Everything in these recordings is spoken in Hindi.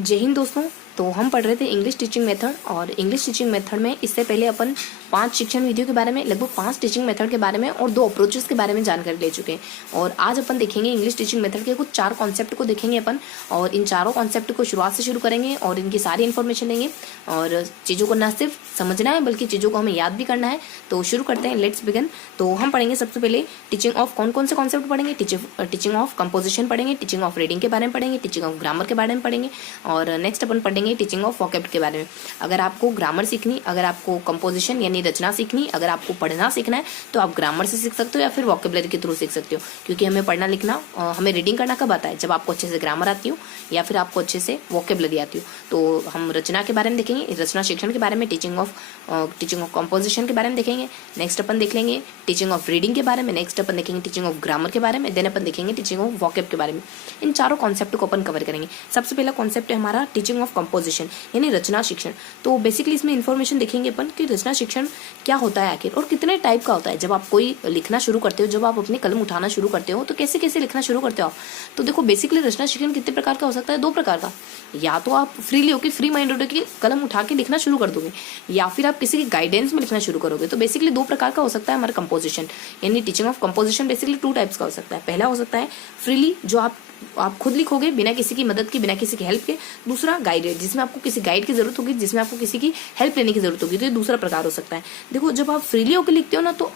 जय हिंद दोस्तों। तो हम पढ़ रहे थे इंग्लिश टीचिंग मेथड, और इंग्लिश टीचिंग मेथड में इससे पहले अपन 5 शिक्षण विधियों के बारे में, लगभग 5 टीचिंग मेथड के बारे में और 2 अप्रोचेस के बारे में जानकारी ले चुके हैं। और आज अपन देखेंगे इंग्लिश टीचिंग मेथड के कुछ 4 कॉन्सेप्ट को देखेंगे अपन, और इन चारों कॉन्सेप्ट को शुरुआत से शुरू करेंगे और इनकी सारी इन्फॉर्मेशन लेंगे। और चीज़ों को ना सिर्फ समझना है बल्कि चीज़ों को हमें याद भी करना है। तो शुरू करते हैं, लेट्स बिगिन। तो हम पढ़ेंगे सबसे पहले टीचिंग ऑफ कौन कौन से कॉन्सेप्ट पढ़ेंगे। टीचिंग ऑफ कंपोजिशन पढ़ेंगे, टीचिंग ऑफ रीडिंग के बारे में पढ़ेंगे, टीचिंग ऑफ ग्रामर के बारे में पढ़ेंगे, और नेक्स्ट अपन पढ़ेंगे टीचिंग ऑफ वोकैब के बारे में। अगर आपको ग्रामर सीखनी, अगर आपको कंपोजिशन यानी रचना सीखनी, अगर आपको पढ़ना सीखना है तो आप ग्रामर से सीख सकते हो या फिर वोकैबुलरी के थ्रू सीख सकते हो। क्योंकि हमें पढ़ना लिखना, हमें रीडिंग करना कब आता है, जब आपको अच्छे से ग्रामर आती हो या फिर आपको अच्छे से वोकैबुलरी आती हो। तो हम रचना के बारे में देखेंगे, रचना शिक्षण के बारे में, टीचिंग ऑफ कंपोजिशन के बारे में देखेंगे। नेक्स्ट अपन देख लेंगे टीचिंग ऑफ रीडिंग के बारे में, नेक्स्ट अपन देखेंगे टीचिंग ऑफ ग्रामर के बारे में, देन अपन देखेंगे टीचिंग ऑफ वोकैब के बारे में। इन चारों कॉन्सेप्ट को अपन कवर करेंगे। सबसे पहला कॉन्सेप्ट है हमारा टीचिंग ऑफ कंपोजिशन यानी रचना शिक्षण। तो बेसिकली इसमें इन्फॉर्मेशन देखेंगे अपन कि रचना शिक्षण क्या होता है आखिर और कितने टाइप का होता है। जब आप कोई लिखना शुरू करते हो, जब आप अपनी कलम उठाना शुरू करते हो, तो कैसे कैसे लिखना शुरू करते हो आप। तो देखो बेसिकली रचना शिक्षण कितने प्रकार का हो सकता है, 2 प्रकार का। या तो आप फ्रीली होकर, फ्री माइंड होकर की कलम उठा के लिखना शुरू कर दोगे, या फिर आप किसी के गाइडेंस में लिखना शुरू करोगे। तो बेसिकली 2 प्रकार का हो सकता है हमारा कंपोजिशन यानी teaching of composition. Basically 2 types का हो सकता है। पहला हो सकता है फ्रीली, जो आप खुद लिखोगे बिना किसी की मदद के, बिना किसी की हेल्प के। दूसरा गाइडेड, जिसमें आपको किसी गाइड की जरूरत होगी, जिसमें आपको किसी की हेल्प लेने की जरूरत होगी। तो ये दूसरा प्रकार हो सकता है। देखो जब आप फ्रीली होकर लिखते हो ना, तो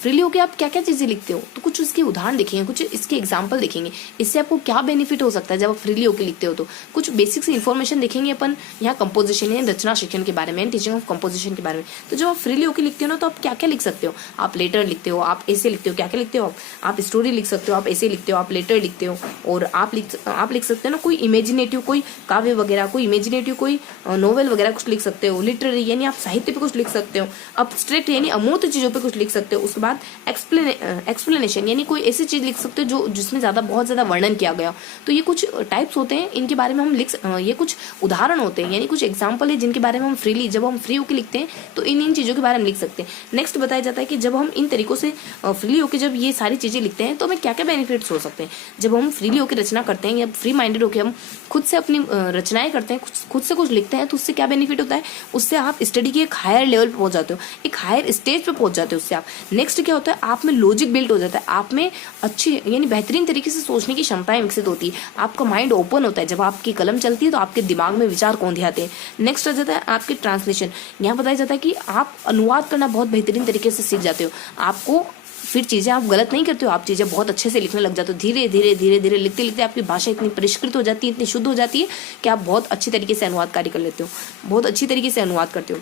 फ्रीली होकर आप क्या क्या चीज़ें लिखते हो, तो कुछ उसके उदाहरण देखेंगे, कुछ इसके एग्जाम्पल देखेंगे, इससे आपको क्या बेनिफिट हो सकता है जब आप फ्रीली होकर लिखते हो। तो कुछ बेसिक से इन्फॉर्मेशन देखेंगे अपन यहाँ कंपोजिशन या रचना शिक्षण के बारे में, टीचिंग ऑफ कंपोजिशन के बारे में। तो जब आप फ्रीली होकर लिखते हो ना, तो आप क्या क्या लिख सकते हो। आप लेटर लिखते हो, आप ऐसे लिखते हो, क्या क्या लिखते हो आप स्टोरी लिख सकते हो, आप ऐसे लिखते हो, आप लेटर लिखते हो, और आप लिख सकते हो ना कोई इमेजिनेटिव, कोई काव्य वगैरह, कोई इमेजिनेटिव, कोई नोवेल वगैरह कुछ लिख सकते हो। लिटरेरी यानी आप साहित्य पे कुछ लिख सकते हो। अब्स्ट्रैक्ट यानी अमूर्त चीज़ों पे कुछ लिख सकते हो। उसके बाद एक्सप्लेनेशन यानी कोई ऐसी चीज लिख सकते हो जिसमें बहुत ज्यादा वर्णन किया गया। तो ये कुछ टाइप्स होते हैं, इनके बारे में हम ये कुछ उदाहरण होते हैं यानी कुछ एग्जाम्पल है जिनके बारे में हम फ्रीली, जब हम फ्री होकर लिखते हैं तो इन चीजों के बारे में लिख सकते हैं। नेक्स्ट बताया जाता है कि जब हम इन तरीकों से फ्रीली होकर जब ये सारी चीजें लिखते हैं तो हमें क्या क्या बेनिफिट्स हो सकते हैं। जब हम फ्रीली होकर रचना करते हैं या फ्री माइंडेड होकर हम खुद से अपनी रचनाएं करते हैं, खुद से कुछ लिखते हैं, तो उससे क्या बेनिफिट होता है। उससे आप स्टडी के एक हायर लेवल पे पहुंच जाते हो, एक हायर स्टेज पे पहुंच जाते हो। उससे आप नेक्स्ट क्या होता है, आप में लॉजिक बिल्ड हो जाता है, आप में अच्छी यानी बेहतरीन तरीके से सोचने की क्षमताएं विकसित होती है, आपका माइंड ओपन होता है। जब आपकी कलम चलती है तो आपके दिमाग में विचार कौंधे आते हैं। नेक्स्ट आ जाता है आपके ट्रांसलेशन। यहाँ बताया जाता है कि आप अनुवाद करना बहुत बेहतरीन तरीके से सीख जाते हो। आपको फिर चीज़ें आप गलत नहीं करते हो, आप चीज़ें बहुत अच्छे से लिखने लग जाते हो। धीरे धीरे धीरे धीरे लिखते लिखते आपकी भाषा इतनी परिष्कृत हो जाती है, इतनी शुद्ध हो जाती है कि आप बहुत अच्छी तरीके से अनुवाद कार्य कर लेते हो, बहुत अच्छी तरीके से अनुवाद करते हो।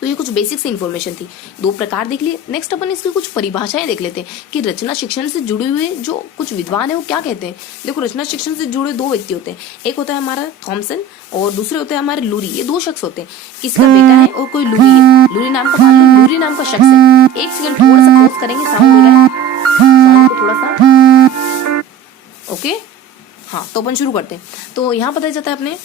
तो ये कुछ बेसिक से इन्फॉर्मेशन थी, 2 प्रकार देख लिए। नेक्स्ट अपन इसकी कुछ परिभाषाएं देख लेते हैं कि रचना शिक्षण से जुड़े हुए जो कुछ विद्वान है वो क्या कहते हैं। देखो रचना शिक्षण से जुड़े 2 व्यक्ति होते हैं, एक होता है हमारा थॉमसन और दूसरे होते हैं हमारे लूरी। ये 2 शख्स होते हैं, किसका बेटा है और कोई लूरी है। लूरी नाम का, मान लो लूरी नाम का शख्स है। 1 सेकंड थोड़ा सा पॉज करेंगे, साउंड हो रहा है, साउंड को थोड़ा सा ओके। हाँ तो अपन शुरू करते हैं। तो यहाँ बताया जाता है अपने,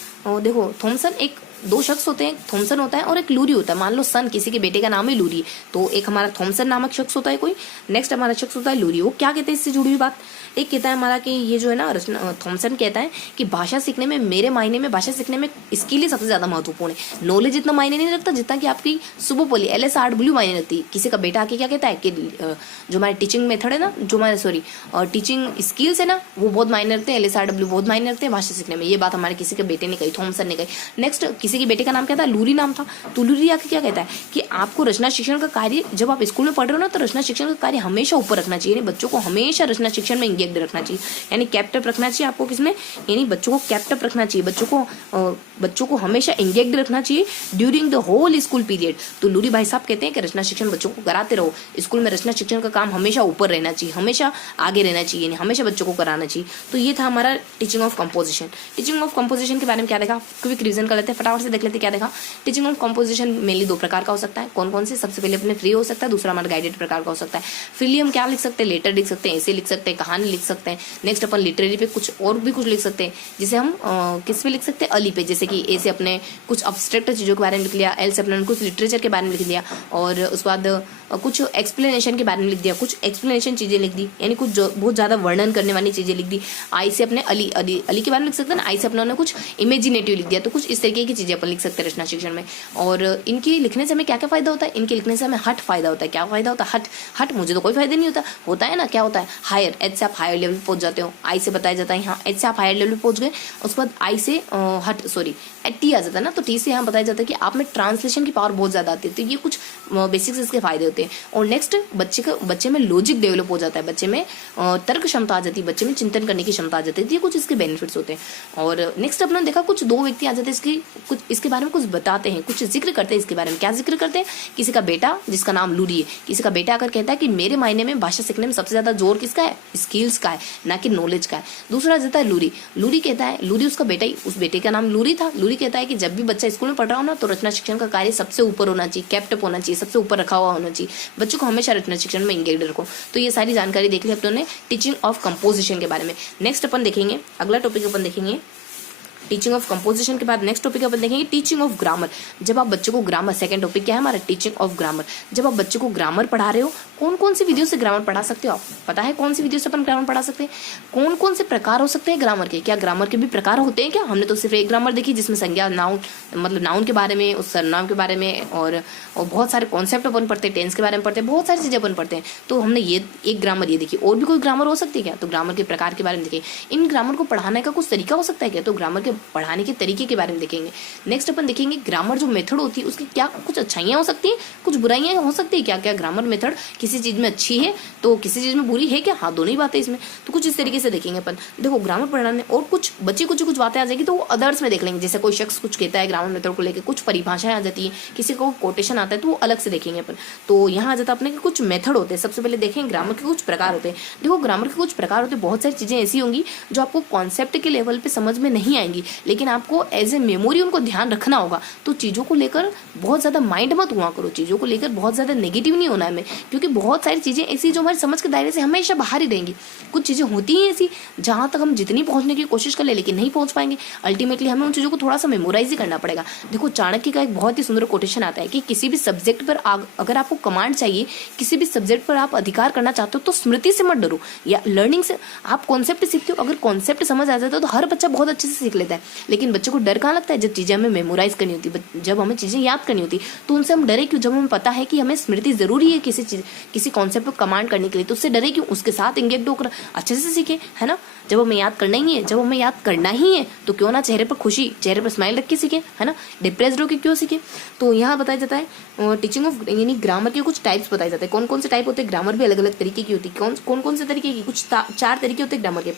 देखो थॉमसन, 2 शख्स होते हैं, थॉमसन होता है और एक लूरी होता है। मान लो सन, किसी के बेटे का नाम है लूरी, तो एक हमारा थॉमसन नामक शख्स होता है कोई, नेक्स्ट हमारा शख्स होता है लूरी। वो क्या कहते हैं इससे जुड़ी हुई बात। एक कहता है हमारा कि ये जो है ना थॉमसन कहता है कि भाषा सीखने में, मेरे मायने में भाषा सीखने में स्किल ही सबसे ज्यादा महत्वपूर्ण है। नॉलेज इतना मायने नहीं रखता जितना कि आपकी सुबोपोली LS8W मायने रखती है। किसी का बेटा आके क्या कहता है कि जो हमारे टीचिंग मेथड है ना, जो हमारे टीचिंग स्किल्स है ना, वो बहुत मायने रखते हैं, LS8W बहुत मायने रखते हैं भाषा सीखने में। ये बात हमारे किसी के बेटे ने कही, थॉमसन ने कही। नेक्स्ट किसी के बेटे का नाम क्या था, लूरी नाम था। तो लूरी आके क्या कहता है कि आपको रचना शिक्षण का कार्य, जब आप स्कूल में पढ़ रहे हो ना, तो रचना शिक्षण का कार्य हमेशा ऊपर रखना चाहिए, यानी बच्चों को हमेशा रचना शिक्षण में इंगेज्ड रखना चाहिए, यानी कैप्टअप रखना चाहिए आपको किसमें, यानी बच्चों को कैप्टअप रखना चाहिए, बच्चों को हमेशा इंगेज्ड रखना चाहिए during the whole school period. तो लूरी भाई साहब कहते हैं कि रचना शिक्षण बच्चों को कराते रहो, स्कूल में रचना शिक्षण का काम हमेशा ऊपर रहना चाहिए, हमेशा आगे रहना चाहिए, यानी हमेशा बच्चों को कराना चाहिए। तो ये था हमारा teaching of composition. Teaching of composition के बारे में क्या देखा, क्विक रिवीजन कर लेते हैं, फटाफट से देख लेते हैं क्या देखा। टीचिंग ऑफ कंपोजिशन मेनली 2 प्रकार का हो सकता है। कौन कौन से, सबसे पहले अपने फ्री हो सकता है, दूसरा हमारा गाइडेड प्रकार का हो सकता है। फ्रीली हम क्या लिख सकते हैं, लेटर लिख सकते हैं, ऐसे लिख सकते हैं, कहानी लिख सकते हैं। नेक्स्ट अपन लिटरेरी पे कुछ और भी कुछ लिख सकते हैं, जिसे हम किस पे लिख सकते हैं, अली पे, जैसे कि ए से अपने कुछ अब्स्ट्रैक्ट चीज़ों के बारे में लिख लिया, एल से अपने कुछ लिटरेचर के बारे में लिख लिया, और उसके बाद कुछ एक्सप्लेनेशन के बारे में लिख दिया, कुछ एक्सप्लेनेशन चीज़ें लिख दी, यानी कुछ बहुत ज़्यादा वर्णन करने वाली चीज़ें लिख दी। आई से अपने अली अली अली के बारे में लिख सकते हैं ना, आई से अपने कुछ इमेजिनेटिव लिख दिया। तो कुछ इस तरीके की चीज़ें अपन लिख सकते हैं रचना शिक्षण में। और इनकी लिखने से हमें क्या क्या फ़ायदा होता है? इनके लिखने से हमें हट फ़ायदा होता है। क्या फ़ायदा होता है? हट। हट मुझे तो कोई फ़ायदा नहीं होता है ना, क्या होता है? हायर, एच से आप हायर लेवल पहुंच जाते हो। आई से बताया जाता है हाँ एच से आप हायर लेवल पहुंच गए। उसके बाद आई से टी आ जाता है ना, तो टी से यहाँ बताया जाता है कि आप में ट्रांसलेशन की पावर बहुत ज़्यादा आती है। तो ये कुछ बेसिक्स इसके फायदे होते हैं। और नेक्स्ट बच्चे में लॉजिक डेवलप हो जाता है, बच्चे में तर्क क्षमता आ जाती है, बच्चे में चिंतन करने की क्षमता आ जाती है। तो ये कुछ इसके बेनिफिट्स होते हैं। और नेक्स्ट अपने देखा कुछ दो व्यक्ति आ जाते हैं, कुछ इसके बारे में कुछ बताते हैं, कुछ जिक्र करते हैं इसके बारे में। क्या जिक्र करते हैं? किसी का बेटा जिसका नाम लूरी है, किसी का बेटा आकर कहता है कि मेरे मायने में भाषा सीखने में सबसे ज्यादा जोर किसका है? स्किल्स का है, ना कि नॉलेज का है। दूसरा जाता है लूरी। लूरी कहता है, लूरी उसका बेटा ही, उस बेटे का नाम लूरी था। लूरी कहता है कि जब भी बच्चा स्कूल में पढ़ रहा हो ना, तो रचना शिक्षण का कार्य सबसे ऊपर होना चाहिए, कैप्टअप होना चाहिए, सबसे ऊपर रखा हुआ होना चाहिए। बच्चों को हमेशा रचना शिक्षण में एंगेज रखो। तो ये सारी जानकारी देख ली अपनों ने टीचिंग ऑफ कंपोजिशन के बारे में। नेक्स्ट अपन देखेंगे, अगला टॉपिक अपन देखेंगे टीचिंग ऑफ कंपोजिशन के बाद नेक्स्ट टॉपिक अपन देखेंगे टीचिंग ऑफ ग्रामर। जब आप बच्चों को ग्रामर, सेकंड टॉपिक क्या है हमारा? Teaching of grammar. जब आप बच्चों को ग्रामर पढ़ा रहे हो, कौन कौन सी विधियों से ग्रामर पढ़ा सकते हो आप? पता है कौन सी विधियों से अपन ग्रामर पढ़ा सकते हैं? कौन कौन से प्रकार हो सकते हैं ग्रामर के? क्या ग्रामर के भी प्रकार होते हैं क्या? हमने तो सिर्फ एक ग्रामर देखी जिसमें संज्ञा, नाउन, मतलब नाउन के बारे में, उस सर्वनाम के बारे में और बहुत सारे कॉन्सेप्ट अपन पढ़ते हैं, टेंस के बारे में पढ़ते हैं, बहुत सारी चीजें अपन पढ़ते हैं। तो हमने ये एक ग्रामर ये देखी। और भी कोई ग्रामर हो सकती है क्या? तो ग्रामर के प्रकार के बारे में देखें। इन ग्रामर को पढ़ाने का कुछ तरीका हो सकता है क्या? तो ग्रामर के पढ़ाने के तरीके के बारे में देखेंगे। नेक्स्ट अपन देखेंगे ग्रामर जो मेथड होती है उसकी क्या कुछ अच्छाइयाँ हो सकती हैं, कुछ बुराइयां हो सकती है क्या? क्या ग्रामर मेथड किसी चीज में अच्छी है तो किसी चीज में बुरी है क्या? हाँ, दोनों ही बातें इसमें। तो कुछ इस तरीके से देखेंगे अपन। देखो ग्रामर पढ़ाने और कुछ बच्चे कुछ बातें आ जाएगी तो वो अदर्स में देख लेंगे। जैसे कोई शख्स कुछ कहता है ग्रामर मेथड को लेकर, कुछ परिभाषाएं आ जाती है, किसी को कोटेशन आता है तो वो अलग से देखेंगे अपन। तो यहाँ आ जाता है अपने कुछ मेथड होते हैं। सबसे पहले देखें ग्रामर के कुछ प्रकार होते हैं। देखो ग्रामर के कुछ प्रकार होते हैं, बहुत सारी चीजें ऐसी होंगी जो आपको कॉन्सेप्ट के लेवल पे समझ में नहीं आएंगी, लेकिन आपको एज ए मेमोरी उनको ध्यान रखना होगा। तो चीज़ों को लेकर बहुत ज़्यादा माइंड मत हुआ करो, चीज़ों को लेकर बहुत ज़्यादा नेगेटिव नहीं होना है हमें, क्योंकि बहुत सारी चीज़ें ऐसी जो हमारे समझ के दायरे से हमेशा बाहर ही रहेंगी। कुछ चीज़ें होती हैं ऐसी जहाँ तक हम जितनी पहुँचने की कोशिश कर ले लेकिन नहीं पहुँच पाएंगे। अल्टीमेटली हमें उन चीज़ों को थोड़ा सा मेमोराइज ही करना पड़ेगा। देखो चाणक्य का एक बहुत ही सुंदर कोटेशन आता है कि किसी भी सब्जेक्ट पर अगर आपको कमांड चाहिए, किसी भी सब्जेक्ट पर आप अधिकार करना चाहते हो तो स्मृति से मत डरो या लर्निंग से। आप कॉन्सेप्ट सीखते हो, अगर कॉन्सेप्ट समझ आ जाता है तो हर बच्चा बहुत अच्छे से सीख लेता है। लेकिन बच्चों को डर कहाँ लगता है? जब चीज़ें हमें मेमोराइज करनी होती, जब हमें चीज़ें याद करनी होती तो उनसे हम डरे क्यों? जब हमें पता है कि हमें स्मृति जरूरी है किसी कॉन्सेप्ट को कमांड करने के लिए, तो उससे डरे क्यों? उसके साथ एंगेज होकर अच्छे से सीखे, है ना। जब हमें याद करना ही है, जब हमें याद करना ही है तो क्यों ना चेहरे पर खुशी, चेहरे पर स्माइल रख के सीखे, है ना। डिप्रेस्ड होकर क्यों सीखे? तो यहाँ बताया जाता है टीचिंग ऑफ यानी ग्रामर के कुछ टाइप्स बताए जाते हैं। कौन कौन से टाइप होते हैं? ग्रामर भी अलग अलग तरीके की होती है। कौन से तरीके की? कुछ 4 तरीके होते हैं ग्रामर के।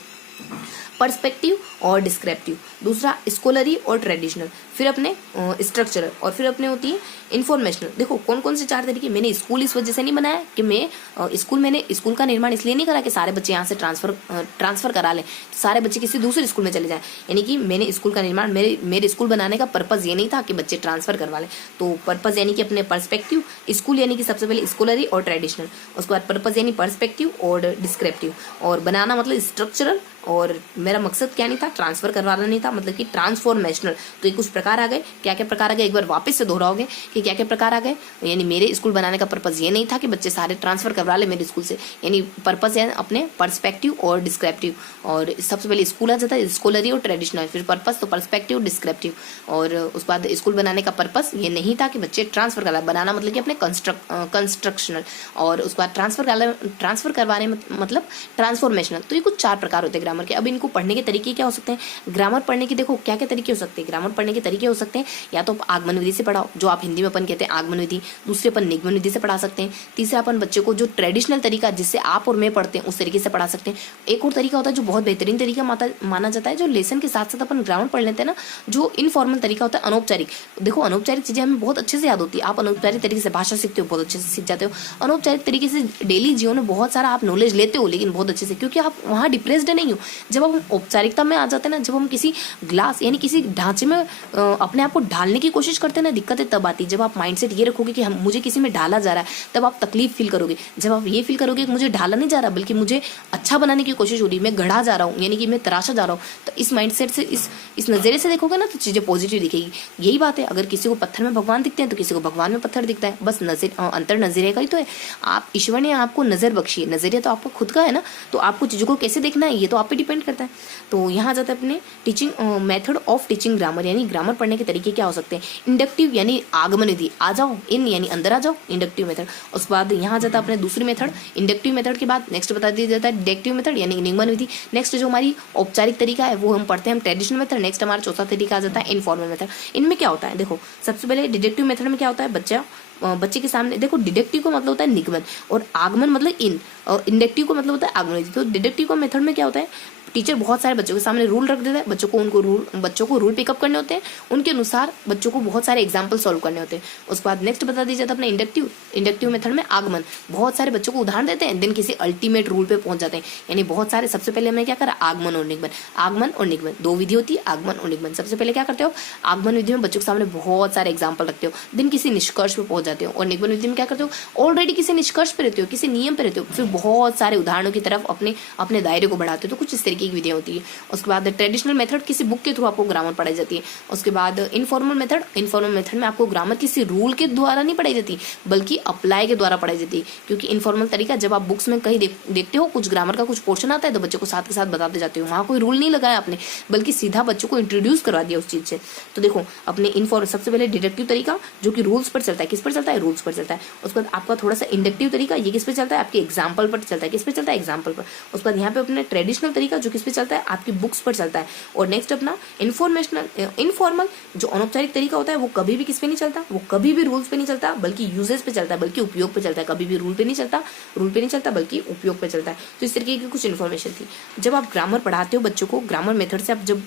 पर्सपेक्टिव और डिस्क्रिप्टिव, दूसरा स्कॉलरी और ट्रेडिशनल, फिर अपने स्ट्रक्चरल, और फिर अपने होती है इन्फॉर्मेशनल। देखो कौन कौन से 4 तरीके। मैंने स्कूल इस वजह से नहीं बनाया कि मैंने स्कूल का निर्माण इसलिए नहीं करा कि सारे बच्चे यहाँ से ट्रांसफर करा लें, सारे बच्चे किसी दूसरे स्कूल में चले जाएं। यानी कि मैंने स्कूल का निर्माण, मेरे स्कूल बनाने का पर्पज ये नहीं था कि बच्चे ट्रांसफर करवा लें। तो पर्पज यानी कि अपने पर्सपेक्टिव, स्कूल यानी कि सबसे पहले स्कॉलरी और ट्रेडिशनल, उसके बाद पर्पज यानी पर्सपेक्टिव और डिस्क्रिप्टिव, और बनाना मतलब स्ट्रक्चरल, और मेरा मकसद क्या नहीं था? ट्रांसफर करवाना नहीं था, मतलब कि ट्रांसफॉर्मेशनल। तो ये कुछ प्रकार आ गए। क्या क्या प्रकार आ गए? एक बार वापस से दोहराओगे कि क्या क्या प्रकार आ गए। यानी मेरे स्कूल बनाने का पर्पज ये नहीं था कि बच्चे सारे ट्रांसफर करवा ले मेरे स्कूल से, यानी पर्पज है अपने पर्सपेक्टिव और डिस्क्रिप्टिव। और सबसे पहले स्कूल आ जाता है, स्कॉलरी और ट्रेडिशनल, फिर पर्पज तो पर्सपेक्टिव डिस्क्रिप्टिव, और उसके बाद स्कूल बनाने का पर्पज ये नहीं था कि बच्चे ट्रांसफर करवा, बनाना मतलब कि अपने कंस्ट्रक्शनल, और उसके बाद ट्रांसफर करवाने मतलब ट्रांसफॉर्मेशनल। तो ये कुछ 4 प्रकार होते हैं ग्रामर के। अब इनको पढ़ने के तरीके क्या हो सकते हैं? ग्रामर पढ़ने के देखो क्या क्या तरीके हो सकते हैं। ग्रामर पढ़ने के तरीके हो सकते हैं या तो आगमन विधि से पढ़ाओ, जो आप हिंदी में अपन कहते हैं आगमन विधि। दूसरे अपन निगमन विधि से पढ़ा सकते हैं। तीसरा अपन बच्चे को जो ट्रेडिशनल तरीका जिससे आप और मैं पढ़ते हैं उस तरीके से पढ़ा सकते हैं। एक और तरीका होता है जो बहुत बेहतरीन तरीका माना जाता है, जो लेसन के साथ साथ अपन ग्रामर पढ़ लेते हैं ना, जो इनफॉर्मल तरीका होता है, अनौपचारिक। देखो अनौपचारिक चीजें हमें बहुत अच्छे से याद होती है। आप अनौपचारिक तरीके से भाषा सीखते हो, बहुत अच्छे से सीख जाते हो। अनौपचारिक तरीके से डेली जीवन में बहुत सारा आप नॉलेज लेते हो, लेकिन बहुत अच्छे से, क्योंकि आप वहाँ डिप्रेस्ड नहीं हो। जब आप औपचारिकता में आ जाते हैं ना, जब हम किसी ग्लास यानी किसी ढांचे में अपने आप को ढालने की कोशिश करते हैं ना, दिक्कतें तब आती है। जब आप माइंडसेट ये रखोगे कि हम मुझे किसी में ढाला जा रहा है, तब आप तकलीफ फील करोगे। जब आप ये फील करोगे कि मुझे ढाला नहीं जा रहा बल्कि मुझे अच्छा बनाने की कोशिश हो रही है, मैं गढ़ा जा रहा हूँ यानी कि मैं तराशा जा रहा हूँ, तो इस माइंडसेट से इस नज़रिए से देखोगे ना तो चीज़ें पॉजिटिव दिखेगी। यही बात है, अगर किसी को पत्थर में भगवान दिखते हैं तो किसी को भगवान में पत्थर दिखता है, बस अंतर नजरिए का ही तो है। आप ईश्वर ने आपको नज़र बख्शी है, नज़रिया तो आपको खुद का है ना, तो आपको चीज़ों को कैसे देखना है ये तो आप पे डिपेंड करता है। तो यहाँ जाता है अपने teaching method of teaching grammar, यानी ग्रामर पढ़ने के तरीके क्या हो सकते हैं। इंडक्टिव यानी आगमन विधि, आ जाओ, इन यानी अंदर आ जाओ, इंडक्टिव मेथड। उसके बाद यहाँ जाता है अपने दूसरी मेथड इंडक्टिव मेथड के बाद नेक्स्ट बता दिया जाता है डिडक्टिव मेथड यानी निगमन विधि। नेक्स्ट जो हमारी औपचारिक तरीका है वो हम पढ़ते हैं हम ट्रेडिशनल मेथड। नेक्स्ट हमारा चौथा तरीका आ जाता है इनफॉर्मल मेथड। इनमें क्या होता है, देखो सबसे पहले डिडक्टिव मेथड में क्या होता है, बच्चे के सामने देखो, डिडक्टिव का मतलब होता है निगमन और आगमन मतलब इन, और इंडक्टिव का मतलब होता है आगमन। तो डिडक्टिव का मेथड में क्या होता है, टीचर बहुत सारे बच्चों के सामने रूल रख देता है, बच्चों को रूल पिकअप करने होते हैं, उनके अनुसार बच्चों को बहुत सारे एग्जाम्पल सॉल्व करने होते हैं। उसके बाद नेक्स्ट बता दिया जाता है अपना इंडक्टिव मेथड में आगमन, बहुत सारे बच्चों को उदाहरण देते हैं, देन किसी अल्टीमेट रूल पे पहुंच जाते हैं। यानी बहुत सारे, सबसे पहले हमने क्या करा, आगमन और निगमन, दो विधि होती है, आगमन और निगमन। सबसे पहले क्या करते हो, आगमन विधि में बच्चों के सामने बहुत सारे एग्जाम्पल रखते हो, देन किसी निष्कर्ष पे पहुंच जाते हो। और निगमन विधि में क्या करते हो, ऑलरेडी किसी निष्कर्ष पे रहते हो, किसी नियम पे रहते हो, फिर बहुत सारे उदाहरणों की तरफ अपने दायरे को बढ़ाते हो। तो कुछ इस तरीके की विधियां होती है। उसके बाद ट्रेडिशनल मेथड, किसी बुक के थ्रू आपको ग्रामर पढ़ाई जाती है। उसके बाद इनफॉर्मल मेथड में आपको ग्रामर किसी रूल के द्वारा नहीं पढ़ाई जाती बल्कि अप्लाई के द्वारा पढ़ाई जाती है। क्योंकि इनफॉर्मल तरीका, जब आप बुक्स में कहीं देखते हो कुछ ग्रामर का कुछ पोर्शन आता है तो बच्चों को साथ के साथ बताते जाते हो, वहाँ कोई रूल नहीं लगाया आपने बल्कि सीधा बच्चों को इंट्रोड्यूस करवा दिया उस चीज से। तो देखो अपने सबसे पहले डिडक्टिव तरीका जो कि रूल्स पर चलता है, किस पर चलता है, रूल्स पर चलता है। उसके बाद आपका थोड़ा सा इंडक्टिव तरीका, ये किस पे चलता है, आपके एग्जाम्पल पर चलता है, किस पे चलता है, एग्जाम्पल पर। उसके बाद यहाँ पे अपने ट्रेडिशनल तरीका जो किस पे चलता है, आपकी बुक्स पर चलता है। और नेक्स्ट अपना इनफॉर्मल जो अनौपचारिक तरीका होता है वो कभी भी किस पे नहीं चलता, वो कभी भी रूल्स पे नहीं चलता बल्कि यूजेस पे चलता है, बल्कि उपयोग पे चलता है। कभी भी रूल पे नहीं चलता बल्कि उपयोग पे चलता है। तो इस तरीके की कुछ इन्फॉर्मेशन थी। जब आप ग्रामर पढ़ाते हो बच्चों को, ग्रामर मेथड से आप जब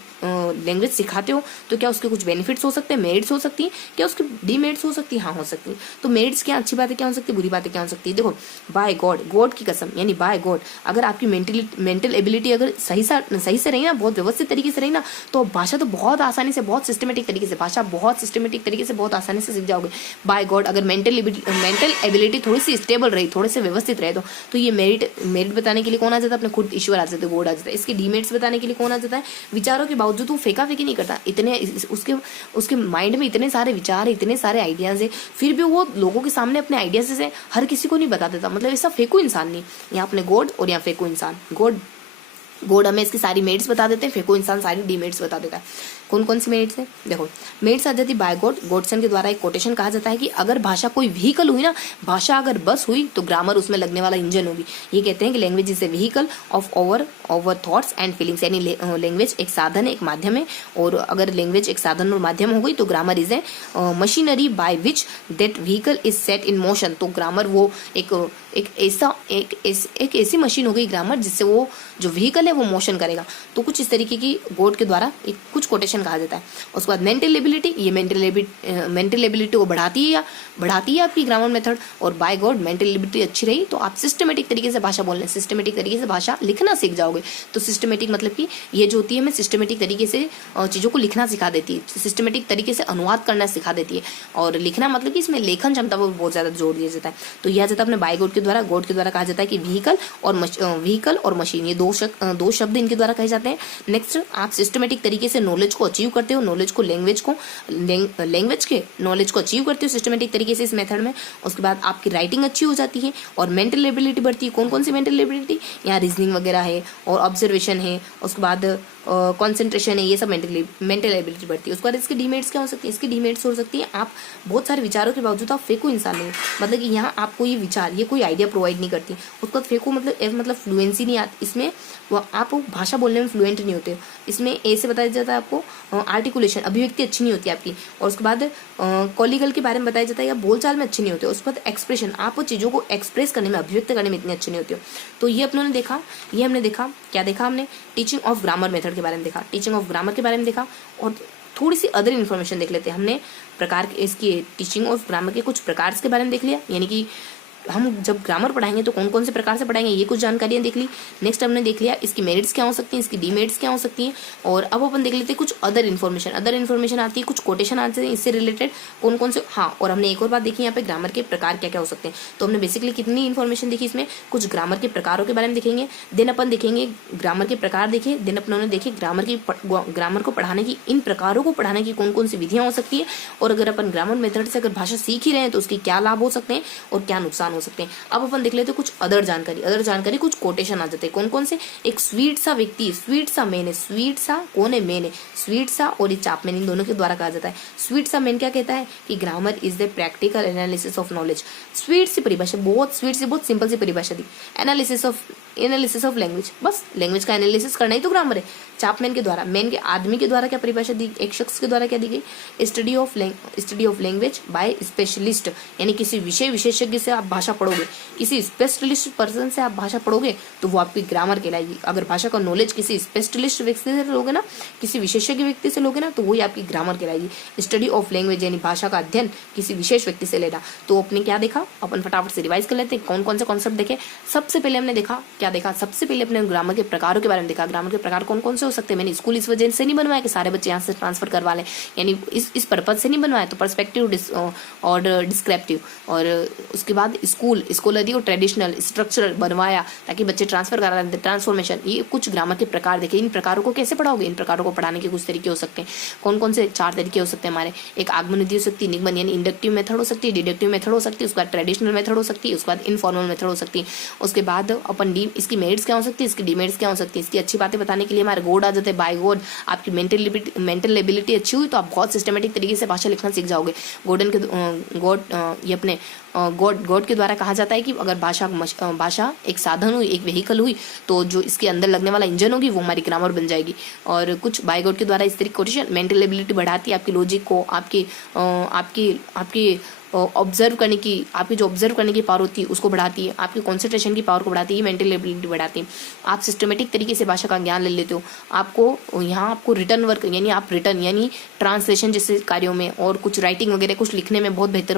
लैंग्वेज सिखाते हो तो क्या उसके कुछ बेनिफिट्स हो सकते हैं, मेरिट्स हो सकती है, क्या उसकी डीमेरिट्स हो सकती है, हाँ हो सकती है। तो मेरिट्स क्या, अच्छी बातें क्या हो सकती है, बुरी बातें क्या हो सकती है। देखो बाय गॉड की कसम, यानी बाय गॉड अगर आपकी मेंटल एबिलिटी अगर सही से रही ना, बहुत व्यवस्थित तरीके से रही ना, तो भाषा तो बहुत आसानी से, बहुत सिस्टमेटिक तरीके से बहुत आसानी से सीख जाओगे। बाय गॉड अगर मेंटल एबिलिटी थोड़ी सी स्टेबल रही, थोड़े से व्यवस्थित रहे तो ये मेरिट बताने के लिए कौन आ जाता है, अपने खुद ईश्वर आ जाते हैं, गॉड आ जाता है। इसके डीमेरिट्स बताने के लिए कौन आ जाता है, विचारों के बावजूद वो फेंका फेंकी नहीं करता, इतने उसके माइंड में इतने सारे विचार है, इतने सारे आइडियाज है, फिर भी वो लोगों के सामने अपने आइडियाज से हर किसी को नहीं बता देता। मतलब ऐसा फेंको इंसान नहीं, यहाँ अपने गॉड और यहाँ फेंको इंसान। गॉड हमें इसकी सारी मेरिट्स बता देते हैं, फेंको इंसान सारी डीमेरिट्स बता देता है। कौन कौन सी मेरिट्स है, देखो मेरिट्स आ जाती है बाय गॉडसन के द्वारा एक कोटेशन कहा जाता है कि अगर भाषा कोई व्हीकल हुई ना, भाषा अगर बस हुई तो ग्रामर उसमें लगने वाला इंजन होगी। ये कहते हैं कि language is a vehicle of over thoughts and feelings, यानी लैंग्वेज एक साधन है, एक माध्यम है, और अगर लैंग्वेज एक साधन और माध्यम हो गई तो grammar is a machinery by which that vehicle is set in motion. तो ग्रामर वो एक ऐसी मशीन हो गई ग्रामर जिससे वो जो व्हीकल है वो मोशन करेगा। तो कुछ इस तरीके की गॉड के द्वारा एक कुछ कोटेशन कहा जाता है। उसके बाद मेंटल एबिलिटी, ये मेंटल एबिलिटी को बढ़ाती है आपकी ग्रामर मेथड। और बाय गॉड मेंटल एबिलिटी अच्छी रही तो आप सिस्टमेटिक तरीके से भाषा बोलने, सिस्टमेटिक तरीके से भाषा लिखना सीख जाओगे। तो सिस्टमेटिक मतलब कि ये जो होती है हमें सिस्टमेटिक तरीके से चीज़ों को लिखना सिखा देती है, सिस्टमेटिक तरीके से अनुवाद करना सिखा देती है। और लिखना मतलब कि इसमें लेखन क्षमता पर बहुत ज़्यादा जोर दिया जाता है। तो यह जाता है अपने बाय गॉड के द्वारा कहा जाता है कि व्हीकल और मशीन, ये दो शब्द इनके द्वारा कहे जाते हैं। नेक्स्ट आप सिस्टमेटिक तरीके से नॉलेज को अचीव करते हो, लैंग्वेज के नॉलेज को अचीव करते हो सिस्टमेटिक तरीके से इस मेथड में। उसके बाद आपकी राइटिंग अच्छी हो जाती है और मेंटल एबिलिटी बढ़ती है। कौन सी मेंटल एबिलिटी, यहाँ रीजनिंग वगैरह है और ऑब्जर्वेशन है, उसके बाद कॉन्सेंट्रेशन है, ये सब मेंटल एबिलिटी बढ़ती है। उसके बाद इसकी डीमेरिट्स क्या हो सकती है, इसकी डीमेरिट्स हो सकती है आप बहुत सारे विचारों के बावजूद आप फेंको इंसान नहीं, मतलब कि यहाँ आपको ये विचार, ये कोई आइडिया प्रोवाइड नहीं करती। उसके बाद फेंको मतलब फ्लुएंसी नहीं आती इसमें, आप भाषा बोलने में फ्लुएंट नहीं होते। इसमें ऐसे बताया जाता है आपको आर्टिकुलेशन, अभिव्यक्ति अच्छी नहीं होती आपकी। और उसके बाद कॉलिगल के बारे में बताया जाता है या बोलचाल में अच्छी नहीं होते। उसके बाद एक्सप्रेशन, आप चीज़ों को एक्सप्रेस करने में, अभिव्यक्त करने में इतनी अच्छी नहीं होती हो। तो ये हमने देखा, क्या देखा हमने, टीचिंग ऑफ ग्रामर मेथड के बारे में देखा, टीचिंग ऑफ ग्रामर के बारे में देखा। और थोड़ी सी अदर इन्फॉर्मेशन देख लेते हैं। हमने प्रकार इसकी टीचिंग ऑफ ग्रामर के कुछ प्रकार के बारे में देख लिया, यानी कि हम जब ग्रामर पढ़ाएंगे तो कौन कौन से प्रकार से पढ़ाएंगे, ये कुछ जानकारियां देख ली। नेक्स्ट हमने देख लिया इसकी मेरिट्स क्या हो सकती हैं, इसकी डीमेरिट्स क्या हो सकती हैं। और अब अपन देख लेते हैं कुछ अदर इन्फॉर्मेशन आती है, कुछ कोटेशन आते हैं इससे रिलेटेड कौन कौन से। हाँ, और हमने एक और बात देखी यहाँ पे, ग्रामर के प्रकार क्या क्या हो सकते हैं। तो हमने बेसिकली कितनी इन्फॉर्मेशन देखी इसमें, कुछ ग्रामर के प्रकारों के बारे में देखेंगे, देन अपन देखेंगे ग्रामर के प्रकार देखे, देन अपने देखे ग्रामर को पढ़ाने की, इन प्रकारों को पढ़ाने की कौन कौन सी विधियां हो सकती है, और अगर अपन ग्रामर मेथड से अगर भाषा सीख ही रहे हैं तो उसकी क्या लाभ हो सकते हैं और क्या नुकसान हो सकते हैं। अब अपन देख लेते हैं कुछ अदर जानकारी कुछ कोटेशन आ जाते हैं। कौन कौन से, एक स्वीट सा व्यक्ति, स्वीट सा मैन है, स्वीट सा कौन है, मैन है, स्वीट सा और ये चापमैन, इन दोनों के द्वारा कहा जाता है। स्वीट सा मैन क्या कहता है कि grammar is the practical analysis of knowledge. Sweet सी परिभाषा, बहुत स्वीट सी, बहुत सिंपल सी परिभाषा दी, एनालिसिस ऑफ लैंग्वेज, बस लैंग्वेज का एनालिसिस करना ही तो ग्रामर है। चापमैन के द्वारा, मैन के आदमी के द्वारा क्या परिभाषा दी, एक शख्स के द्वारा क्या दी गई, study of language by specialist, यानी किसी विशेषज्ञ से आप भाषा पढ़ोगे, किसी स्पेशलिस्ट पर्सन से आप भाषा पढ़ोगे तो वो आपकी ग्रामर कहलाएगी। अगर भाषा का नॉलेज किसी स्पेशलिस्ट व्यक्ति से लोगे ना, किसी विशेषज्ञ व्यक्ति से लोगे ना, तो वही आपकी ग्रामर कहलाएगी। स्टडी ऑफ लैंग्वेज यानी भाषा का अध्ययन किसी विशेष व्यक्ति से लेना। तो अपने क्या देखा, अपन फटाफट से रिवाइज कर लेते हैं कौन कौन से कॉन्सेप्ट देखे। सबसे पहले हमने देखा, क्या देखा, सबसे पहले अपने ग्रामर के प्रकारों के बारे में देखा। ग्रामर के प्रकार कौन कौन से हो सकते हैं। मैंने स्कूल इस वजह से नहीं बनवाया कि सारे बच्चे यहाँ से ट्रांसफर करवा लें, यानी इस पर्पज से नहीं बनवाया। तो पर्सपेक्टिव और डिस्क्रिप्टिव, और उसके बाद स्कूलरी और ट्रेडिशनल, स्ट्रक्चरल बनवाया ताकि बच्चे ट्रांसफर करा लें, ट्रांसफॉर्मेशन। ये कुछ ग्रामर के प्रकार देखे। इन प्रकारों को कैसे पढ़ाओगे, इन प्रकारों को पढ़ाने के कुछ तरीके हो सकते हैं। कौन कौन से, 4 तरीके हो सकते हैं हमारे। एक आगमन विधि हो सकती है, निगमन यानी इंडक्टिव मेथड हो सकती है, डिडक्टिव मेथड हो सकती है, उसके बाद ट्रेडिशनल मेथड हो सकती है, उसके बाद इनफॉर्मल मेथड हो सकती है। उसके बाद अपन इसकी मेरिट्स क्या हो सकती है, इसकी डीमेरिट्स क्या हो सकती है। इसकी अच्छी बातें बताने के लिए हमारे गॉड आ जाते हैं। बाय गॉड, आपकी मेंटल एबिलिटी अच्छी हुई तो आप बहुत सिस्टमेटिक तरीके से भाषा लिखना सीख जाओगे। ये अपने गॉड के द्वारा कहा जाता है कि अगर भाषा एक साधन हुई, एक व्हीकल हुई, तो जो इसके अंदर लगने वाला इंजन होगी वो हमारी ग्रामर बन जाएगी। और कुछ बाय गॉड के द्वारा इस तरीके कोटेशन मेंटल एबिलिटी बढ़ाती है, आपकी लॉजिक को, आपकी ऑब्जर्व करने की, आपकी जो ऑब्जर्व करने की पावर होती है उसको बढ़ाती है, आपकी कंसंट्रेशन की पावर को बढ़ाती है, मेंटल एबिलिटी बढ़ाती है। आप सिस्टमेटिक तरीके से भाषा का ज्ञान ले लेते हो। आपको रिटर्न वर्क यानी आप रिटर्न यानी ट्रांसलेशन जैसे कार्यों में और कुछ राइटिंग वगैरह कुछ लिखने में बहुत बेहतर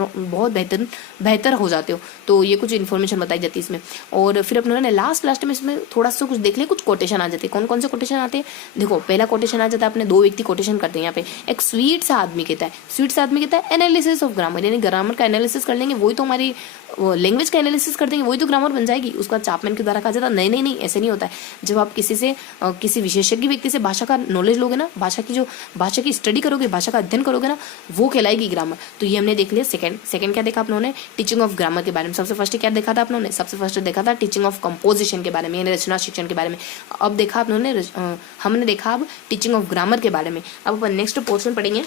हो जाते हो। तो ये कुछ इन्फॉर्मेशन बताई जाती है इसमें। और फिर अपने लास्ट में इसमें थोड़ा सा कुछ देख ले, कुछ कोटेशन आ जाते हैं। कौन कौन से कोटेशन आते हैं, देखो पहला कोटेशन आ जाता है, अपने 2 व्यक्ति कोटेशन करते हैं यहाँ पे। एक स्वीट सा आदमी कहता है एनालिसिस ऑफ ग्रामर, यानी ग्रामर का एनालिसिस कर लेंगे, वही तो हमारी लैंग्वेज का एनालिसिस कर देंगे, वही तो ग्रामर बन जाएगी। उसका चापमैन के द्वारा कहा जाता है नहीं ऐसे नहीं होता है। जब आप किसी विशेषज्ञ व्यक्ति से भाषा का नॉलेज लोगे ना, भाषा की स्टडी करोगे, भाषा का अध्ययन करोगे ना, वो कहलाएगी ग्रामर। तो ये हमने देख लिया। सेकंड क्या देखा आपने, टीचिंग ऑफ ग्रामर के बारे में। सबसे फर्स्ट क्या देखा था आपने, सबसे फर्स्ट देखा था टीचिंग ऑफ कंपोजिशन के बारे में, यानी रचना शिक्षण के बारे में। अब देखा हमने देखा अब टीचिंग ऑफ ग्रामर के बारे में। अब अपन नेक्स्ट पोर्शन पढ़ेंगे,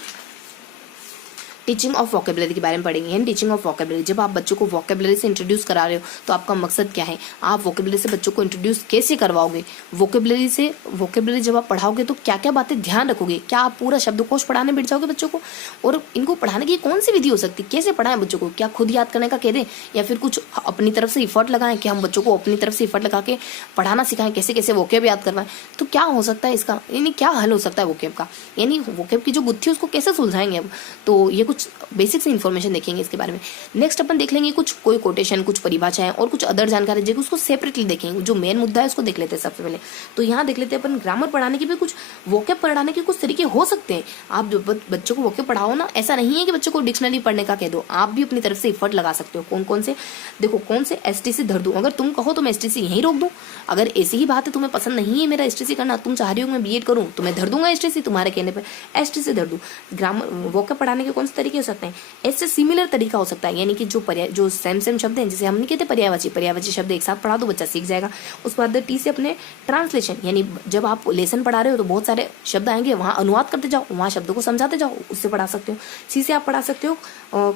टीचिंग ऑफ वोकेबलरी के बारे में पढ़ेंगे। यानी टीचिंग ऑफ वोकेबलरी, जब आप बच्चों को वोकेबलरी से इंट्रोड्यूस करा रहे हो तो आपका मकसद क्या है, आप वोकेबलरी से बच्चों को इंट्रोड्यूस कैसे करवाओगे, वोकेबलरी जब आप पढ़ाओगे तो क्या क्या बातें ध्यान रखोगे, क्या आप पूरा शब्दकोश पढ़ाने बैठ जाओगे बच्चों को, और इनको पढ़ाने की कौन सी विधि हो सकती है, कैसे पढ़ाएं बच्चों को, क्या खुद याद करने का कह दें या फिर कुछ अपनी तरफ से इफर्ट लगाएं, कि हम बच्चों को अपनी तरफ से इफर्ट लगा के पढ़ाना सिखाएं, कैसे कैसे वोकेब याद करवाएं। तो क्या हो सकता है इसका, यानी क्या हल हो सकता है वोकेब का, यानी वोकेब की जो गुत्थी उसको कैसे सुलझाएंगे अब। तो ये कुछ बेसिक से इन्फॉर्मेशन देखेंगे इसके बारे में। नेक्स्ट अपन देख लेंगे कोई कोटेशन, कुछ परिभाषाएं और कुछ अदर जानकारी जो उसको सेपरेटली देखेंगे। जो मेन मुद्दा है उसको देख लेते हैं सबसे पहले। तो यहाँ देख लेते हैं अपन ग्रामर पढ़ाने के भी कुछ वोकेब पढ़ाने के कुछ तरीके हो सकते हैं। आप जो बच्चों को वोकेब पढ़ाओ ना, ऐसा नहीं है कि बच्चों को डिक्शनरी पढ़ने का कह दो, आप भी अपनी तरफ से इफर्ट लगा सकते हो। कौन कौन से देखो, कौन से एसटीसी धर दूं, अगर तुम कहो तो मैं एसटीसी यहीं रोक दूं। अगर ऐसी ही बात है तुम्हें पसंद नहीं है मेरा एसटीसी करना, तुम चाह रही हो मैं बीएड करूं, तो मैं धर दूंगा एसटीसी, तुम्हारे कहने पर एसटीसी धर दूं। ग्रामर वोकेब पढ़ाने के कौन से तरीके हो सकते हैं, ऐसे सिमिलर तरीका हो सकता है, यानी कि जो सेम शब्द हैं, जैसे हम नहीं कहते पर्यायवाची शब्द एक साथ पढ़ा दो बच्चा सीख जाएगा। उसके बाद टी से अपने ट्रांसलेशन, यानी जब आप लेसन पढ़ा रहे हो तो बहुत सारे शब्द आएंगे, वहाँ अनुवाद करते जाओ, वहाँ शब्दों को समझाते जाओ, उससे पढ़ा सकते हो। सी से आप पढ़ा सकते हो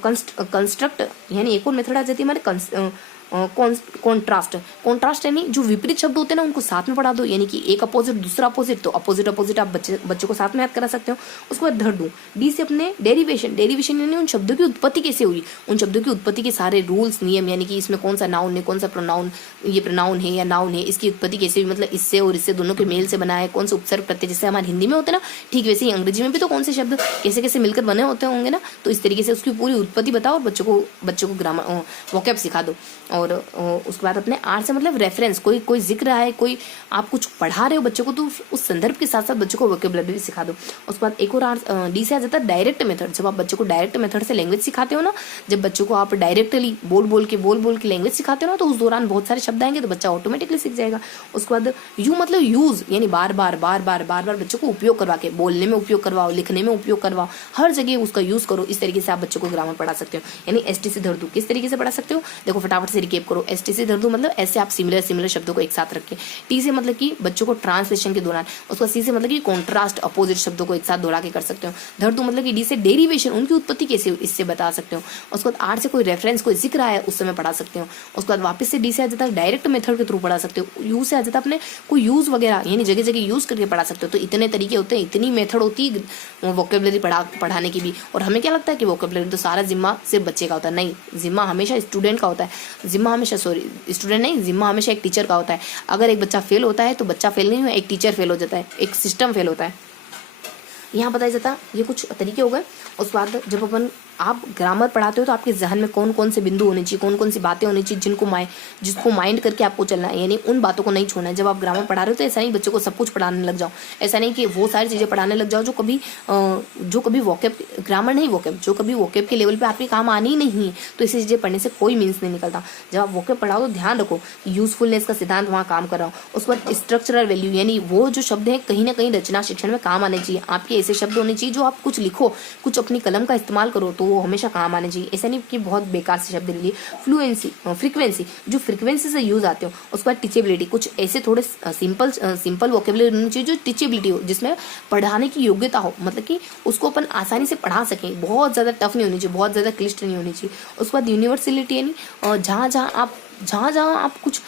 कंस्ट्रक्ट, यानी एक और मेथड आ जाती है हमारे कॉन्ट्रास्ट यानी जो विपरीत शब्द होते हैं ना उनको साथ में पढ़ा दो, यानी कि एक अपोजिट दूसरा अपोजिट, तो अपोजिट आप बच्चों को साथ में याद करा सकते हो। उसके बाद धर दूं। डी से अपने डेरिवेशन यानी उन शब्दों की उत्पत्ति कैसे हुई, उन शब्दों की उत्पत्ति के सारे रूल्स नियम, यानी कि इसमें कौन सा नाउन है, कौन सा प्रोनाउन, ये प्रोनाउन है या नाउन है, इसकी उत्पत्ति कैसे हुई, मतलब इससे और इससे दोनों के मेल से बना है, कौन सा उपसर्ग प्रत्यय, जैसे हमारे हिंदी में होते हैं ना, ठीक वैसे ही अंग्रेजी में भी तो कौन से शब्द कैसे कैसे मिलकर बने होते होंगे ना, तो इस तरीके से उसकी पूरी उत्पत्ति बताओ और बच्चों को ग्रामर वोकैब सिखा दो। और उसके बाद अपने आर से मतलब रेफरेंस, कोई जिक्र है, कोई आप कुछ पढ़ा रहे हो बच्चों को तो उस संदर्भ के साथ साथ बच्चों को वोकेबुलरी भी सिखा दो। उसके बाद एक और डी से आ जाता है डायरेक्ट मेथड। जब आप बच्चों को डायरेक्ट मेथड से लैंग्वेज सिखाते हो ना, जब बच्चों को आप डायरेक्टली बोल के लैंग्वेज सिखाते हो ना, तो उस दौरान बहुत सारे शब्द आएंगे तो बच्चा ऑटोमेटिकली सीख जाएगा। उसके बाद यू मतलब यूज, यानी बार बार बच्चों को उपयोग करवा के, बोलने में उपयोग करवाओ, लिखने में उपयोग करवाओ, हर जगह उसका यूज करो। इस तरीके से आप बच्चों को ग्रामर पढ़ा सकते हो। यानी एसटीसी धरदू किस तरीके से पढ़ा सकते हो, देखो फटाफट से रिकेप करो। एसटीसी धरदू मतलब ऐसे आप सिमिलर शब्दों को एक साथ रखें। टी से मतलब कि बच्चों को ट्रांसलेशन के दौरान, उसका सी से मतलब कि कॉन्ट्रास्ट अपोजिट शब्दों को एक साथ दोहरा के कर सकते हो। धरदू मतलब कि डी से डेरिवेशन, उनकी उत्पत्ति कैसे हो इससे बता सकते हो। उसके बाद आर से कोई रेफरेंस, कोई जिक्र आया उस समय पढ़ा सकते हो। उसके बाद वापस से डी से आ जाता है डायरेक्ट मेथड के थ्रू पढ़ा सकते हो। यू से आ जाता है अपने कोई यूज वगैरह, यानी जगह जगह यूज करके पढ़ा सकते हो। तो इतने तरीके होते हैं, इतनी मेथड होती है वोकेबुलरी पढ़ाने की भी। और हमें क्या लगता है कि वोकेबुलरी तो सारा जिम्मा सिर्फ बच्चे का होता है, नहीं, जिम्मा हमेशा स्टूडेंट का होता है। जिम्मा हमेशा एक टीचर का होता है। अगर एक बच्चा फेल होता है तो बच्चा फेल नहीं हुआ, एक टीचर फेल हो जाता है, एक सिस्टम फेल होता है। यहाँ बताया जाता है, ये कुछ तरीके हो गए। उसके बाद जब अपन आप ग्रामर पढ़ाते हो तो आपके जहन में कौन कौन से बिंदु होने चाहिए, कौन कौन सी बातें होनी चाहिए जिसको माइंड करके आपको चलना है, यानी उन बातों को नहीं छोड़ना है। जब आप ग्रामर पढ़ा रहे हो तो ऐसा नहीं बच्चों को सब कुछ पढ़ाने लग जाओ, ऐसा नहीं कि वो सारी चीज़ें पढ़ाने लग जाओ जो कभी वोकेब, ग्रामर नहीं वोकेब, जो कभी वोकेब के लेवल पर आपके काम आनी ही नहीं है। तो ऐसी चीज़ें पढ़ने से कोई मीन्स नहीं निकलता। जब आप वोकेब पढ़ाओ तो ध्यान रखो यूजफुलनेस का सिद्धांत वहाँ काम कर रहा हो। उसके बाद स्ट्रक्चरल वैल्यू, यानी वो जो शब्द हैं कहीं ना कहीं रचना शिक्षण में काम आने चाहिए। आपके ऐसे शब्द होने चाहिए जो आप कुछ लिखो, कुछ अपनी कलम का इस्तेमाल करो तो वो हमेशा काम आने चाहिए। ऐसा नहीं कि बहुत बेकार से शब्द ले लिए। फ्रीक्वेंसी, जो फ्रीक्वेंसी से यूज आते हो। उसके बाद टीचेबिलिटी, कुछ ऐसे थोड़े सिंपल वोकेबुलरी होनी चाहिए जो टीचेबिलिटी हो, जिसमें पढ़ाने की योग्यता हो, मतलब कि उसको अपन आसानी से पढ़ा सकें। बहुत ज़्यादा टफ नहीं होनी चाहिए, बहुत ज़्यादा क्लिष्ट नहीं होनी चाहिए। उसके बाद यूनिवर्सलिटी, यानी जहाँ आप कुछ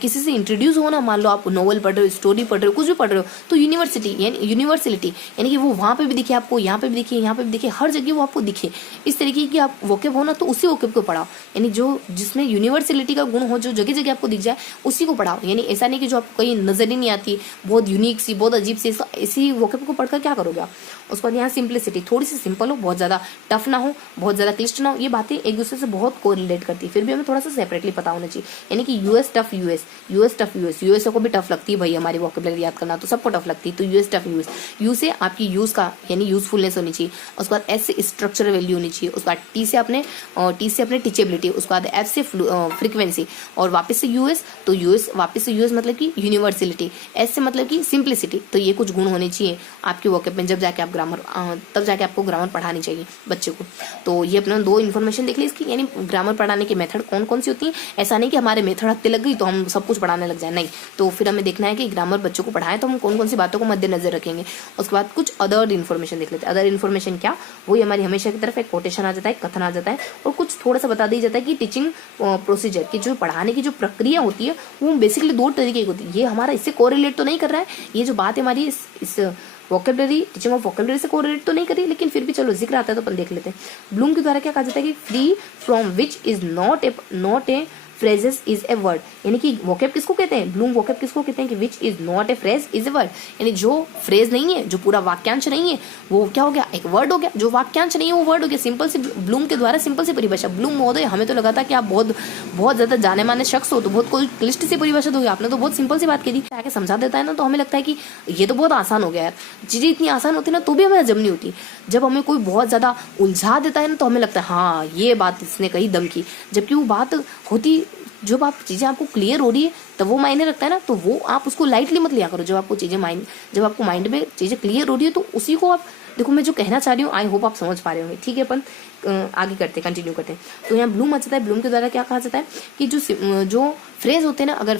किसी से इंट्रोड्यूस हो ना, मान लो आप नोवेल पढ़ रहे हो, स्टोरी पढ़ रहे हो, कुछ भी पढ़ रहे हो, तो यूनिवर्सलिटी यानी कि वो वहाँ पे भी दिखे आपको, यहाँ पे भी दिखे, यहाँ पे भी दिखे, हर जगह वो आपको दिखे। इस तरीके की आप वोकेब हो ना तो उसी वोकेब को पढ़ाओ, यानी जो जिसमें यूनिवर्सलिटी का गुण हो, जो जगह जगह आपको दिख जाए उसी को पढ़ाओ। यानी ऐसा नहीं कि जो आपको कहीं नजर ही नहीं आती, बहुत यूनिक सी, बहुत अजीब सी, इसी वोकेब को पढ़कर क्या करोगे आप। उसके बाद यहाँ सिंप्लिसिटी, थोड़ी सी सिंपल हो, बहुत ज़्यादा टफ ना हो, बहुत ज़्यादा क्लिष्ट ना हो। ये बातें एक दूसरे से बहुत कोरिलेट करती है, फिर भी हमें थोड़ा सा सेपरेटली पता होना चाहिए। यानी कि यूएस टफ यूएस को भी टफ लगती है भाई, हमारी वोकेबुलरी याद करना तो सबको टफ लगती है। तो यूएस टफ यू से आपकी यूज का यानी यूजफुलनेस होनी चाहिए। उसके बाद एस से स्ट्रक्चरल वैल्यू होनी चाहिए। उसके बाद टी से अपने टीचेबिलिटी। उसके बाद एफ से फ्रीक्वेंसी और वापस से यूएस, तो यूएस वापस से यूएस मतलब कि यूनिवर्सलिटी। एस से मतलब कि सिंप्लिसिटी। तो ये कुछ गुण होने चाहिए आपके वोकेब में, जब जाके आप तब जाके आपको ग्रामर पढ़ानी चाहिए बच्चे को। तो ये अपने दो इन्फॉर्मेशन देख ली इसकी, यानी ग्रामर पढ़ाने की मेथड कौन कौन सी होती है। ऐसा नहीं कि हमारे मेथड हत्ते लग गई तो हम सब कुछ पढ़ाने लग जाए, नहीं। तो फिर हमें देखना है कि ग्रामर बच्चों को पढ़ाएं तो हम कौन कौन सी बातों को मद्देनजर रखेंगे। उसके बाद कुछ अदर इन्फॉर्मेशन देख लेते हैं। अदर इन्फॉर्मेशन क्या, वही हमारी हमेशा की तरफ एक कोटेशन आ जाता है, कथन आ जाता है, और कुछ थोड़ा सा बता दिया जाता है कि टीचिंग प्रोसीजर की जो पढ़ाने की जो प्रक्रिया होती है वो बेसिकली दो तरीके की होती है। ये हमारा इससे कोरिलेट तो नहीं कर रहा है, ये जो बात है हमारी इस वोकेबुलरी, टीचिंग ऑफ वोकेबुलरी से कोरिलेट तो नहीं करी, लेकिन फिर भी चलो जिक्र आता है तो अपन देख लेते हैं। ब्लूम के द्वारा क्या कहा जाता है कि free from which is not a phrases is a word, यानी कि वोकेब किसको कहते हैं, ब्लूम वोकेब किसको कहते हैं कि which is not a phrase is a word, यानी जो फ्रेज नहीं है, जो पूरा वाक्यांश नहीं है, वो क्या हो गया, एक वर्ड हो गया। जो वाक्यांश नहीं है वो वर्ड हो गया। सिंपल से ब्लूम के द्वारा सिंपल से परिभाषा। ब्लूम महोदय, हमें तो लगा था कि आप बहुत ज्यादा जाने माने शख्स हो, तो बहुत कोई क्लिष्ट से परिभाषा दोगे, आपने तो बहुत सिंपल सी बात कही। आके समझा देता है ना, तो हमें लगता है कि ये तो बहुत आसान हो गया यार। चीजें इतनी आसान होती है ना तो भी हमें हजम नहीं होती। जब हमें कोई बहुत ज्यादा उलझा देता है ना तो हमें लगता है हाँ ये बात इसने कही दम की, जबकि वो बात होती, जब आप चीज़ें आपको क्लियर हो रही है तब वो मायने रखता है ना, तो वो आप उसको लाइटली मत लिया करो। जब आपको माइंड में चीज़ें क्लियर हो रही है तो उसी को आप देखो। मैं जो कहना चाह रही हूँ आई होप आप समझ पा रहे होंगे। ठीक है, अपन आगे कंटिन्यू करते हैं। तो यहाँ ब्लूम आ जाता है। ब्लूम के द्वारा क्या कहा जाता है कि जो फ्रेज होते हैं ना, अगर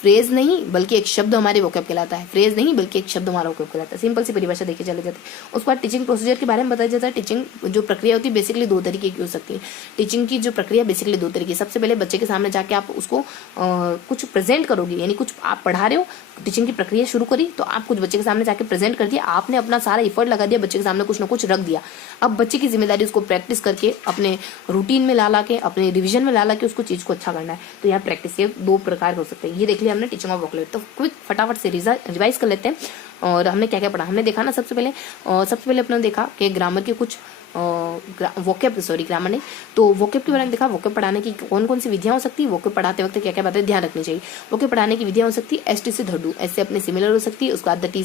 फ्रेज नहीं बल्कि एक शब्द हमारे वोकेब कहलाता है। फ्रेज नहीं बल्कि एक शब्द हमारा वोकेब कहलाता है। सिंपल सी परिभाषा देखे चले जाते हैं। उसके बाद टीचिंग प्रोसीजर के बारे में बताया जाता है। टीचिंग जो प्रक्रिया होती है बेसिकली दो तरीके की हो सकती है। टीचिंग की जो प्रक्रिया बेसिकली दो तरीके। सबसे पहले बच्चे के सामने जाके आप उसको कुछ प्रेजेंट करोगे, यानी कुछ आप पढ़ा रहे हो, टीचिंग की प्रक्रिया शुरू करी तो आप कुछ बच्चे के सामने जाके प्रेजेंट कर दिया, आपने अपना सारा एफर्ट लगा दिया, बच्चे के सामने कुछ ना कुछ रख दिया। अब बच्चे की जिम्मेदारी उसको प्रैक्टिस करके अपने रूटीन में ला के, अपने रिविजन में ला के उसको चीज को अच्छा करना है। तो यहाँ प्रैक्टिस ये दो प्रकार हो सकते हैं। ये देख लिया हमने टीचिंग ऑफ वोकेबुलरी। तो क्विक फटाफट से रिवाइज कर लेते हैं। और हमने क्या क्या पढ़ा, हमने देखा ना सबसे पहले अपने देखा कि ग्रामर के कुछ वोकेब, सॉरी ग्रामर नहीं, तो वोकेब के बारे में देखा। वोकेब पढ़ाने की कौन कौन सी विधियां हो सकती है, वोकेब पढ़ाते वक्त क्या क्या बातें ध्यान रखनी चाहिए। वोकेब पढ़ाने की विधियां हो सकती है एस टी से धडू, एस से अपने सिमिलर हो सकती है, उसके बाद टी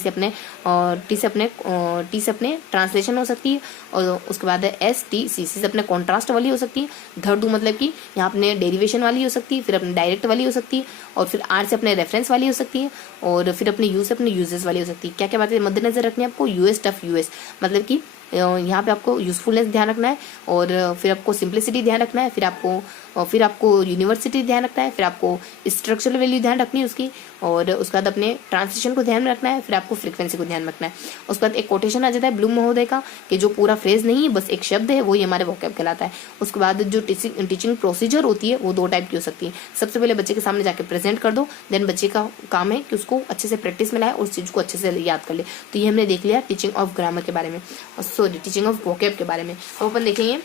से अपने ट्रांसलेशन हो सकती है, और उसके बाद एस टी सी से अपने कॉन्ट्रास्ट वाली हो सकती है। धडू मतलब कि यहाँ अपने डेरिवेशन वाली हो सकती है, फिर अपने डायरेक्ट वाली हो सकती है, और फिर आर से अपने रेफरेंस वाली हो सकती है, और फिर अपने यू से अपने यूजेस वाली हो सकती है। क्या क्या बातें मद्देनजर रखनी है आपको, यूएस टफ यूएस मतलब कि यहाँ पे आपको यूजफुलनेस ध्यान रखना है, और फिर आपको सिंप्लिसिटी ध्यान रखना है, फिर आपको यूनिवर्सिटी ध्यान रखना है, फिर आपको स्ट्रक्चरल वैल्यू ध्यान रखनी है उसकी, और उसके बाद अपने ट्रांसलेशन को ध्यान रखना है, फिर आपको फ्रीक्वेंसी को ध्यान रखना है। उसके बाद एक कोटेशन आ जाता है ब्लूम महोदय का कि जो पूरा फ्रेज नहीं है बस एक शब्द है, वही हमारे वोकैब कहलाता है। उसके बाद जो टीचिंग प्रोसीजर होती है वो 2 टाइप की हो सकती है। सबसे पहले बच्चे के सामने जाके प्रेजेंट कर दो, देन बच्चे का काम है कि उसको अच्छे से प्रैक्टिस में लाए और उस चीज को अच्छे से याद कर ले। तो ये हमने देख लिया टीचिंग ऑफ ग्रामर के बारे में, सॉरी टीचिंग ऑफ वोकैब के बारे में। अब अपन देखेंगे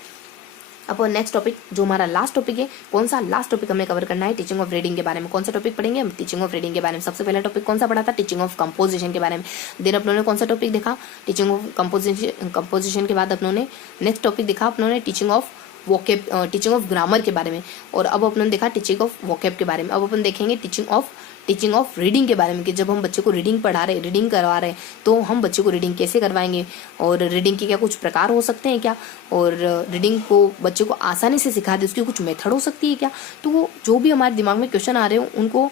अब नेक्स्ट टॉपिक जो हमारा लास्ट टॉपिक है। कौन सा लास्ट टॉपिक हमें कवर करना है, टीचिंग ऑफ रीडिंग के बारे में। कौन सा टॉपिक पढ़ेंगे हम, टीचिंग ऑफ रीडिंग के बारे में। सबसे पहला टॉपिक कौन सा पढ़ा था, टीचिंग ऑफ कंपोजिशन के बारे में। देन अपनों ने कौन सा टॉपिक देखा, टीचिंग ऑफ कंपोजिशन के बाद अपनों ने नेक्स्ट टॉपिक देखा अपनों ने teaching of vocab, teaching of grammar के बारे में। और अब अपनों ने देखा टीचिंग ऑफ वोकैब के बारे में। अब अपन देखेंगे टीचिंग ऑफ रीडिंग के बारे में कि जब हम बच्चे को रीडिंग पढ़ा रहे, रीडिंग करवा रहे हैं, तो हम बच्चे को रीडिंग कैसे करवाएंगे, और रीडिंग के क्या कुछ प्रकार हो सकते हैं क्या, और रीडिंग को बच्चे को आसानी से सिखा दे उसकी कुछ मेथड हो सकती है क्या। तो वो जो भी हमारे दिमाग में क्वेश्चन आ रहे हो उनको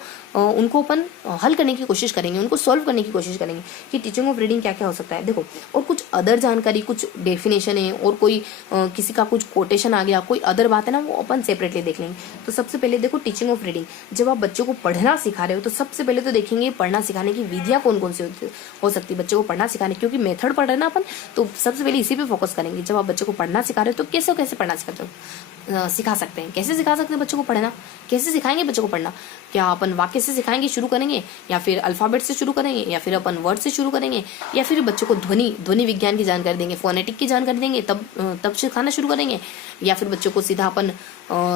अपन हल करने की कोशिश करेंगे, उनको सॉल्व करने की कोशिश करेंगे कि टीचिंग ऑफ रीडिंग क्या क्या हो सकता है। देखो, और कुछ अदर जानकारी, कुछ डेफिनेशन है, और कोई किसी का कुछ कोटेशन आ गया, कोई अदर बात है ना, वो अपन सेपरेटली देख लेंगे। तो सबसे पहले देखो टीचिंग ऑफ रीडिंग, जब आप बच्चों को पढ़ना सिखा रहे हो तो सबसे पहले तो देखेंगे पढ़ना सिखाने की विधियां कौन कौन सी हो सकती है बच्चों को पढ़ना सिखाने, क्योंकि मेथड पढ़ रहे हैं ना अपन, तो सबसे पहले इसी पे फोकस करेंगे। जब आप बच्चों को पढ़ना सिखा रहे हो तो कैसे कैसे पढ़ना सिखा सकते हैं, कैसे सिखा सकते हैं बच्चों को पढ़ना, कैसे सिखाएंगे बच्चों को पढ़ना। क्या अपन वाक्य से सिखाएंगे, शुरू करेंगे, या फिर अल्फाबेट से शुरू करेंगे, या फिर अपन वर्ड से शुरू करेंगे, या फिर बच्चों को ध्वनि विज्ञान की जानकारी देंगे, फोनेटिक की जानकारी देंगे, तब सिखाना शुरू करेंगे, या फिर बच्चों को सीधा अपन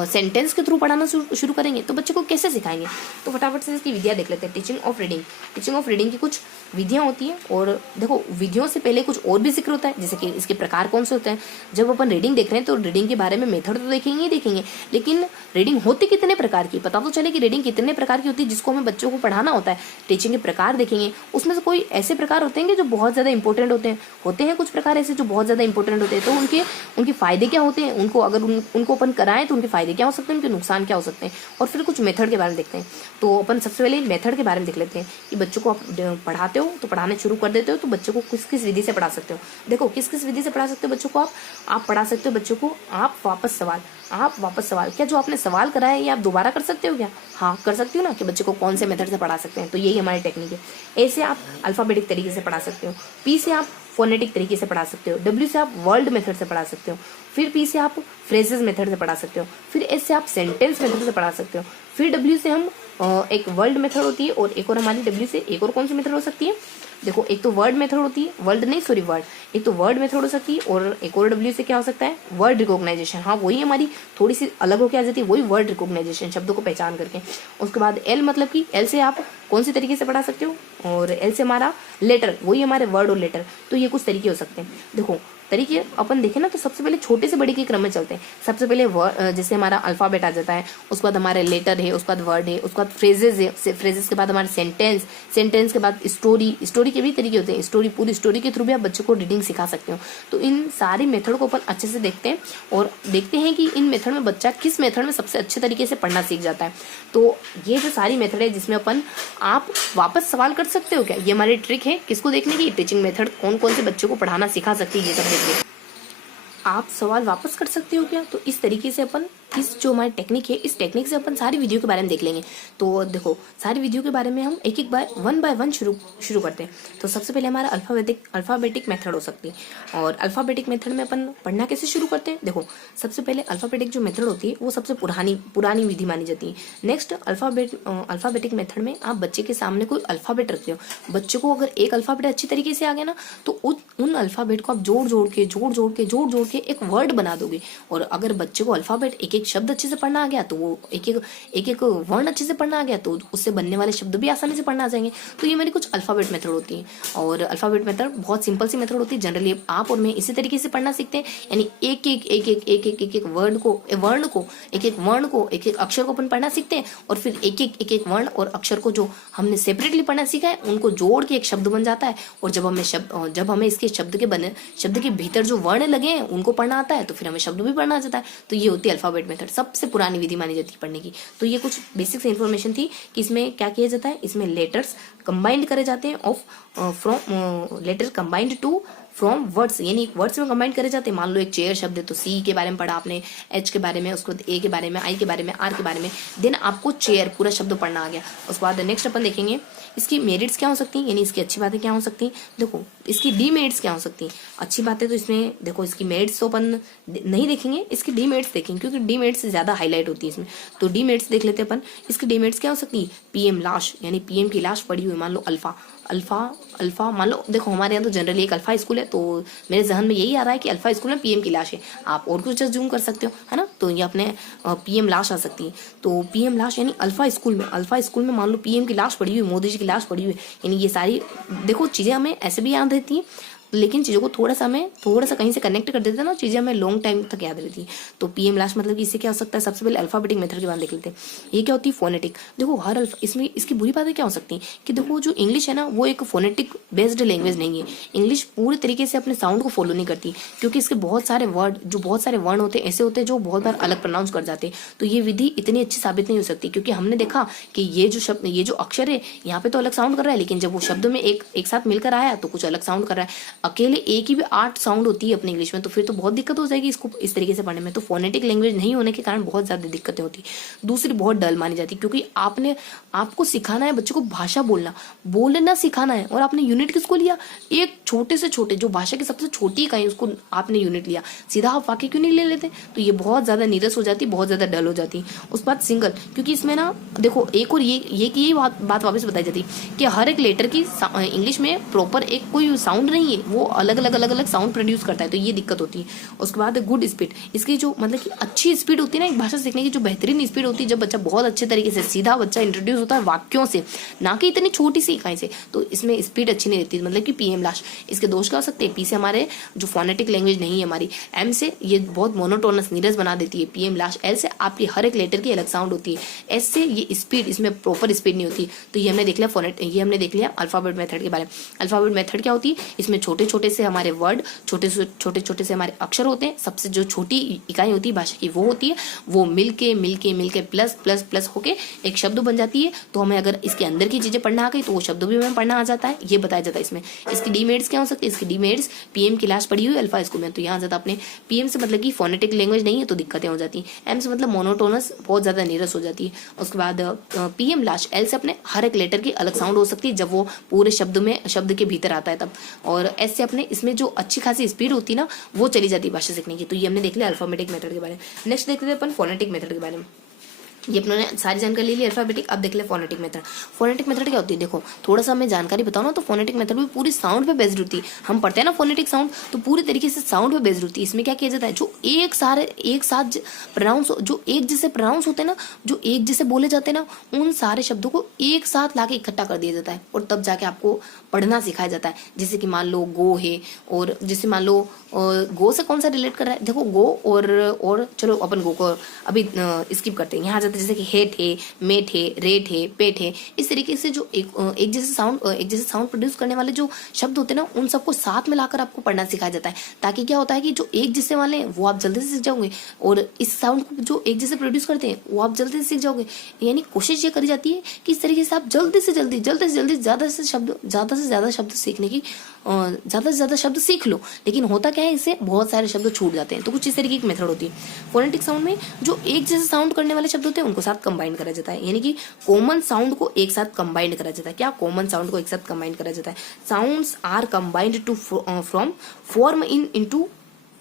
सेंटेंस के थ्रू पढ़ाना शुरू करेंगे। तो बच्चों को कैसे सिखाएंगे, तो फटाफट से इसकी विधियां देख लेते हैं। टीचिंग ऑफ रीडिंग की कुछ विधियां होती हैं, और देखो विधियों से पहले कुछ और भी जिक्र होता है, जैसे कि इसके प्रकार कौन से होते हैं। जब अपन रीडिंग देख रहे हैं तो रीडिंग के बारे में मेथड तो देखेंगे, लेकिन रीडिंग होती कितने प्रकार की, पता तो चले कि रीडिंग कितने प्रकार की होती है जिसको हमें बच्चों को पढ़ाना होता है। टीचिंग के प्रकार देखेंगे, उसमें से कोई ऐसे प्रकार होते हैं जो बहुत ज्यादा इंपॉर्टेंट होते हैं कुछ प्रकार ऐसे जो बहुत ज्यादा इंपॉर्टेंट होते हैं। तो उनके फायदे क्या होते हैं, उनको अगर उनको अपन कराएं तो उनके फायदे क्या हो सकते हैं, उनके नुकसान क्या हो सकते हैं, और फिर कुछ मेथड के बारे में देखते हैं। तो अपन सबसे पहले मेथड के बारे में देख लेते हैं कि बच्चों को आप पढ़ाते हो तो पढ़ाने शुरू कर देते हो तो बच्चों को किस किस विधि से पढ़ा सकते हो। देखो किस किस विधि से पढ़ा सकते हो बच्चों को, आप पढ़ा सकते हो बच्चों को आप वापस सवाल क्या जो आपने सवाल कराया ये आप दोबारा कर सकते हो क्या, हाँ कर सकते हो ना, कि बच्चे को कौन से मेथड से पढ़ा सकते हैं। तो यही हमारी टेक्निक है। ए से आप अल्फाबेटिक तरीके से पढ़ा सकते हो, पी से आप फोनेटिक तरीके से पढ़ा सकते हो, डब्ल्यू से आप वर्ड मेथड से पढ़ा सकते हो, फिर पी से आप फ्रेजेस मेथड से पढ़ा सकते हो, फिर एस से आप सेंटेंस मेथड से पढ़ा सकते हो, फिर डब्ल्यू से हम एक वर्ड मेथड होती है, और एक और हमारी डब्ल्यू से एक और कौन सी मेथड हो सकती है। देखो एक तो वर्ड मेथड होती है, एक तो वर्ड मेथड हो सकती है, और एक और डब्ल्यू से क्या हो सकता है, वर्ड रिकॉग्नाइजेशन। हाँ वही हमारी थोड़ी सी अलग होकर आ जाती है, वही वर्ड रिकॉग्नाइजेशन, शब्दों को पहचान करके। उसके बाद एल मतलब कि एल से आप कौन सी तरीके से पढ़ा सकते हो, और एल से हमारा लेटर, वही हमारे वर्ड और लेटर। तो ये कुछ तरीके हो सकते हैं। देखो तरीके अपन देखें ना तो सबसे पहले छोटे से बड़े के क्रम में चलते हैं। सबसे पहले जैसे हमारा अल्फाबेट आ जाता है, उसके बाद हमारे लेटर है, उसके बाद वर्ड है, उसके बाद फ्रेजेस है, फ्रेजेस के बाद हमारे सेंटेंस के बाद स्टोरी के भी तरीके होते हैं। पूरी स्टोरी के थ्रू भी आप बच्चों को रीडिंग सिखा सकते हो। तो इन सारी मेथड को अपन अच्छे से देखते हैं और देखते हैं कि इन मेथड में बच्चा किस मेथड में सबसे अच्छे तरीके से पढ़ना सीख जाता है। तो ये जो सारी मेथड है जिसमें अपन आप वापस सवाल कर सकते हो क्या, ये हमारी ट्रिक है किसको देखने की, टीचिंग मेथड कौन कौन से बच्चों को पढ़ाना सिखा सकती है, ये सब देखिए। आप सवाल वापस कर सकते हो क्या, तो इस तरीके से अपन इस जो हमारी टेक्निक है इस टेक्निक से अपन सारी वीडियो के बारे में देख लेंगे। तो देखो सारी वीडियो के बारे में हम एक एक बार वन बाय वन शुरू करते हैं। तो सबसे पहले हमारा अल्फाबेटिक मेथड हो सकती है, और अल्फाबेटिक मेथड में अपन पढ़ना कैसे शुरू करते हैं। देखो सबसे पहले अल्फाबेटिक जो मेथड होती है वो सबसे पुरानी विधि मानी जाती है। नेक्स्ट अल्फाबेटिक मेथड में आप बच्चे के सामने कोई अल्फाबेट रखते हो, बच्चे को अगर एक अल्फाबेट अच्छी तरीके से आ गया ना तो उन अल्फाबेट को आप जोड़ जोड़ के एक वर्ड बना दोगे। और अगर बच्चे को अल्फाबेट एक एक शब्द अच्छे से पढ़ना आ गया तो वो एक वर्ण अच्छे से पढ़ना आ गया तो उससे बनने वाले शब्द भी आसानी से पढ़ना आ जाएंगे। तो ये मेरी कुछ अल्फाबेट मेथड होती है, और अल्फाबेट मेथड बहुत सिंपल सी मेथड होती है। जनरली आप और मैं इसी तरीके से पढ़ना सीखते हैं, यानी एक वर्ण को एक एक अक्षर को अपन पढ़ना सीखते हैं, और फिर एक वर्ण और अक्षर को जो हमने सेपरेटली पढ़ना सीखा है उनको जोड़ के एक शब्द बन जाता है। और जब हमें इसके शब्द के भीतर जो वर्ण लगे हैं उनको पढ़ना आता है तो फिर हमें शब्द भी पढ़ना आ जाता है। तो ये होती है अल्फाबेट मेथड, सबसे पुरानी विधि मानी जाती है पढ़ने की। तो ये कुछ बेसिक इन्फॉर्मेशन थी कि इसमें क्या किया जाता है, इसमें लेटर्स कंबाइंड करे जाते हैं from letters combined to from words, यानी वर्ड्स में कंबाइंड करे जाते हैं। मान लो एक चेयर शब्द है तो सी के बारे में पढ़ा आपने, एच के बारे में, उसके बाद ए के बारे में, आई के बारे में, आर के बारे में, देन आपको चेयर पूरा शब्द पढ़ना आ गया। उसके बाद नेक्स्ट अपन देखेंगे इसकी मेरिट्स क्या हो सकती हैं, यानी इसकी अच्छी बातें क्या हो सकती हैं। देखो इसकी डीमेरिट्स क्या हो सकती हैं। अच्छी बातें तो इसमें देखो, इसकी मेरिट्स तो अपन नहीं देखेंगे, इसकी डीमेरिट्स देखेंगे क्योंकि डीमेरिट्स ज्यादा हाईलाइट होती है इसमें। तो डीमेरिट्स देख लेते हैं अपन। इसकी डीमेरिट्स क्या हो सकती है, पीएम लाश, यानी पीएम की लाश पड़ी हुई, मान लो अल्फा मान लो। देखो हमारे यहाँ तो जनरली एक अल्फा स्कूल है तो मेरे जहन में यही आ रहा है कि अल्फा स्कूल में पीएम की लाश है। आप और कुछ जूम कर सकते हो, है ना। तो ये अपने पीएम लाश आ सकती है। तो पीएम लाश यानी अल्फा स्कूल में मान लो पीएम की लाश पड़ी हुई, मोदी जी की लाश पड़ी हुई, यानी ये सारी देखो चीजें हमें ऐसे भी याद रहती हैं, लेकिन चीज़ों को थोड़ा सा कहीं से कनेक्ट कर देते हैं ना, चीज़ें हमें लॉन्ग टाइम तक याद रहती है। तो पीएम लास्ट मतलब कि इससे क्या हो सकता है। सबसे पहले अल्फाबेटिक मेथड की बात देख लेते हैं। ये क्या होती है, फोनेटिक। देखो हर इसमें इसकी बुरी बातें क्या हो सकती हैं कि देखो जो इंग्लिश है ना वो एक फोनेटिक बेस्ड लैंग्वेज नहीं है। इंग्लिश पूरी तरीके से अपने साउंड को फॉलो नहीं करती, क्योंकि इसके बहुत सारे वर्ण होते हैं, ऐसे होते हैं जो बहुत बार अलग प्रोनाउंस कर जाते हैं। तो ये विधि इतनी अच्छी साबित नहीं हो सकती, क्योंकि हमने देखा कि ये जो अक्षर है यहाँ पे तो अलग साउंड कर रहा है, लेकिन जब वो शब्द में एक साथ मिलकर आया तो कुछ अलग साउंड कर रहा है। अकेले एक ही भी 8 साउंड होती है अपने इंग्लिश में, तो फिर तो बहुत दिक्कत हो जाएगी इसको इस तरीके से पढ़ने में। तो फोनेटिक लैंग्वेज नहीं होने के कारण बहुत ज्यादा दिक्कतें होती। दूसरी बहुत डल मानी जाती, क्योंकि आपको सिखाना है बच्चों को भाषा बोलना सिखाना है, और आपने यूनिट किसको लिया, एक छोटे से छोटे जो भाषा की सबसे छोटी इकाई उसको आपने यूनिट लिया। सीधा आप वाक्य क्यों नहीं ले लेते। तो ये बहुत ज्यादा नीरस हो जाती, बहुत ज्यादा डल हो जाती। उस बात सिंगल, क्योंकि इसमें ना देखो एक और ये बात वापस बताई जाती कि हर एक लेटर की इंग्लिश में प्रॉपर एक कोई साउंड नहीं है, वो अलग अलग साउंड प्रोड्यूस करता है। तो ये दिक्कत होती है। उसके बाद गुड स्पीड, इसकी जो मतलब कि अच्छी स्पीड होती है ना एक भाषा सीखने की, जो बेहतरीन स्पीड होती है, जब बच्चा बहुत अच्छे तरीके से सीधा बच्चा इंट्रोड्यूस होता है वाक्यों से, ना कि इतनी छोटी सी इकाई से, तो इसमें स्पीड अच्छी नहीं रहती। मतलब कि पीएम लाश, इसके दोष क्या हो सकते हैं। पी से हमारे जो फोनेटिक लैंग्वेज नहीं है हमारी, एम से ये बहुत मोनोटोनस नीरस बना देती है पीएम लाश, एल से आपकी हर एक लेटर की अलग साउंड होती है, एस से ये स्पीड, इसमें प्रॉपर स्पीड नहीं होती। तो ये हमने देख लिया अल्फाबेट मेथड के बारे में। अल्फाबेट मेथड क्या होती है, इसमें छोटे छोटे से हमारे वर्ड, छोटे छोटे से हमारे अक्षर होते हैं, सबसे जो छोटी इकाई होती है भाषा की वो होती है, वो मिलके प्लस होके एक शब्द बन जाती है। तो हमें अगर इसके अंदर की चीजें पढ़ना आ गई तो वो शब्द भी हमें पढ़ना आ जाता है, ये बताया जाता है इसमें। इसकी डीमेरिट्स क्या हो सकती है, इसकी डीमेरिट्स पीएम की लाश पड़ी हुई अल्फा स्कूल में, तो यहाँ ज्यादा अपने पीएम से मतलब कि फोनेटिक लैंग्वेज नहीं है तो दिक्कतें हो जाती है। एम से मतलब मोनोटोनस, बहुत ज्यादा नीरस हो जाती है। उसके बाद पीएम लाश, एल से अपने हर एक लेटर की अलग साउंड हो सकती है जब वो पूरे शब्द के भीतर आता है तब, और एस से अपने इसमें जो अच्छी खासी स्पीड होती है ना वो चली जाती है भाषा सीखने की। तो ये हमने देख लिया अल्फाबेटिक मेथड के बारे में। नेक्स्ट देखते हैं अपन फोनेटिक मेथड के बारे में। ये अपने सारी जानकारी ले ली अल्फाबेटिक। अब देख ले फोनेटिक मेथड। फोनेटिक मेथड क्या होती है, देखो थोड़ा सा मैं जानकारी बताऊँ ना, तो फोनेटिक मेथड भी पूरी साउंड पे बेस्ड होती है। हम पढ़ते हैं ना फोनेटिक साउंड, तो पूरी तरीके से साउंड पे बेस्ड होती है। इसमें क्या किया जाता है, जो एक साथ प्रोनाउंस, जो एक जैसे प्रोनाउंस होते हैं ना, जो एक जैसे बोले जाते हैं ना, उन सारे शब्दों को एक साथ लाके इकट्ठा कर दिया जाता है, और तब जाके आपको पढ़ना सिखाया जाता है। जैसे कि मान लो गो है, और जैसे मान लो गो से कौन सा रिलेट कर रहा है, देखो गो और चलो अपन गो को अभी स्किप करते हैं। यहाँ जाते जैसे कि हेट है, मेट है, रेट है, पेट है, इस तरीके से जो एक जैसे साउंड प्रोड्यूस करने वाले जो शब्द होते हैं ना, उन सबको साथ में लाकर आपको पढ़ना सिखाया जाता है। ताकि क्या होता है कि जो एक जैसे वाले हैं वो आप जल्दी से सीख जाओगे, और इस साउंड को जो एक जैसे प्रोड्यूस करते हैं वो आप जल्दी से सीख जाओगे। यानी कोशिश ये करी जाती है कि इस तरीके से आप जल्दी से जल्दी ज्यादा से ज्यादा शब्द सीखने की, ज्यादा से ज्यादा शब्द सीख लो। लेकिन होता क्या है, इससे बहुत सारे शब्द छूट जाते हैं। तो कुछ इस तरीके की मेथड होती है। फोनेटिक साउंड में जो एक जैसे साउंड करने वाले शब्द होते हैं उनको साथ कंबाइन करा जाता है, यानी कि कॉमन साउंड को एक साथ कंबाइंड करा जाता है। क्या कॉमन साउंड को एक साथ कंबाइन करा जाता है। Sounds are combined to form into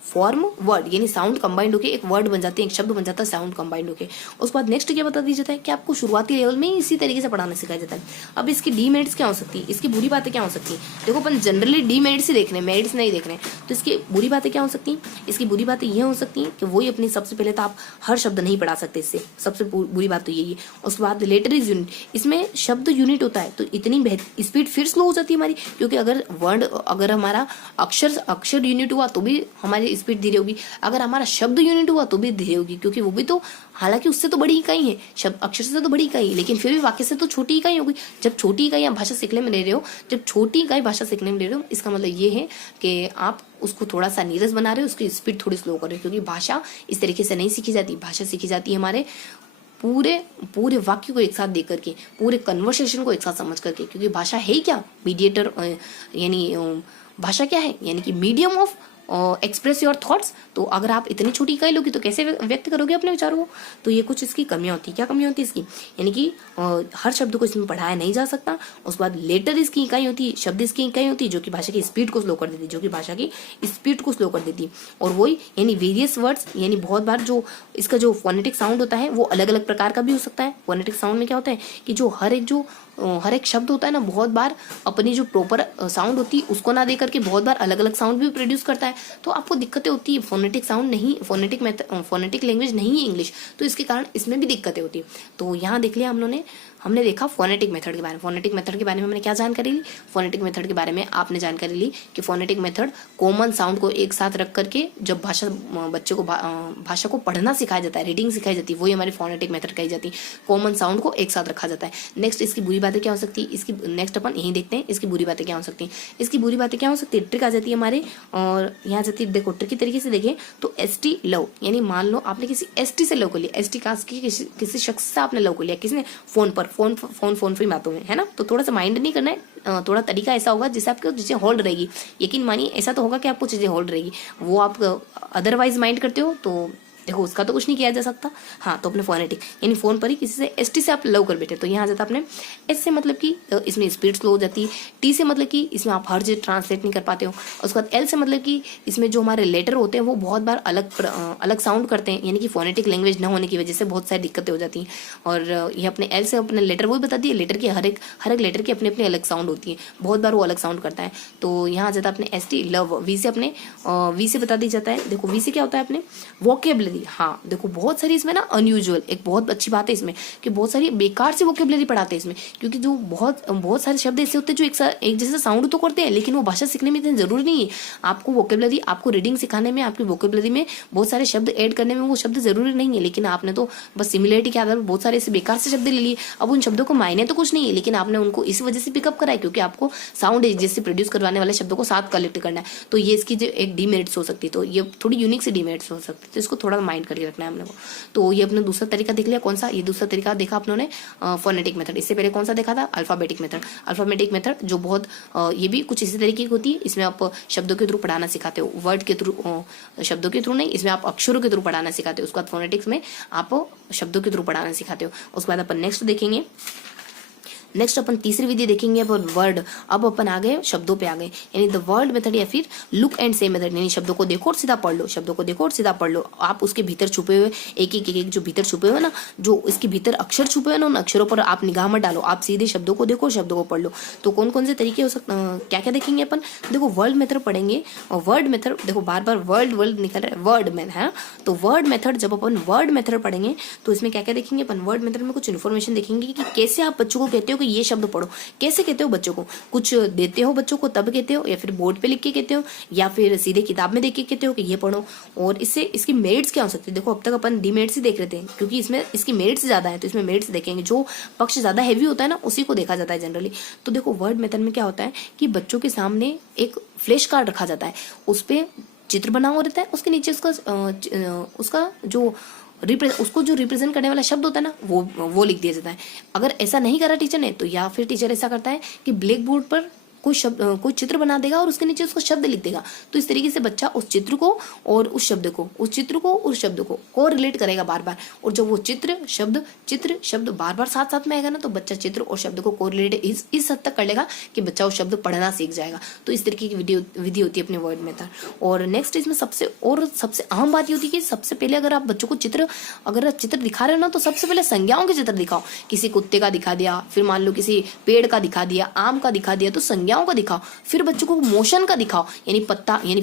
form word, यानी साउंड कंबाइंड होकर एक वर्ड बन जाते हैं, एक शब्द बन जाता है साउंड कंबाइंड होकर। उसके बाद नेक्स्ट क्या बता दिया जाता है कि आपको शुरुआती लेवल में ही इसी तरीके से पढ़ाना सिखाया जाता है। अब इसकी डीमेरिट्स क्या हो सकती है, इसकी बुरी बातें क्या हो सकती है। देखो अपन जनरली डीमेरिट्स ही देख रहे हैं, मेरिट्स नहीं देख रहे हैं। तो इसकी बुरी बातें क्या हो सकती हैं, इसकी बुरी बातें ये हो सकती हैं कि वही अपनी, सबसे पहले तो आप हर शब्द नहीं पढ़ा सकते, इससे सबसे बुरी बात तो यही है। उसके बाद लेटर इज यूनिट, इसमें शब्द यूनिट होता है तो इतनी स्पीड फिर स्लो हो जाती है हमारी, क्योंकि अगर हमारा अक्षर यूनिट हुआ तो भी हमारी स्पीड धीरे होगी, अगर हमारा शब्द यूनिट हुआ तो भी धीरे होगी, क्योंकि वो भी तो, हालांकि उससे तो बड़ी इकाई है, शब्द अक्षर से तो बड़ी इकाई है, लेकिन फिर भी वाक्य से तो छोटी इकाई होगी। जब छोटी इकाई आप भाषा सीखने में ले रहे हो, जब छोटी इकाई भाषा सीखने में ले रहे हो, इसका मतलब ये है कि आप उसको थोड़ा सा नीरस बना रहे हो, उसकी स्पीड थोड़ी स्लो कर रहे हो, क्योंकि भाषा इस तरीके से नहीं सीखी जाती। भाषा सीखी जाती है हमारे पूरे वाक्य को एक साथ देख करके, पूरे कन्वर्सेशन को एक साथ समझ करके, क्योंकि भाषा है ही क्या, मीडिएटर, यानी भाषा क्या है, यानी कि medium of express your thoughts. तो अगर आप इतनी छोटी इकाई लोगी तो कैसे व्यक्त करोगे अपने विचारों को। तो ये कुछ इसकी कमियां होती है। क्या कमी होती है इसकी, यानी कि हर शब्द को इसमें पढ़ाया नहीं जा सकता। उसके बाद लेटर इसकी इकाई होती है, शब्द इसकी इकाई होती है, जो कि भाषा की स्पीड को स्लो कर देती है, और वही यानी वेरियस वर्ड्स, यानी बहुत बार जो इसका जो फोनेटिक साउंड होता है वो अलग अलग प्रकार का भी हो सकता है। फोनेटिक साउंड में क्या होता है कि जो हर एक शब्द होता है ना, बहुत बार अपनी जो प्रॉपर साउंड होती है उसको ना दे करके बहुत बार अलग अलग साउंड भी प्रोड्यूस करता है। तो आपको दिक्कतें होती है, फोनेटिक साउंड नहीं, फोनेटिक लैंग्वेज नहीं है इंग्लिश, तो इसके कारण इसमें भी दिक्कतें होती है। तो यहाँ देख लिया हमने देखा फोनेटिक मेथड के बारे में। फोनेटिक मेथड के बारे में हमने क्या जानकारी ली, फोनेटिक मेथड के बारे में आपने जानकारी ली कि फोनेटिक मेथड कॉमन साउंड को एक साथ रख करके जब बच्चे को भाषा को पढ़ना सिखाया जाता है, रीडिंग सिखाई जाती है, वही हमारी फोनेटिक मेथड कही जाती है। कॉमन साउंड को एक साथ रखा जाता है। नेक्स्ट इसकी बुरी बातें क्या हो सकती है, इसकी नेक्स्ट अपन यही देखते हैं, इसकी बुरी बातें क्या हो सकती है। इसकी बुरी बातें क्या हो सकती है, ट्रिक आ जाती है हमारे, और यहाँ जाती है, देखो ट्रिक की तरीके से देखें तो ST लव, यानी मान लो आपने किसी ST से लव कर लिया, ST कास्ट की किसी शख्स से आपने लव कर लिया, किसने, फोन पे बातों में, है ना। तो थोड़ा सा माइंड नहीं करना है, थोड़ा तरीका ऐसा होगा जिससे आपको चीजें होल्ड रहेगी। यकीन मानिए ऐसा तो होगा कि आपको चीजें होल्ड रहेगी, वो आप अदरवाइज माइंड करते हो तो देखो उसका तो कुछ नहीं किया जा सकता। हाँ, तो अपने फोनेटिक यानी फोन पर ही किसी से ST से आप लव कर बैठे, तो यहाँ जाता अपने S से मतलब कि इसमें स्पीड स्लो हो जाती है, T से मतलब कि इसमें आप हर चीज ट्रांसलेट नहीं कर पाते हो। उसके बाद L से मतलब कि इसमें जो हमारे लेटर होते हैं वो बहुत बार अलग साउंड करते हैं, यानी कि फोनेटिक लैंग्वेज न होने की वजह से बहुत सारी दिक्कतें हो जाती हैं। और ये अपने L से अपने लेटर वही बता दिए, लेटर की हर एक लेटर की अपनी अपनी अलग साउंड होती है, बहुत बार वो अलग साउंड करता है। तो यहाँ जाता अपने ST लव। V से अपने V से बता दिया जाता है, देखो V से क्या होता है अपने वोकेबलरी। हाँ देखो बहुत सारी इसमें ना अनयूजुअल, एक बहुत अच्छी बात है इसमें कि बहुत सारी बेकार सी वोकेबलरी पढ़ाते हैं इसमें, क्योंकि जो बहुत सारे शब्द ऐसे होते हैं जो एक जैसे साउंड तो करते हैं, लेकिन वो भाषा सीखने में इतनी जरूरी नहीं है। आपको वोकेबलरी, आपको रीडिंग सिखाने में, आपकी वोकेबलरी में बहुत सारे शब्द ऐड करने में वो शब्द जरूरी नहीं है, लेकिन आपने तो बस सिमिलरिटी के आधार पर बहुत सारे ऐसे बेकार से शब्द ले लिए। अब उन शब्दों को मायने तो कुछ नहीं है, लेकिन आपने उनको इस वजह से पिकअप करा है क्योंकि आपको साउंड जैसे प्रोड्यूस करवाने वाले शब्दों को साथ कलेक्ट करना है। तो ये इसकी जो एक डीमेरिट्स हो सकती है, तो ये थोड़ी यूनिक से डीमेरिट्स हो सकती है, तो इसको थोड़ा माइंड करके रखना है हमने को। तो ये अपने दूसरा तरीका देख लिया, कौन सा, ये दूसरा तरीका देखा अपनों फोनेटिक मेथड। इससे पहले कौन सा देखा था, अल्फाबेटिक मेथड। अल्फाबेटिक मेथड जो बहुत ये भी कुछ इसी तरीके की होती है, इसमें आप शब्दों के थ्रू पढ़ाना सिखाते हो, वर्ड के थ्रू, शब्दों के थ्रू नहीं, इसमें आप अक्षरों के थ्रू पढ़ाना सिखाते हो। उसके बाद फोनेटिक्स में आप शब्दों के थ्रू पढ़ाना सिखाते हो। उसके बाद अपन नेक्स्ट देखेंगे, नेक्स्ट अपन तीसरी विधि देखेंगे अब वर्ड। अब अपन आ गए शब्दों पे आ गए, यानी द वर्ड मेथड या फिर लुक एंड से मेथड, यानी शब्दों को देखो और सीधा पढ़ लो, शब्दों को देखो और सीधा पढ़ लो। आप उसके भीतर छुपे हुए एक जो भीतर छुपे हुए ना, जो इसके भीतर अक्षर छुपे हुए ना, उन अक्षरों पर आप निगाह मत डालो, आप सीधे शब्दों को देखो, शब्दों को पढ़ लो। तो कौन कौन से तरीके हो सकते, क्या क्या देखेंगे अपन, देखो वर्ड मेथड पढ़ेंगे। और वर्ड मेथड देखो बार बार वर्ड निकल रहा है, वर्ड में है। तो वर्ड मेथड, जब अपन वर्ड मेथड पढ़ेंगे तो इसमें क्या क्या देखेंगे अपन, वर्ड मेथड में कुछ इन्फॉर्मेशन देखेंगे कि कैसे आप बच्चों को कहते हो कि ये शब्द पढ़ो, कैसे कहते हो बच्चों को, कुछ देते हो बच्चों को तब कहते हो, या फिर बोर्ड पे लिख के कहते हो, या फिर सीधे किताब में देख के कहते हो कि ये पढ़ो। और इससे इसकी मेरिट्स क्या हो सकती है, देखो अब तक अपन डीमेरिट्स ही देख रहे थे, क्योंकि इसमें इसकी मेरिट्स ज्यादा है, तो इसमें मेरिट्स देखेंगे। जो पक्ष ज्यादा हैवी होता है ना उसी को देखा जाता है जनरली। तो देखो वर्ड मेथड में क्या होता है कि बच्चों के सामने एक फ्लैश कार्ड रखा जाता है, उस पर चित्र बना हुआ रहता है, उसके नीचे उसका उसको जो रिप्रेजेंट करने वाला शब्द होता है ना वो लिख दिया जाता है। अगर ऐसा नहीं करा टीचर ने, तो या फिर टीचर ऐसा करता है कि ब्लैक बोर्ड पर कोई चित्र बना देगा और उसके नीचे उसको शब्द लिख देगा। तो इस तरीके से बच्चा उस चित्र को और उस शब्द को रिलेट करेगा बार बार। और जब वो चित्र शब्द बार बार साथ साथ में आएगा ना, तो बच्चा चित्र और शब्द को कोरिलेट इस हद तक कर लेगा कि बच्चा वो शब्द पढ़ना सीख जाएगा। तो इस तरीके की विधि होती है अपने वर्ड मेथड। और नेक्स्ट इसमें सबसे अहम बात ये होती है कि सबसे पहले अगर आप बच्चों को चित्र दिखा रहे हो ना, तो सबसे पहले संज्ञाओं के चित्र दिखाओ। किसी कुत्ते का दिखा दिया, फिर मान लो किसी पेड़ का दिखा दिया, आम का दिखा दिया, तो संज्ञाओं का दिखाओ। फिर बच्चों को मोशन का दिखाओ, यानी पत्ता, यानी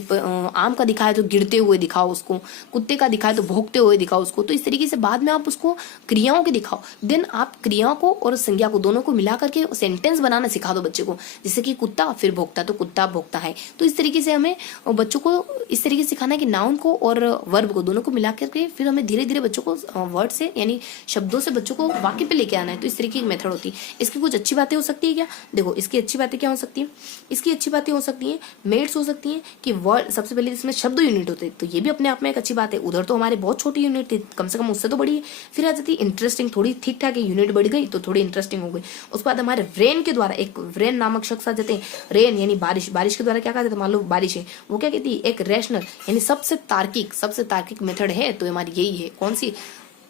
आम का दिखाया तो गिरते हुए दिखाओ उसको, कुत्ते का दिखाया तो भौंकते हुए दिखाओ उसको। तो इस तरीके से बाद में आप उसको क्रियाओं के दिखाओ। देन आप क्रियाओं को और संज्ञा को दोनों को मिला करके सेंटेंस बनाना सिखा दो बच्चे को, जैसे कि कुत्ता फिर भौंकता तो कुत्ता भौंकता है। तो इस तरीके से हमें बच्चों को इस तरीके से सिखाना है कि नाउन को और वर्ब को दोनों को मिला करके फिर हमें धीरे धीरे बच्चों को वर्ड से यानी शब्दों से बच्चों को वाक्य पे लेके आना है। तो इस तरीके की मेथड होती है। इसकी कुछ अच्छी बातें हो सकती है क्या? देखो, इसकी अच्छी बातें क्या हो सकती है? इसकी अच्छी बातें हो सकती हैं, मेट्स हो सकती हैं कि वर्ड, सबसे पहले इसमें शब्द यूनिट होते हैं, तो ये भी अपने आप में एक अच्छी बात है। उधर तो हमारे बहुत छोटी यूनिट थी, कम से कम उससे तो बड़ी है। फिर आ जाती है इंटरेस्टिंग, थोड़ी ठीक ठाक यूनिट बढ़ गई तो थोड़ी इंटरेस्टिंग हो गई। उसके बाद हमारे रेन के द्वारा, एक रेन नामक शख्स आ जाते हैं। रेन यानी बारिश, बारिश के द्वारा क्या कहते हैं? मान लो बारिश है, वो क्या कहती है? एक रैशनल यानी सबसे तार्किक मेथड है। तो हमारी यही है, कौन सी?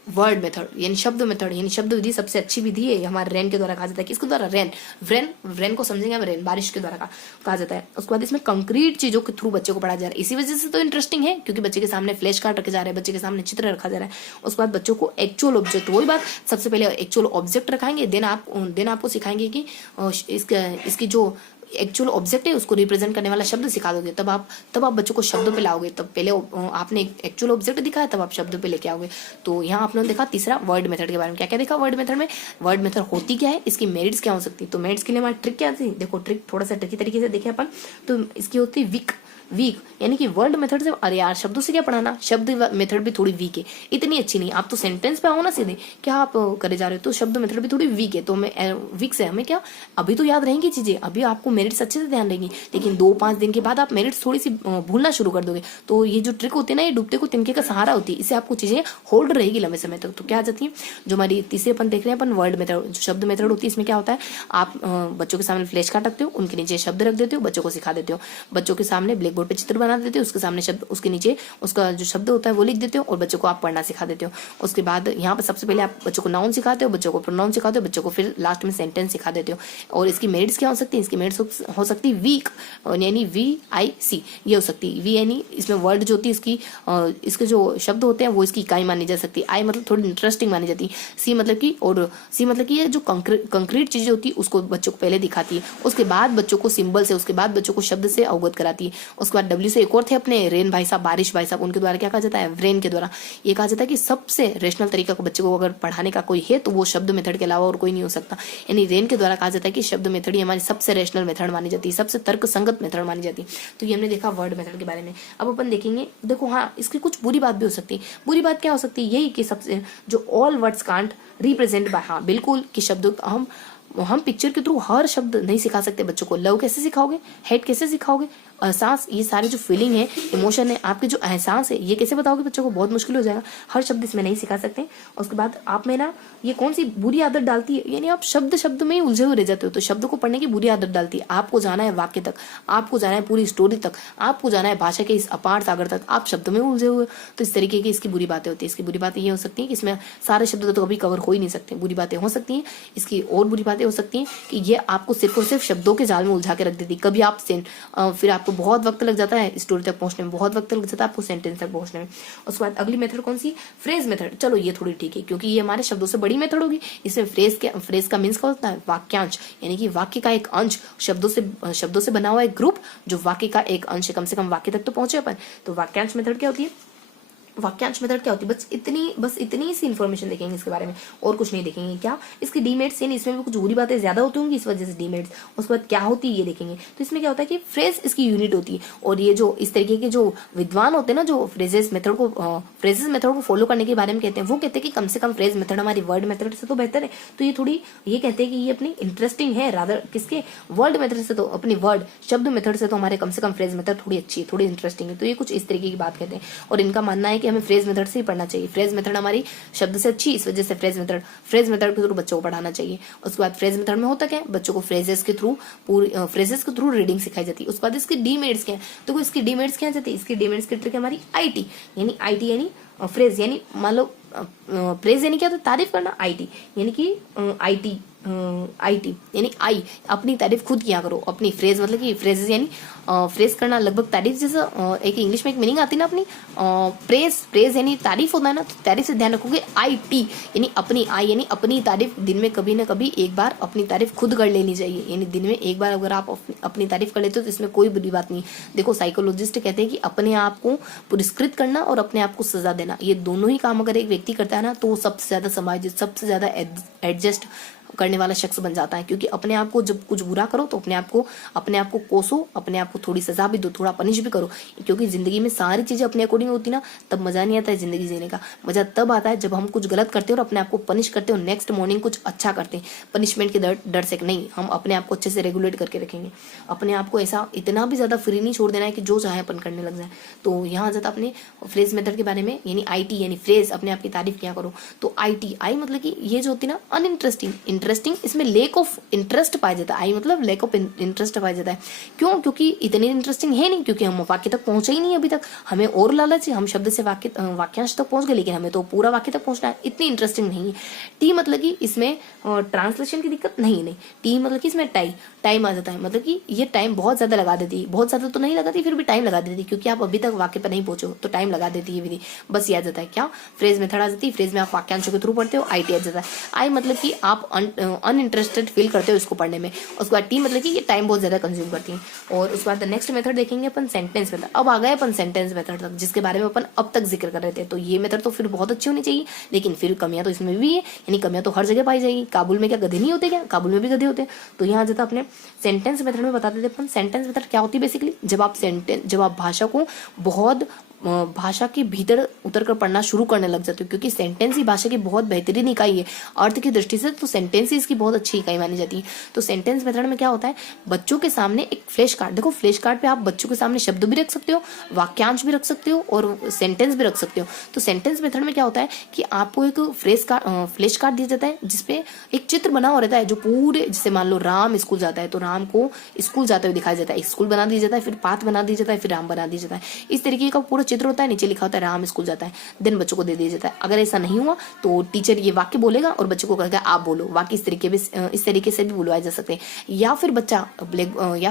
वर्ड मेथड यानी शब्द मेथड, यानी शब्द विधि सबसे अच्छी विधि है हमारे रेन के द्वारा कहा जाता है। किसके द्वारा? रेन को समझेंगे हम, रेन बारिश के द्वारा कहा जाता है। उसके बाद इसमें कंक्रीट चीजों के थ्रू बच्चे को पढ़ाया जा रहा है। इसी वजह से तो इंटरेस्टिंग है, क्योंकि बच्चे के सामने फ्लैश कार्ड रखे जा रहे हैं, बच्चे के सामने चित्र रखा जा रहा है। उसके बाद बच्चों को एक्चुअल ऑब्जेक्ट, वही बात, सबसे पहले एक्चुअल ऑब्जेक्ट रखाएंगे, देन आपको सिखाएंगे कि इसकी जो एक्चुअल ऑब्जेक्ट है उसको रिप्रेजेंट करने वाला शब्द सिखा दोगे, तब आप बच्चों को शब्दों पे लाओगे। तब पहले आपने एक्चुअल ऑब्जेक्ट दिखाया, तब आप शब्दों पे लेके आओगे। तो यहाँ आपने देखा तीसरा वर्ड मेथड के बारे में। क्या क्या देखा वर्ड मेथड में? वर्ड मेथड होती क्या है, इसकी मेरिट्स क्या हो सकती है। तो मेरिट्स के लिए हमारी ट्रिक क्या थी? देखो, ट्रिक थोड़ा सा ट्रिकी तरीके से देखें अपन, तो इसकी होती है वीक यानी कि वर्ड मेथड से, अरे यार शब्दों से क्या पढ़ाना, शब्द मेथड भी थोड़ी वीक है, इतनी अच्छी नहीं। आप तो सेंटेंस पे आओ ना सीधे, क्या आप करे जा रहे हो? तो शब्द मेथड भी थोड़ी वीक है। तो हमें वीक से हमें क्या, अभी तो याद रहेंगी चीजें, अभी आपको मेरिट्स अच्छे से ध्यान रहेंगी, लेकिन 2-5 दिन के बाद आप मेरिट्स थोड़ी सी भूलना शुरू कर दोगे। तो ये जो ट्रिक होती है ना, ये डूबते को तिनके का सहारा होती है, इससे आपको चीजें होल्ड रहेगी लंबे समय तक। तो क्या आ जाती है, जो हमारी तीसरे अपन देख रहे हैं अपन वर्ड मेथड, जो शब्द मेथड होती है, इसमें क्या होता है, आप बच्चों के सामने फ्लैश कार्ड रखते हो, उनके नीचे शब्द रख देते हो, बच्चों को सिखा देते हो। बच्चों के सामने ब्लैक बोर्ड पे चित्र बना देते हो, उसके सामने शब्द, उसके नीचे उसका जो शब्द होता है वो लिख देते हो, और बच्चों को आप पढ़ना सिखा देते हो। उसके बाद यहाँ पर सबसे पहले आप बच्चों को नाउन सिखाते हो, बच्चों को प्रोनाउन सिखाते हो, बच्चों को फिर लास्ट में सेंटेंस सिखा देते हो। और इसकी मेरिट्स क्या हो सकती है? इसकी मेरिट्स हो सकती है वीक, यानी VIC ये हो सकती है। वी यानी इसमें वर्ड जो होती है इसके जो शब्द होते हैं वो इसकी इकाई मानी जा सकती है। आई मतलब थोड़ी इंटरेस्टिंग मानी जाती है। सी मतलब कि ये जो कंक्रीट चीजें होती है उसको बच्चों को पहले दिखाती है, उसके बाद बच्चों को सिंबल से, उसके बाद बच्चों को शब्द से अवगत कराती है। उसके बाद W से एक और थे अपने रेन भाई साहब, बारिश भाई साहब, उनके द्वारा क्या कहा जाता है? रेन के द्वारा ये कहा जाता है कि सबसे रेशनल तरीका को बच्चे को अगर पढ़ाने का कोई है तो वो शब्द मेथड के अलावा और कोई नहीं हो सकता। यानी रेन के द्वारा कहा जाता है कि शब्द मेथड ही हमारी सबसे रेशनल मेथड मानी जाती है, सबसे तर्क संगत मेथड मानी जाती है। तो ये हमने देखा वर्ड मेथड के बारे में। अब अपन देखेंगे, देखो हाँ, इसकी कुछ बुरी बात भी हो सकती है। बुरी बात क्या हो सकती है? यही कि सबसे जो all words can't represent by, हाँ बिल्कुल, कि शब्दों हम पिक्चर के थ्रू हर शब्द नहीं सिखा सकते बच्चों को। लव कैसे सिखाओगे? हेट कैसे सिखाओगे? एहसास, ये सारे जो फीलिंग है, इमोशन है, आपके जो एहसास है, ये कैसे बताओगे बच्चों को? बहुत मुश्किल हो जाएगा। हर शब्द इसमें नहीं सिखा सकते। उसके बाद आप में ना ये कौन सी बुरी आदत डालती है, यानी आप शब्द में ही उलझे हुए रह जाते हो। तो शब्द को पढ़ने की बुरी आदत डालती है। आपको जाना है वाक्य तक, आपको जाना है पूरी स्टोरी तक, आपको जाना है भाषा के इस अपार सागर तक, आप शब्द में उलझे हुए। तो इस तरीके की इसकी बुरी बातें होती है। इसकी बुरी बातें ये हो सकती है कि इसमें सारे शब्द तो कभी कवर हो ही नहीं सकते, बुरी बातें हो सकती हैं। इसकी और बुरी बातें हो सकती हैं कि ये आपको सिर्फ और सिर्फ शब्दों के जाल में उलझा के रख देती। कभी आप फिर आपको बहुत वक्त लग जाता है स्टोरी तक पहुंचने में, बहुत वक्त लग जाता है आपको सेंटेंस तक पहुंचने में। उसके बाद अगली मेथड कौन सी? Phrase method. चलो ये थोड़ी ठीक है, क्योंकि ये हमारे शब्दों से बड़ी मेथड होगी। इसमें फ्रेज का मीन्स क्या होता है? वाक्यांश, यानी कि वाक्य का एक अंश, शब्दों से बना हुआ एक ग्रुप जो वाक्य का एक अंश है, कम से कम वाक्य तक तो पहुंचे अपन। तो वाक्यांश मेथड क्या होती है? वाक्यांश मेथड क्या होती है? बस इतनी सी इन्फॉर्मेशन देखेंगे इसके बारे में, और कुछ नहीं देखेंगे। क्या इसकी डीमेरिट्स, यानी इसमें भी कुछ बुरी बातें ज्यादा होती होंगी, इस वजह से डीमेरिट्स। उसके बाद क्या होती है ये देखेंगे। तो इसमें क्या होता है कि फ्रेज इसकी यूनिट होती है, और ये जो इस तरीके के जो विद्वान होते हैं ना, जो फ्रेजेस मेथड को फॉलो करने के बारे में कहते हैं, वो कहते हैं कि कम से कम फ्रेज मेथड हमारी वर्ड मेथड से तो बेहतर है। तो ये कहते हैं कि ये अपनी इंटरेस्टिंग है, रादर किसके? वर्ड मेथड से, तो अपनी वर्ड शब्द मेथड से तो हमारे कम से कम फ्रेज मेथड थोड़ी अच्छी है, थोड़ी इंटरेस्टिंग है। तो ये कुछ इस तरीके की बात कहते हैं, और इनका मानना है कि कि हमें फ्रेज मेथड से ही पढ़ना चाहिए। फ्रेज मेथड हमारी शब्द से अच्छी, इस वजह से फ्रेज मेथड के थ्रू बच्चों को पढ़ाना चाहिए। उसके बाद फ्रेज मेथड में होता क्या है, बच्चों को फ्रेजेस के थ्रू रीडिंग सिखाई जाती है। उसके बाद इसकी डीमेड्स क्या है, तो इसकी डीमेड्स क्या जाती है, इसकी डीमेड्स की ट्रिक है हमारी आईटी यानी फ्रेज यानी मान लो प्रेज यानी क्या होता है, तारीफ करना। आईटी यानी कि आईटी यानी आई, अपनी तारीफ खुद किया करो। अपनी फ्रेज मतलब कि फ्रेजेस यानी फ्रेज करना, लगभग तारीफ जैसा एक इंग्लिश में एक मीनिंग आती है ना अपनी। प्रेज यानी तारीफ होता है ना, तो तारीफ से ध्यान रखोगे। आईटी यानी अपनी, आई यानी अपनी तारीफ। दिन में कभी ना कभी एक बार अपनी तारीफ खुद कर लेनी चाहिए, यानी दिन में एक बार अगर आप अपनी तारीफ कर लेते हो तो इसमें कोई बुरी बात नहीं। देखो साइकोलॉजिस्ट कहते हैं कि अपने आप को पुरस्कृत करना और अपने आप को सजा देना, ये दोनों ही काम अगर एक व्यक्ति करता है ना, तो वो सबसे ज्यादा समायोजित, सबसे ज्यादा एडजस्ट करने वाला शख्स बन जाता है। क्योंकि अपने आप को जब कुछ बुरा करो तो अपने आप को कोसो, अपने आप को थोड़ी सजा भी दो, थोड़ा पनिश भी करो। क्योंकि जिंदगी में सारी चीजें अपने अकॉर्डिंग होती ना, तब मजा नहीं आता है जिंदगी जीने का। मजा तब आता है जब हम कुछ गलत करते हैं और अपने आप को पनिश करते हो, नेक्स्ट मॉर्निंग कुछ अच्छा करते हैं। पनिशमेंट के डर से नहीं, हम अपने आप को अच्छे से रेगुलेट करके रखेंगे। अपने आप को ऐसा इतना भी ज्यादा फ्री नहीं छोड़ देना है कि जो चाहे अपन करने लग जाए। तो यहाँ ज्यादा अपने फ्रेज मेथड के बारे में यानी आईटी यानी फ्रेज, अपने आप की तारीफ क्या करो। तो आई मतलब कि ये जो होती है ना अनइंटरेस्टिंग, इंटरेस्टिंग, इसमें लेक ऑफ इंटरेस्ट पाया जाता है। आई मतलब लेक ऑफ इंटरेस्ट पाया जाता है। क्यों? क्योंकि इतनी इंटरेस्टिंग है नहीं, क्योंकि हम वाक्य तक पहुंचे ही नहीं अभी तक। हमें और लालच है, हम शब्द से वाक्यांश तक पहुंच गए, लेकिन हमें तो पूरा वाक्य तक पहुंचना है। इतनी इंटरेस्टिंग नहीं है। टी मतलब कि इसमें ट्रांसलेशन की दिक्कत नहीं। टी मतलब कि इसमें टाइम आ जाता है, मतलब कि ये टाइम बहुत ज्यादा लगा देती है। बहुत ज्यादा तो नहीं लगाती, फिर भी टाइम लगा देती है, क्योंकि आप अभी तक वाक्य पर नहीं पहुंचे हो तो टाइम लगा देती है विधि। बस याद जाता है क्या, फ्रेज मेथड आ जाती है। फ्रेज में आप वाक्यांशों के थ्रू पढ़ते हो। आई आ जाता है। आई मतलब कि आप अनइंटरेस्टेड फील करते हो इसको पढ़ने में। उसके बाद टी मतलब कि ये टाइम बहुत ज्यादा कंज्यूम करती है। और उसके बाद नेक्स्ट मेथड देखेंगे अपन सेंटेंस मेथड। अब आ गए अपन सेंटेंस मेथड तक, जिसके बारे में अपन अब तक जिक्र कर रहे थे। तो ये मेथड तो फिर बहुत अच्छी होनी चाहिए, लेकिन फिर कमियां तो इसमें भी है, यानी कमियां तो हर जगह पाई जाएगी। काबुल में क्या गधे नहीं होते क्या? काबुल में भी गधे होते हैं। तो यहाँ जाता अपने सेंटेंस मेथड में बताते थे अपन। सेंटेंस मेथड क्या होती है बेसिकली, जब आप भाषा को बहुत भाषा के भीतर उतरकर पढ़ना शुरू करने लग जाते हो, क्योंकि सेंटेंस ही भाषा की बहुत बेहतरीन इकाई है अर्थ की दृष्टि से। तो सेंटेंस ही इसकी बहुत अच्छी इकाई मानी जाती है। तो सेंटेंस मेथड में क्या होता है, बच्चों के सामने एक फ्लैश कार्ड, देखो फ्लैश कार्ड पे आप बच्चों के सामने शब्द भी रख सकते हो, वाक्यांश भी रख सकते हो और सेंटेंस भी रख सकते हो। तो सेंटेंस मेथड में क्या होता है कि आपको एक फ्लैश कार्ड दिया जाता है, जिसपे एक चित्र बना हुआ रहता है, जो पूरे, जैसे मान लो राम स्कूल जाता है तो राम को स्कूल जाते हुए दिखाया जाता है। स्कूल बना दिया जाता है, फिर पाथ बना दिया जाता है, फिर राम बना दिया जाता है। इस तरीके का पूरा चित्र होता है, नीचे लिखा होता है राम स्कूल जाता है, देन बच्चों को दे दिया जाता है। अगर ऐसा नहीं हुआ तो टीचर ये वाक्य बोलेगा और बच्चों को कहेगा आप बोलो। वाक्य इस तरीके से भी बुलवाए जा सकते हैं। या फिर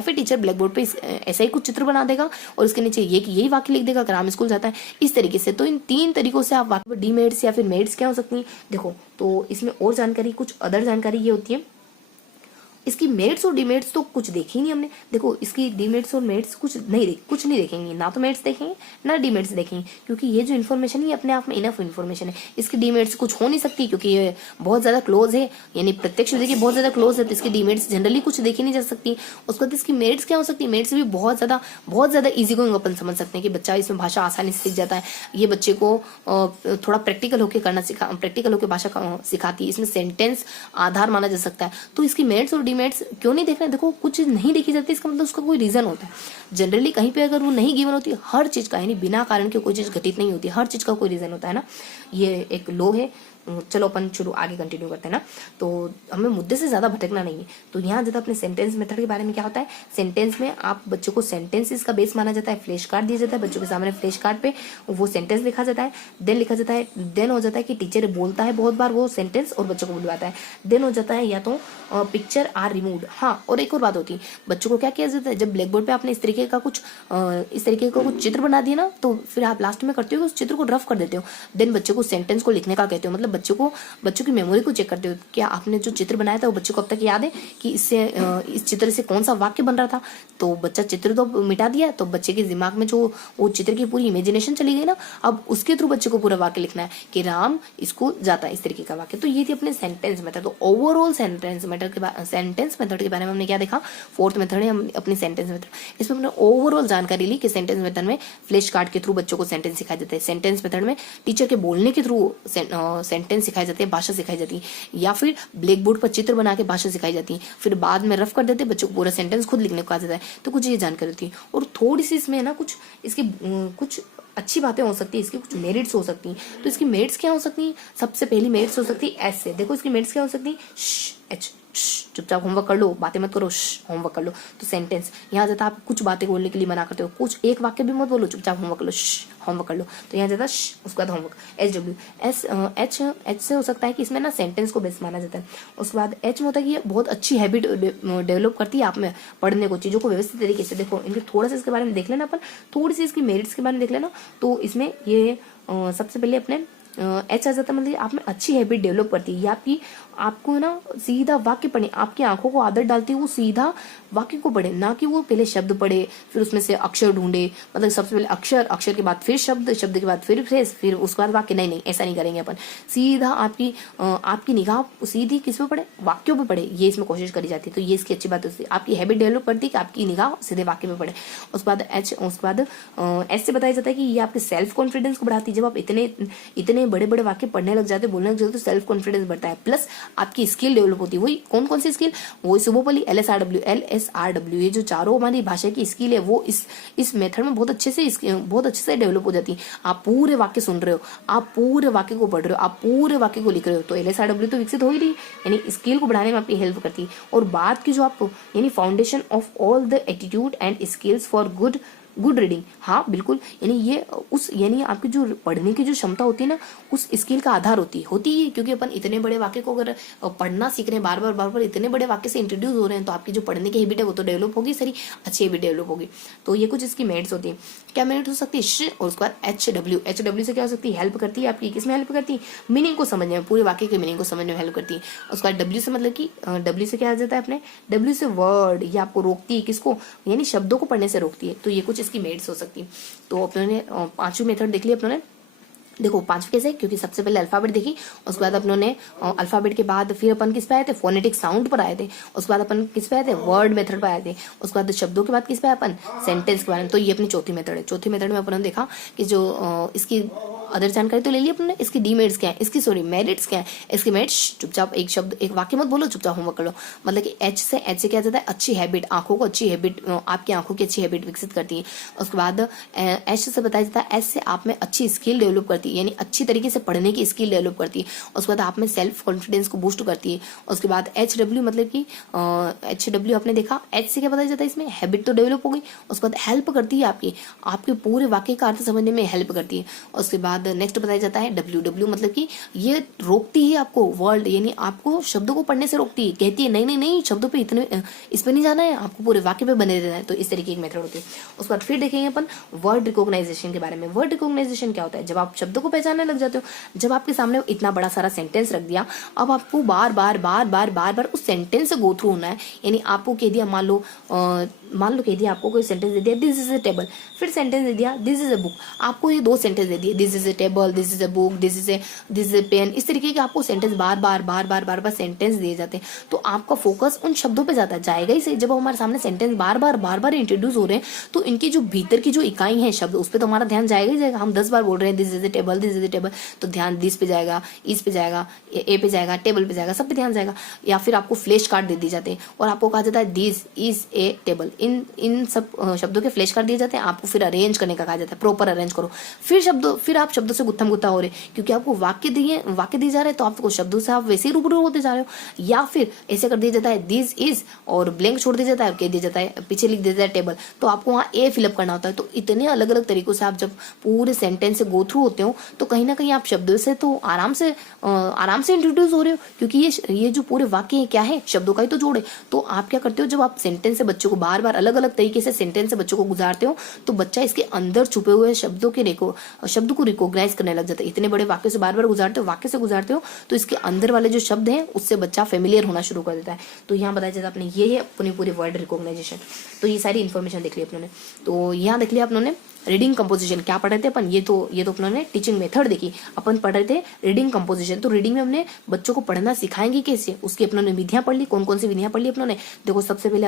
टीचर ब्लैक बोर्ड पे ऐसा ही कुछ चित्र बना देगा और उसके नीचे यही वाक्य लिख देगा, राम स्कूल जाता है, इस तरीके से। तो इन 3 तरीकों से आप वाक्य डीमेड्स या फिर मेड्स क्या हो सकती है देखो। तो इसमें और जानकारी, कुछ अदर जानकारी ये होती है, इसकी मेड्स और डीमेड्स तो कुछ देखी नहीं हमने। देखो इसकी डीमेड्स और मेड्स कुछ नहीं देखेंगे, ना तो मेड्स देखेंगे ना डीमेड्स देखेंगे, क्योंकि ये जो इन्फॉर्मेशन है अपने आप में इनफ इन्फॉर्मेशन है। इसकी डीमेड्स कुछ हो नहीं सकती, क्योंकि ये बहुत ज्यादा क्लोज है, यानी प्रत्यक्ष विधि के बहुत ज्यादा क्लोज है। तो इसकी डीमेड्स जनरली कुछ देखी नहीं जा सकती। उसके बाद इसकी मेड्स क्या हो सकती है, मेड्स भी बहुत ज्यादा इजी गोइंग अपन समझ सकते हैं कि बच्चा इसमें भाषा आसानी से सीख जाता है। ये बच्चे को थोड़ा प्रैक्टिकल होकर भाषा सिखाती है। इसमें सेंटेंस आधार माना जा सकता है। तो इसकी मेड्स और डीमेड्स क्यों नहीं देखना है, देखो कुछ नहीं देखी जाती, इसका मतलब उसका कोई रीजन होता है। जनरली कहीं पे अगर वो नहीं गिवन होती, हर चीज का, यानी बिना कारण के कोई चीज घटित नहीं होती, हर चीज का कोई रीजन होता है ना। ये एक लॉ है। चलो अपन शुरू आगे कंटिन्यू करते हैं ना, तो हमें मुद्दे से ज्यादा भटकना नहीं है। तो यहाँ ज्यादा अपने सेंटेंस मेथड के बारे में क्या होता है, सेंटेंस में आप बच्चों को सेंटेंसेस का बेस माना जाता है। फ्लैश कार्ड दिया जाता है बच्चों के सामने, फ्लैश कार्ड पे वो सेंटेंस लिखा जाता है, देन हो जाता है कि टीचर बोलता है बहुत बार वो सेंटेंस और बच्चों को बुलवाता है। देन हो जाता है या तो पिक्चर आर रिमूव्ड। हाँ, और एक और बात होती है, बच्चों को क्या किया जाता है, जब ब्लैक बोर्ड पे आपने इस तरीके का कुछ चित्र बना दिया ना, तो फिर आप लास्ट में करते हो उस चित्र को रफ कर देते हो। देन बच्चों को सेंटेंस को लिखने का कहते हो, मतलब बच्चों की मेमोरी को चेक करते हो, क्या आपने जो चित्र बनाया था वो बच्चों को अब तक याद है कि इस चित्र से कौन सा वाक्य बन रहा था। तो बच्चा चित्र तो मिटा दिया, तो बच्चे के दिमाग में जो वो चित्र की पूरी इमेजिनेशन चली गई ना, अब उसके थ्रू बच्चे को पूरा वाक्य लिखना है कि राम स्कूल जाता है, इस तरीके का वाक्य। तो ये थी अपने सेंटेंस मेथड। तो ओवरऑल सेंटेंस मेथड के बारे में हमने क्या देखा, 4th मेथड है अपनी सेंटेंस मेथड। इसमें हमने ओवरऑल जानकारी ली कि सेंटेंस मेथड में फ्लैश कार्ड के थ्रू बच्चों को सेंटेंस सिखाया जाता है। सेंटेंस मेथड में टीचर के बोलने के थ्रू सेंटेंस सेंटेंस सिखाए जाते हैं, भाषा सिखाई जाती है, या फिर ब्लैक बोर्ड पर चित्र बना के भाषा सिखाई जाती है, फिर बाद में रफ कर देते हैं, बच्चों को पूरा सेंटेंस खुद लिखने को आ जाता है। तो कुछ ये जानकारी होती है। और थोड़ी सी इसमें ना कुछ इसकी कुछ अच्छी बातें हो सकती है, इसकी कुछ मेरिट्स हो सकती हैं। तो इसकी मेरिट्स क्या हो सकती हैं? सबसे पहली मेरिट्स हो सकती है एस से। देखो इसकी मेरिट्स क्या हो सकती है? एच, चुपचाप होमवर्क कर लो, बातें मत करो, होमवर्क कर लो। तो सेंटेंस यहाँ जाता है, आप कुछ बातें बोलने के लिए मना करते हो, कुछ एक वाक्य भी मत बोलो, चुपचाप होमवर्क कर लो, होमवर्क कर लो। तो यहाँ जाता है उसके बाद होमवर्क। एच से हो सकता है कि इसमें ना सेंटेंस को बेस्ट माना जाता है। उसके बाद एच में होता है कि ये बहुत अच्छी हैबिट डेवलप करती है आप में पढ़ने को, चीज़ों को व्यवस्थित तरीके से। देखो इनके थोड़ा सा इसके बारे में देख लेना अपन, थोड़ी सी इसकी मेरिट्स के बारे में देख लेना। तो इसमें ये सबसे पहले अपने एच आ जाता है, मतलब आप में अच्छी हैबिट डेवलप करती है। ये आपको ना सीधा वाक्य पढ़े, आपकी आंखों को आदत डालती है वो सीधा वाक्य को पढ़े, ना कि वो पहले शब्द पढ़े फिर उसमें से अक्षर ढूंढे। मतलब सबसे पहले अक्षर, अक्षर के बाद फिर शब्द, शब्द के बाद फिर फ्रेज, फिर उसके बाद वाक्य। नहीं, ऐसा नहीं करेंगे अपन। सीधा आपकी निगाह सीधी किस पे पड़े? वाक्यों पे पड़े, ये इसमें कोशिश करी जाती है। तो ये इसकी अच्छी बात होती है, आपकी हैबिट डेवलप करती है कि आपकी निगाह सीधे वाक्य पे पड़े। उसके बाद एच से बताया जाता है कि ये आपके सेल्फ कॉन्फिडेंस को बढ़ाती है। जब आप इतने बड़े बड़े वाक्य पढ़ने लग जाते, बोलने लग जाते, तो सेल्फ कॉन्फिडेंस बढ़ता है, प्लस आपकी स्किल डेवलप होती है। वही कौन सी स्किल? वही सुबोपली, LSRW, ये जो चारों हमारी भाषा की स्किल है वो इस मेथड में बहुत अच्छे से डेवलप हो जाती है। आप पूरे वाक्य सुन रहे हो, आप पूरे वाक्य को पढ़ रहे हो, आप पूरे वाक्य को लिख रहे हो, तो LSRW तो विकसित हो ही रही, यानी स्किल को बढ़ाने में आपकी हेल्प करती है। और बात की जो आप यानी foundation of all the attitude and skills for good reading. हाँ बिल्कुल, यानी आपकी जो पढ़ने की जो क्षमता होती है ना, उस स्किल का आधार होती है, क्योंकि अपन इतने बड़े वाक्य को अगर पढ़ना सीख रहे हैं, बार बार इतने बड़े वाक्य से इंट्रोड्यूस हो रहे हैं, तो आपकी जो पढ़ने की हैबिट है वो तो डेवलप होगी, सारी अच्छी हैबिट डेवलप होगी। तो ये कुछ इसकी मेरिट्स होती है। क्या मेरिट हो सकती है? और उसके बाद HW से क्या हो सकती है? हेल्प करती है आपकी, किसमें हेल्प करती है? मीनिंग को समझने में, पूरे वाक्य के मीनिंग को समझने में हेल्प करती है। उसके बाद W से मतलब कि W से क्या आ जाता है अपने? W से वर्ड, ये आपको रोकती है, किसको? यानी शब्दों को पढ़ने से रोकती है। तो ये कुछ इसकी मेरिट्स हो सकती है। तो अपनों ने पांचवी मेथड देख ली अपनों ने। देखो पांचवी कैसे? क्योंकि सबसे पहले अल्फाबेट देखी, उसके बाद अपनों ने अल्फाबेट के बाद फिर अपन किस पे आए थे? फोनेटिक साउंड पर आए थे। उसके बाद अपन किस पे आए थे? वर्ड मेथड पर आए थे। उसके बाद शब्दों के बाद किस पे अपन? सेंटेंस के बारे में। तो ये अपनी चौथी मेथड है। चौथी मेथड में अपन ने देखा कि जो इसकी अदर जानकारी तो ले ली अपने, इसकी डीमेरिट्स क्या है, इसकी मेरिट्स क्या है। इसकी मेरिट्स, चुपचाप एक शब्द एक वाक्य मत बोलो, चुपचाप होमवर्क कर लो। मतलब कि एच से क्या जाता है? अच्छी हैबिट, आंखों को अच्छी हैबिट, आपकी आंखों की अच्छी हैबिट विकसित करती है। उसके बाद एच से बताया जाता है, एच से आप में अच्छी स्किल डेवलप करती है, यानी अच्छी तरीके से पढ़ने की स्किल डेवलप करती है। उसके बाद आप में सेल्फ कॉन्फिडेंस को बूस्ट करती है। उसके बाद HW मतलब कि HW आपने देखा, एच से क्या बताया जाता है? इसमें हैबिट तो डेवलप हो गई। उसके बाद हेल्प करती है आपके पूरे वाक्य का अर्थ समझने में हेल्प करती है। उसके बाद नेक्स्ट बताया जाता है WW मतलब कि ये रोकती है आपको वर्ल्ड, यानी आपको शब्दों को पढ़ने से रोकती है, कहती है नहीं शब्दों पे इस पे नहीं जाना है, आपको पूरे वाक्य पे बने रहना है। तो इस तरीके की मेथड होती है। उसके बाद फिर देखेंगे अपन वर्ड रिकॉग्नाइजेशन के बारे में। वर्ड रिकॉग्नाइजेशन क्या होता है? जब आप शब्दों को पहचानने लग जाते हो, जब आपके सामने इतना बड़ा सारा सेंटेंस रख दिया, अब आपको बार बार उस सेंटेंस से गो थ्रू होना है। यानी आपको कह दिया, मान लो कह दिया आपको कोई सेंटेंस दे दिया, दिस इज अ टेबल, फिर सेंटेंस दे दिया दिस इज अ बुक, आपको ये दो सेंटेंस दे दिए, this is a table, this is a book, this is a pen. इस तरीके के आपको सेंटेंस बार सेंटेंस दिए जाते हैं। तो आपका फोकस उन शब्दों पे जाता है, जाएगा ही सही। जब हमारे सामने सेंटेंस बार इंट्रोड्यूस हो रहे हैं, तो इनकी जो भीतर की जो इकाई है शब्द, उस पर तो हमारा ध्यान जाएगा ही जाएगा। हम 10 बार बोल रहे हैं this is a table, this is a table, तो ध्यान दिस पे जाएगा, इस पे जाएगा, ए पे जाएगा, टेबल पे जाएगा, सब पे ध्यान जाएगा। या फिर आपको फ्लैश कार्ड दे दिए जाते हैं और आपको कहा जाता है दिस इज ए टेबल, इन सब शब्दों के फ्लैश कार्ड दिए जाते हैं। आपको फिर अरेंज करने का कहा जाता है, प्रॉपर अरेंज करो। फिर आप शब्दों से गुत्थम गुत्था हो रहे, क्योंकि आपको वाक्य दिए जा रहे हैं, तो आपको शब्दों से आप वैसे ही रूबरू होते जा रहे हो। या फिर ऐसे कर दिया जाता है दिस इज और ब्लैंक छोड़ दिया जाता है और कह दिया जाता है, पीछे लिख दिया जाता है टेबल, तो आपको वहाँ ए फिलअप करना होता है। तो इतने अलग अलग तरीकों से आप जब पूरे सेंटेंस से गो थ्रू होते हो, तो कहीं ना कहीं आप शब्दों से तो आराम से इंट्रोड्यूस हो रहे हो, क्योंकि ये जो पूरे वाक्य है क्या है? शब्दों का ही तो जोड़ है। तो आप क्या करते हो, जब आप सेंटेंस से बच्चों को बार अलग अलग तरीके से सेंटेंस से बच्चों को गुजारते हो, तो बच्चा इसके अंदर छुपे हुए शब्द को रिकॉग्नाइज करने लग जाता है। इतने बड़े वाक्य से बार गुजारते हो, तो इसके अंदर वाले जो शब्द हैं उससे बच्चा फेमिलियर होना शुरू कर देता है। तो यहाँ बताया जाता है अपने ये है अपनी पूरी वर्ड रिकॉग्नाइजेशन। तो ये सारी इन्फॉर्मेशन देख ली अपनों ने। तो यहाँ देख लिया अपनों ने रीडिंग कंपोजिशन क्या पढ़ रहे थे अपन, ये तो अपनों ने टीचिंग मेथड देखी। अपन पढ़ रहे थे रीडिंग कंपोजिशन। तो रीडिंग में हमने बच्चों को पढ़ना सिखाएंगे कैसे, उसकी अपनों ने विधियां पढ़ ली। कौन सी विधियां पढ़ ली अपनों ने? देखो सबसे पहले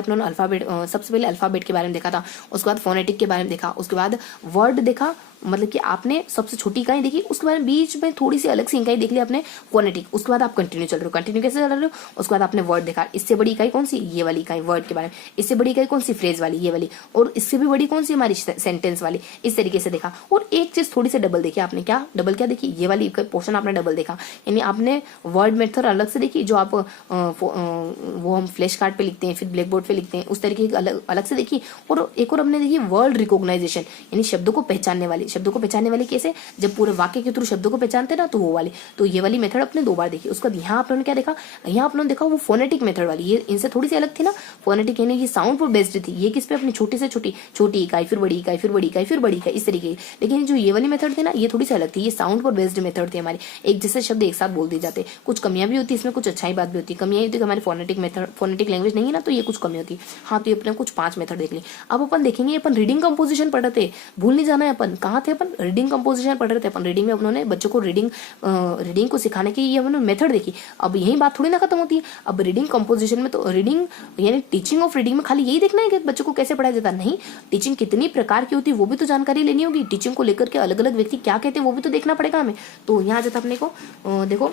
अल्फाबेट के बारे में देखा था। उसके बाद फोनेटिक के बारे में देखा। उसके बाद वर्ड देखा, मतलब कि आपने सबसे छोटी इकाई देखी, उसके बाद बीच में थोड़ी सी अलग सी इकाई देख ली आपने फोनेटिक, उसके बाद आप कंटिन्यू चल रहे हो। कंटिन्यू कैसे चल रहे हो? उसके बाद आपने वर्ड देखा, इससे बड़ी इकाई कौन सी? ये वाली इकाई वर्ड के बारे में। इससे बड़ी इकाई कौन सी? फ्रेज वाली, ये वाली। और इससे भी बड़ी कौन सी? हमारी सेंटेंस वाली। इस तरीके से देखा। और एक चीज थोड़ी सी डबल देखी आपने। क्या डबल? क्या देखी? ये वाली पोर्शन आपने डबल देखा, यानी आपने वर्ड मेथड अलग से देखी, जो आप वो हम फ्लैश कार्ड पे लिखते हैं, फिर ब्लैक बोर्ड पे लिखते हैं, उस तरीके की अलग अलग से देखी। और एक और हमने देखी वर्ड रिकॉग्नाइजेशन, यानी शब्दों को पहचानने वाली। शब्दों को पहचानने वाली कैसे? जब पूरे वाक्य के थ्रू शब्दों को पहचानते ना, तो वो वाली। तो ये वाली मेथड अपने 2 बार देखी। उसके बाद यहाँ आपने क्या देखा? यहाँ आपने देखा वो फोनेटिक मेथड वाली। ये इनसे थोड़ी सी अलग थी ना। फोनेटिक यानी कि साउंड पर बेस्ड थी। ये किस पे? अपनी छोटी से छोटी इकाई, फिर बड़ी इकाई, फिर बड़ी इकाई, फिर बड़ी इकाई, इस तरीके की। लेकिन जो ये वाली मेथड थी ना, ये थोड़ी सी अलग थी। ये साउंड पर बेस्ड मेथड थी हमारी। एक जैसे शब्द एक साथ बोल दिए जाते। कुछ कमियां भी होती है इसमें, कुछ अच्छाई बात भी होती है। कमियां ये होती है कि हमारी फोनेटिक मेथड, फोनेटिक लैंग्वेज नहीं है ना, तो ये कुछ कमी होती है। हाँ, तो ये अपने कुछ 5 मेथड देख ली। अब अपन देखेंगे, अपन रीडिंग कंपोजिशन पढ़ रहे थे, भूल नहीं जाना है। अपन कहाँ थे? अपन रीडिंग कंपोजिशन पढ़ रहे थे। अपन रीडिंग में अपनों बच्चों को रीडिंग को सिखाने की ये हमने मेथड देखी। अब यही बात थोड़ी ना खत्म होती है। अब रीडिंग कंपोजिशन में तो रीडिंग यानी टीचिंग ऑफ रीडिंग में खाली यही देखना है कि बच्चों को कैसे पढ़ाया जाता है? नहीं, टीचिंग कितनी प्रकार की होती है वो भी तो जानकारी लेनी होगी। टीचिंग को लेकर के अलग अलग व्यक्ति क्या कहते हैं वो भी तो देखना पड़ेगा हमें। तो यहाँ आ जाता अपने को देखो,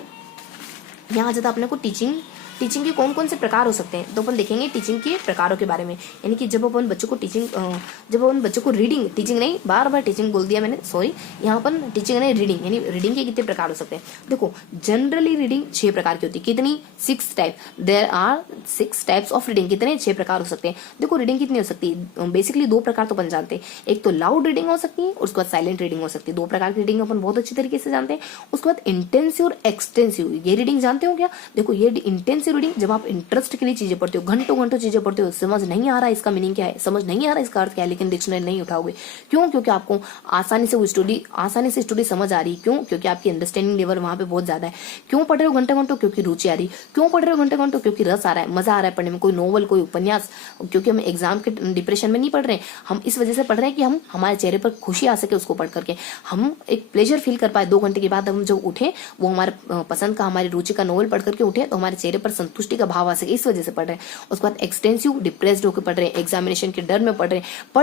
यहाँ आ जाता अपने को टीचिंग के कौन कौन से प्रकार हो सकते हैं। तो अपन देखेंगे टीचिंग के प्रकारों के बारे में, यानी कि जब अपन बच्चों को रीडिंग, टीचिंग नहीं, बार बार टीचिंग बोल दिया मैंने, सॉरी। यहाँ अपन टीचिंग नहीं, रीडिंग, यानी रीडिंग के कितने प्रकार हो सकते हैं। देखो, जनरली रीडिंग 6 प्रकार की होती है। कितनी? 6 type. There are 6 types of reading. कितने? 6 प्रकार हो सकते हैं। देखो, रीडिंग कितनी हो सकती है? बेसिकली 2 प्रकार तो अपन जानते हैं। एक तो लाउड रीडिंग हो सकती है, और उसके बाद साइलेंट रीडिंग हो सकती है। 2 प्रकार की रीडिंग अपन बहुत अच्छी तरीके से जानते हैं। उसके बाद इंटेंसिव और एक्सटेंसिव, ये रीडिंग जानते हो क्या? देखो, ये इंटेंसिव रीडिंग जब आप इंटरेस्ट के लिए चीजें पढ़ते हो, घंटों घंटों चीजें पढ़ते हो, समझ नहीं आ रहा है इसका मीनिंग क्या है, समझ नहीं आ रहा है इसका अर्थ क्या है, लेकिन डिक्शनरी नहीं उठाओगे। क्यों? क्योंकि आपको आसानी से स्टोरी समझ आ रही। क्यों? क्योंकि आपकी अंडरस्टैंडिंग लेवल वहां पे बहुत ज्यादा है। क्यों पढ़ रहे हो घंटे घंटों? क्योंकि रुचि आ रही। क्यों पढ़ रहे हो घंटे घंटों? क्योंकि रस आ रहा है, मजा आ रहा है पढ़ने में। कोई नोवेल, कोई उपन्यास, क्योंकि हम एग्जाम के डिप्रेशन में नहीं पढ़ रहे हैं, हम इस वजह से पढ़ रहे हैं कि हम हमारे चेहरे पर खुशी आ सके उसको पढ़ करके, हम एक प्लेजर फील कर पाए। 2 घंटे के बाद हम जब उठे, वो हमारे पसंद का, हमारी रुचि का नोवेल पढ़ करके उठे, तो हमारे चेहरे पर संतुष्टि का भाव आ सके, इस वजह से पढ़ रहे हैं। उसके बाद एक्सटेंसिव, डिप्रेस्ड होकर पढ़ रहे हैं, एग्जामिनेशन के डर में पढ़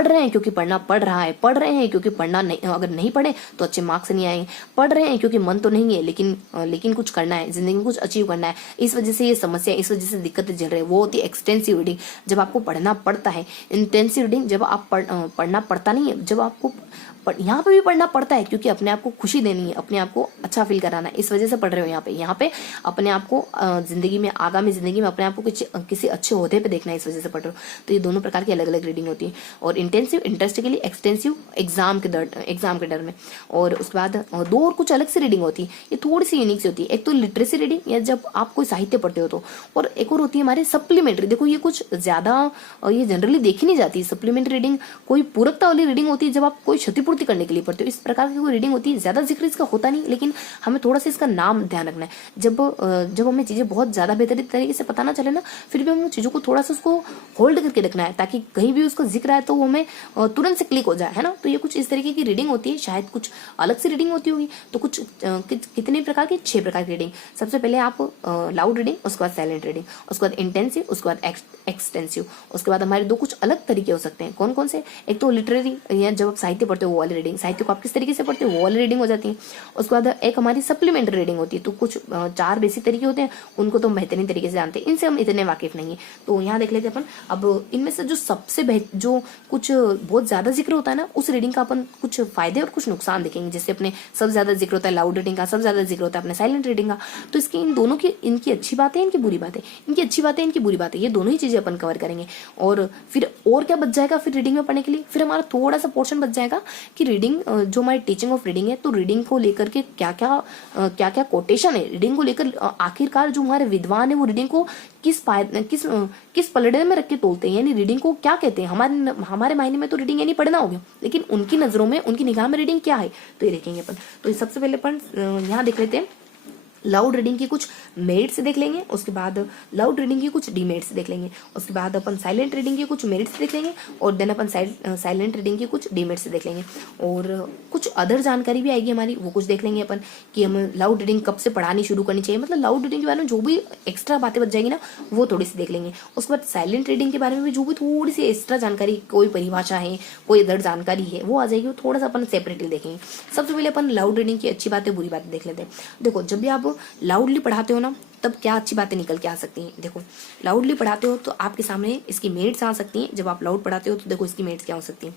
रहे हैं क्योंकि पढ़ना पड़ रहा है, पढ़ रहे हैं क्योंकि पढ़ना नहीं, अगर नहीं पढ़े तो अच्छे मार्क्स नहीं आएंगे, पढ़ रहे हैं क्योंकि मन तो नहीं है, लेकिन कुछ करना है, जिंदगी में कुछ अचीव करना है, इस वजह से ये समस्या, इस वजह से दिक्कतें झेल रहे हैं। वो होती है एक्सटेंसिव रीडिंग, जब आपको पढ़ना पड़ता है। इंटेंसिव रीडिंग, जब आप पढ़ना पड़ता नहीं है, जब आपको यहाँ पे भी पढ़ना पड़ता है क्योंकि अपने आप को खुशी देनी है, अपने आप को अच्छा फील कराना है, इस वजह से पढ़ रहे हो। यहाँ पे अपने आप को जिंदगी में, आगामी जिंदगी में अपने आप को किसी अच्छे ओहदे पे देखना है, इस वजह से पढ़ रहे हो। तो ये दोनों प्रकार की अलग अलग रीडिंग होती है। और इंटेंसिव इंटरेस्ट के लिए, एक्सटेंसिव एग्जाम के डर में। और उसके बाद 2 और कुछ अलग से रीडिंग होती है, ये थोड़ी सी यूनिक सी होती है। एक तो लिटरेसी रीडिंग, या जब आप कोई साहित्य पढ़ते हो तो, और एक और होती है हमारे सप्लीमेंट्री। देखो, ये कुछ ज्यादा ये जनरली देखी नहीं जाती। सप्लीमेंट्री रीडिंग कोई पूरकता वाली रीडिंग होती है, जब आप कोई क्षतिपूर्ति करने के लिए पढ़ते हो, इस प्रकार की कोई रीडिंग होती है। ज्यादा जिक्र इसका होता नहीं, लेकिन हमें थोड़ा सा इसका नाम ध्यान रखना है। जब हमें चीजें बहुत ज्यादा बेहतरीन तरीके से पता ना चले ना, फिर भी हम चीजों को थोड़ा सा उसको होल्ड करके रखना है, ताकि कहीं भी उसका जिक्र आए तो वो हमें तुरंत से क्लिक हो जाए, है ना। तो ये कुछ इस तरीके की रीडिंग होती है। शायद कुछ अलग से रीडिंग होती होगी। तो कुछ कितने प्रकार की? 6 प्रकार की रीडिंग। सबसे पहले आप लाउड रीडिंग, उसके बाद साइलेंट रीडिंग, उसके बाद इंटेंसिव, उसके बाद एक्सटेंसिव। उसके बाद हमारे 2 कुछ अलग तरीके हो सकते हैं। कौन कौन से? एक तो लिटरेरी, या जब आप साहित्य पढ़ते हो वो वाली रीडिंग, साहित्य को आप किस तरीके से पढ़ते हो वो वाली रीडिंग हो जाती है। उसके बाद एक हमारी सप्लीमेंट्री रीडिंग होती है। तो कुछ 4 बेसिक तरीके होते हैं, उनको तो हम बेहतरीन तरीके से जानते हैं, इनसे हम इतने वाकिफ नहीं है। तो यहाँ देख लेते हैं अपन। अब इनमें से जो सबसे जो कुछ बहुत ज्यादा जिक्र होता है ना, उस रीडिंग का अपन कुछ फायदे और कुछ नुकसान देखेंगे। जैसे अपने सबसे ज्यादा जिक्र होता है लाउड रीडिंग का, सबसे ज्यादा जिक्र होता है अपने साइलेंट रीडिंग का। तो इसकी इन दोनों की, इनकी अच्छी बातें, इनकी बुरी बातें, इनकी अच्छी बातें, इनकी बुरी बातें, ये दोनों ही चीजें अपन कवर करेंगे। और फिर और क्या बच जाएगा फिर रीडिंग में पढ़ने के लिए? फिर हमारा थोड़ा सा पोर्शन बच जाएगा कि रीडिंग, जो हमारी टीचिंग ऑफ रीडिंग है, तो रीडिंग को लेकर के क्या क्या कोटेशन है, रीडिंग को लेकर आखिरकार जो हमारे विद्वान है वो रीडिंग को किस पलड़े में रख के तोलते हैं, यानी रीडिंग को क्या कहते हैं। हमारे मायने में तो रीडिंग यानी पढ़ना हो गया, लेकिन उनकी नजरों में, उनकी निगाह में रीडिंग क्या है, तो ये देखेंगे अपन। तो सबसे पहले अपन यहाँ देख लेते हैं लाउड रीडिंग की कुछ मेरिट्स देख लेंगे, उसके बाद लाउड रीडिंग की कुछ डीमेरिट्स देख लेंगे, उसके बाद अपन साइलेंट रीडिंग की कुछ मेरिट्स देख लेंगे और देन अपन साइलेंट रीडिंग की कुछ डीमेरिट्स देख लेंगे और कुछ अदर जानकारी भी आएगी हमारी, वो कुछ देख लेंगे अपन कि हम लाउड रीडिंग कब से पढ़ानी शुरू करनी चाहिए, मतलब लाउड रीडिंग के बारे में जो भी एक्स्ट्रा बातें बच जाएंगी ना वो थोड़ी सी देख लेंगे। उसके बाद साइलेंट रीडिंग के बारे में भी जो भी थोड़ी सी एक्स्ट्रा जानकारी, कोई परिभाषा है, कोई अदर जानकारी है वो आ जाएगी, वो थोड़ा सा अपन सेपरेटली देखेंगे। सबसे पहले अपन लाउड रीडिंग की अच्छी बातें बुरी बातें देख लेते हैं। देखो जब भी आप लाउडली पढ़ाते हो ना तब क्या अच्छी बातें निकल के आ सकती हैं। देखो लाउडली पढ़ाते हो तो आपके सामने इसकी मेरिट्स आ सकती हैं, जब आप लाउड पढ़ाते हो तो देखो इसकी मेरिट्स क्या हो सकती हैं।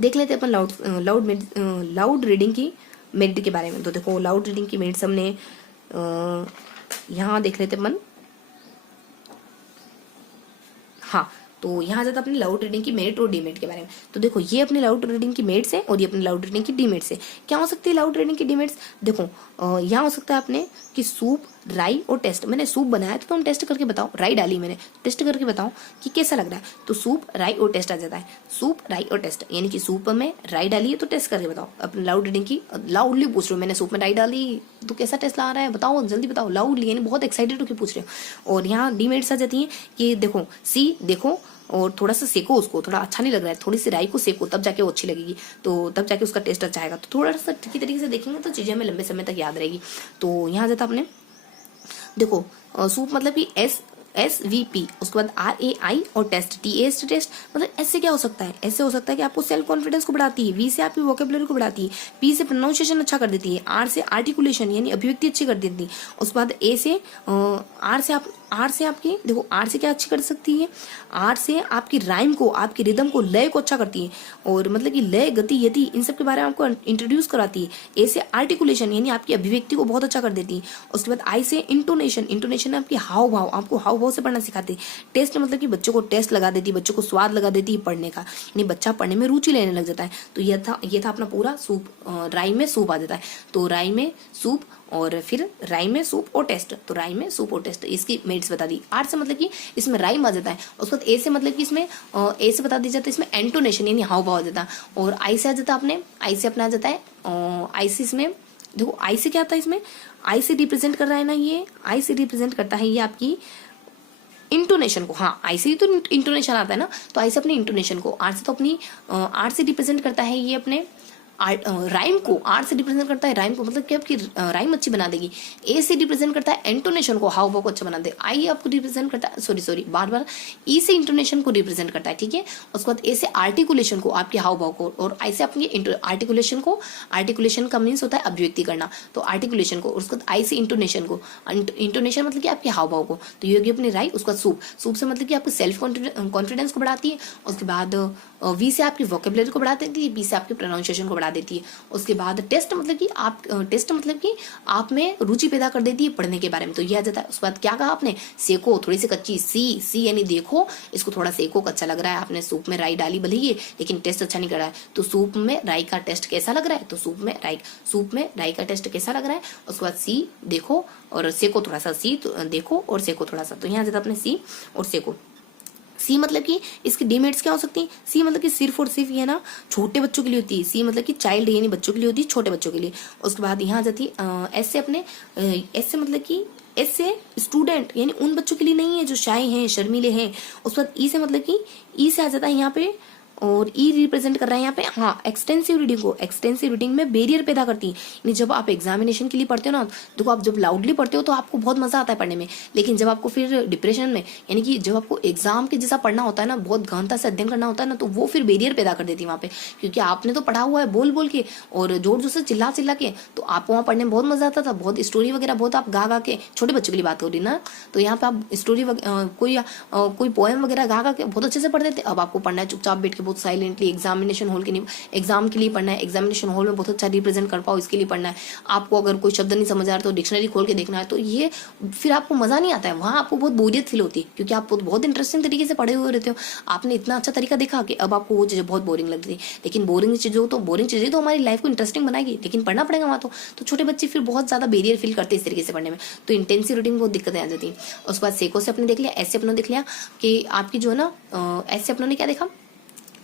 देख लेते हैं अपन लाउड रीडिंग की मेरिट के बारे में। तो देखो लाउड रीडिंग की मेरिट्स हमने यहाँ देख लेते अपन। हाँ, तो यहाँ जाता अपनी लाउड रीडिंग की मेरिट और डीमेरिट के बारे में। तो देखो ये अपनी लाउड रीडिंग की मेरिट्स है और ये अपनी लाउड रीडिंग की डीमेरिट्स है। क्या हो सकती है लाउड रीडिंग की डीमेरिट्स? देखो यहाँ हो सकता है अपने कि सूप, राई और टेस्ट। मैंने सूप बनाया तो तुम टेस्ट करके बताओ, राई डाली मैंने, टेस्ट करके बताओ कि कैसा लग रहा है। तो सूप, राई और टेस्ट आ जाता है। सूप, राई और टेस्ट, यानी कि सूप में राई डाली है तो टेस्ट करके बताओ। अपनी लाउड रीडिंग की लाउडली पूछ रहे हो, मैंने सूप में राई डाली तो कैसा टेस्ट ला रहा है बताओ, जल्दी बताओ, लाउडली, यानी बहुत एक्साइटेड होकर पूछ रहे हो। और यहाँ डीमेरिट्स आ जाती है कि देखो सी देखो और थोड़ा सा सेको उसको, थोड़ा अच्छा नहीं लग रहा है, थोड़ी सी राई को सेको तब जाके वो अच्छी लगेगी, तो तब जाके उसका टेस्ट अच्छा आएगा। तो थोड़ा सा ट्रिकी तरीके से देखेंगे तो चीज़ें हमें लंबे समय तक याद रहेगी। तो यहाँ जाता अपने देखो सूप मतलब कि SVP, उसके बाद RAI और टेस्ट TAST टेस्ट, मतलब ऐसे क्या हो सकता है? ऐसे हो सकता है कि आपको सेल्फ कॉन्फिडेंस को बढ़ाती है, V से आपकी वोकेबुलरी को बढ़ाती है, P से प्रोनाउंसिएशन अच्छा कर देती है, R से आर्टिकुलेशन यानी अभिव्यक्ति अच्छी कर देती है, उसके बाद A से R से आपकी देखो R से क्या अच्छी कर सकती है? R से आपकी राइम को, आपकी रिदम को, लय को अच्छा करती है और मतलब कि लय, गति, यति इन सब के बारे में आपको इंट्रोड्यूस कराती है। A से आर्टिकुलेशन यानी आपकी अभिव्यक्ति को बहुत अच्छा कर देती है। उसके बाद I से इंटोनेशन आपकी हाव भाव, आपको हाव भाव से पढ़ना सिखाती है। टेस्ट मतलब कि बच्चों को टेस्ट लगा देती है, बच्चों को स्वाद लगा देती है पढ़ने का, यानी बच्चा पढ़ने में रुचि लेने लग जाता है। तो ये था अपना पूरा सूप, राई में सूप आ जाता है। तो राई में सूप और फिर राई में सूप और टेस्ट, तो राई में सूप और टेस्ट इसकी मेरिट्स बता दी। आर से मतलब कि इसमें राइम आ जाता है। उसके बाद ए से मतलब कि इसमें ए से बता दी जाता है इसमें एंटोनेशन यानी हाव भाव आ जाता है। और आई से आ जाता है अपने, आई से अपना आ जाता है आई से, इसमें देखो आई से क्या आता है, इसमें आई से रिप्रेजेंट कर रहा है ना, ये आई से रिप्रेजेंट करता है ये आपकी इंटोनेशन को। हाँ, आई से ही तो इंटोनेशन आता है ना, तो आई से अपने इंटोनेशन को, आर से तो अपनी आर से रिप्रेजेंट करता है ये अपने राइम को, आर से रिप्रेजेंट करता है राइम को, मतलब कि आपकी राइम अच्छी बना देगी। ए से रिप्रेजेंट करता है एंटोनेशन को, हाव भाव को अच्छा बना दे। आई आपको रिप्रेजेंट करता है सॉरी बार ई से इंटोनेशन को रिप्रेजेंट करता है, ठीक है। उसके बाद ए से आर्टिकुलेशन को, आपके हाव भाव को, और आई से आपकी आर्टिकुलेशन को, आर्टिकुलेशन का मीन्स होता है अभिव्यक्ति करना, तो आर्टिकुलेशन को। उसके बाद आई से इंटोनेशन को, इंटोनेशन मतलब कि आपके हाव भाव को, तो ये होगी अपनी राई। उसके बाद सूप से मतलब कि आपको सेल्फ कॉन्फिडेंस को बढ़ाती है। उसके बाद वी से आपकी वोकेबुलरी को बढ़ा देती है, बी से आपके प्रोनाउंसिएशन को बढ़ा देती है। उसके बाद टेस्ट मतलब कि आप में रुचि पैदा कर देती है पढ़ने के बारे में, तो यह आ जाता है। उसके बाद क्या कहा आपने, सेको, थोड़ी सी कच्ची, सी यानी देखो, इसको थोड़ा सेको, कच्चा लग रहा है, आपने सूप में राई डाली भले ही लेकिन टेस्ट अच्छा नहीं कर रहा है, तो सूप में राई का टेस्ट कैसा लग रहा है, तो सूप में राई का टेस्ट कैसा लग रहा है। उसके बाद सी देखो और सेको थोड़ा सा, सी तो देखो और सेको थोड़ा सा, तो यहाँ आ जाता अपने सी और सेको। सी मतलब कि इसकी डीमेरिट्स क्या हो सकती है? सी मतलब कि सिर्फ और सिर्फ ये ना छोटे बच्चों के लिए होती है, सी मतलब कि चाइल्ड यानी बच्चों के लिए होती है, छोटे बच्चों के लिए। उसके बाद यहाँ आ जाती है एस से अपने, एस से मतलब कि एस से स्टूडेंट यानी उन बच्चों के लिए नहीं है जो शाय हैं, शर्मीले हैं। उसके बाद ई से मतलब कि ई से आ जाता है यहाँ पे, और ई रिप्रेजेंट कर रहा है यहाँ पे हाँ एक्सटेंसिव रीडिंग को। एक्सटेंसिव रीडिंग में बैरियर पैदा करती है, यानी जब आप एग्जामिनेशन के लिए पढ़ते हो ना, देखो आप जब लाउडली पढ़ते हो तो आपको बहुत मजा आता है पढ़ने में, लेकिन जब आपको फिर डिप्रेशन में, यानी कि जब आपको एग्जाम के जैसा पढ़ना होता है ना, बहुत गहनता से अध्ययन करना होता है ना, तो वो फिर बैरियर पैदा कर देती है वहाँ पे, क्योंकि आपने तो पढ़ा हुआ है बोल बोल के और जोर जोर से चिल्ला चिल्ला के, तो आपको वहाँ पढ़ने में बहुत मजा आता था, बहुत स्टोरी वगैरह बहुत आप गा गा के, छोटे बच्चों के लिए बात हो रही ना, तो यहाँ पे आप स्टोरी कोई पोएम वगैरह गा गा के बहुत अच्छे से पढ़ देते। अब आपको पढ़ना है चुपचाप बैठ के बहुत साइलेंटली, एग्जामिनेशन हॉल के लिए, एग्जाम के लिए पढ़ना है, एग्जामिनेशन हॉल में बहुत अच्छा रिप्रेजेंट कर पाओ इसके लिए पढ़ना है। आपको अगर कोई शब्द नहीं समझ आ रहा तो डिक्शनरी खोल के देखना है, तो ये फिर आपको मजा नहीं आता है, वहाँ आपको बहुत बोरियत फील होती है, क्योंकि आप बहुत इंटरेस्टिंग तरीके से पढ़े हुए रहते हो, आपने इतना अच्छा तरीका देखा कि अब आपको वो चीज़ें बहुत बोरिंग लगती है। लेकिन बोरिंग चीज़ें तो हमारी लाइफ को इंटरेस्टिंग बनाएगी, लेकिन पढ़ना पड़ेगा वहाँ तो छोटे बच्चे फिर बहुत ज़्यादा बैरियर फील करते हैं इस तरीके से पढ़ने में, तो इंटेंसिव रीडिंग बहुत दिक्कतें आ जाती हैं। उसके बाद सेको से अपने देख लिया, ऐसे अपने देख लिया कि आपकी जो है ना, ऐसे अपनों ने क्या देखा,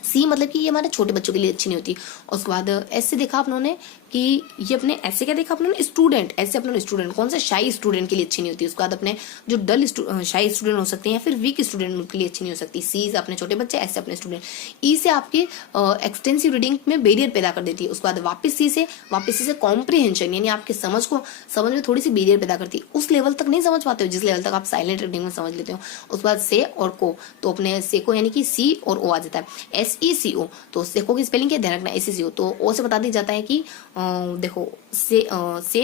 सी मतलब कि ये हमारे छोटे बच्चों के लिए अच्छी नहीं होती। उसके बाद एस से देखा आप लोगों ने कि ये अपने ऐसे क्या देखा आप लोगों ने, स्टूडेंट, ऐसे अपने स्टूडेंट कौन से शाई स्टूडेंट के लिए अच्छी नहीं होती। उसके बाद अपने जो डल शाई स्टूडेंट हो सकते हैं या फिर वीक स्टूडेंट के लिए अच्छी नहीं हो सकती। सी से अपने छोटे बच्चे, ऐसे अपने स्टूडेंट। ई से आपके एक्सटेंसिव रीडिंग में बैरियर पैदा कर देती है। उसके बाद वापस सी से कॉम्प्रिहेंशन यानी आपके समझ में थोड़ी सी बैरियर पैदा करती है। उस लेवल तक नहीं समझ पाते हो जिस लेवल तक आप साइलेंट रीडिंग में समझ लेते हो। उसके बाद से और को, तो अपने से को यानी कि सी और ओ आ जाता है। SECO, तो सेको की स्पेलिंग क्या ध्यान रखना, SECO। तो ओ से बता दिया जाता है कि देखो से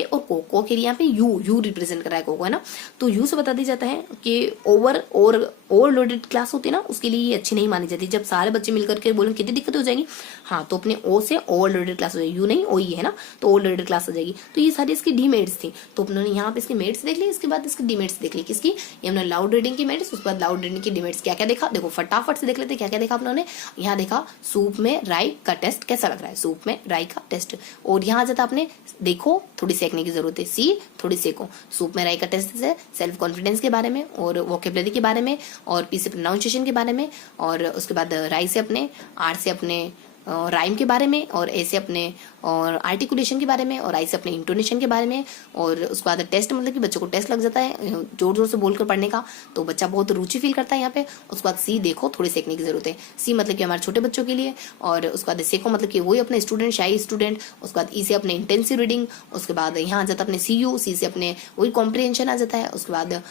और को के लिए यहाँ पे यू रिप्रेजेंट कर रहा है को है ना। तो यू से बता दिया जाता है कि ओवरलोडेड क्लास होती है ना, उसके लिए ये अच्छी नहीं मानी जाती। जब सारे बच्चे मिलकर के बोलेंगे कितनी दिक्कत हो जाएगी, हाँ, तो अपने ओ से ओवरलोडेड क्लास हो जाएगी। यू नहीं, ओ ही है ना, तो ओवरलोडेड क्लास हो जाएगी। तो ये सारी इसकी डीमेरिट्स थी। तो अपने यहाँ पे इसके मेरिट्स देख ली, इसके बाद इसकी डीमेरिट्स देख ली। किसकी, ये हमने लाउड रीडिंग की मेरिट्स, उसके बाद लाउड रीडिंग की डीमेरिट्स क्या क्या देखा। देखो फटाफट से देख लेते क्या क्या देखा आप लोगों ने। यहाँ देखा सूप में राई का टेस्ट कैसा लग रहा है, सूप में राई का टेस्ट। और यहाँ आ जाता आपने, देखो थोड़ी सेकने की जरूरत है, सी थोड़ी सेको। सूप में राई का टेस्ट से सेल्फ कॉन्फिडेंस के बारे में और वोकेबलरी के बारे में, और पी से प्रोनाउंसिएशन के बारे में, और उसके बाद राई से अपने, आर से अपने राइम के बारे में, और ए से अपने और आर्टिकुलेशन के बारे में, और आई से अपने इंटोनेशन के बारे में। और उसके बाद टेस्ट मतलब कि बच्चों को टेस्ट लग जाता है जोर जोर से बोलकर पढ़ने का, तो बच्चा बहुत रुचि फील करता है यहाँ पे। उसके बाद सी देखो थोड़ी सीखने की जरूरत है, सी मतलब कि हमारे छोटे बच्चों के लिए। और उसके बाद सेको मतलब कि वही अपने स्टूडेंट, शाई स्टूडेंट। उसके बाद ई से अपने इंटेंसिव रीडिंग। उसके बाद यहाँ आ जाता है अपने CU, सी से अपने वही कॉम्प्रिहेंशन आ जाता है। उसके बाद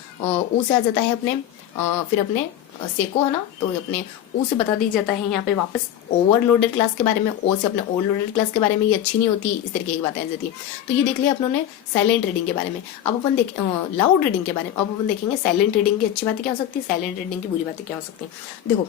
ओ से आ जाता है अपने फिर अपने सेको है ना, तो अपने ओ से बता दी जाता है यहाँ पे वापस ओवरलोडेड क्लास के बारे में। ओ से अपने ओवरलोडेड क्लास के बारे में, ये अच्छी नहीं होती, इस तरीके की बातें आ जाती है। तो ये देख लिया अपनों ने साइलेंट रीडिंग के बारे में। अब अपन लाउड रीडिंग के बारे में अब अपन देखेंगे साइलेंट रीडिंग की अच्छी बातें क्या हो सकती है, साइलेंट रीडिंग की बुरी बातें क्या हो सकती है। देखो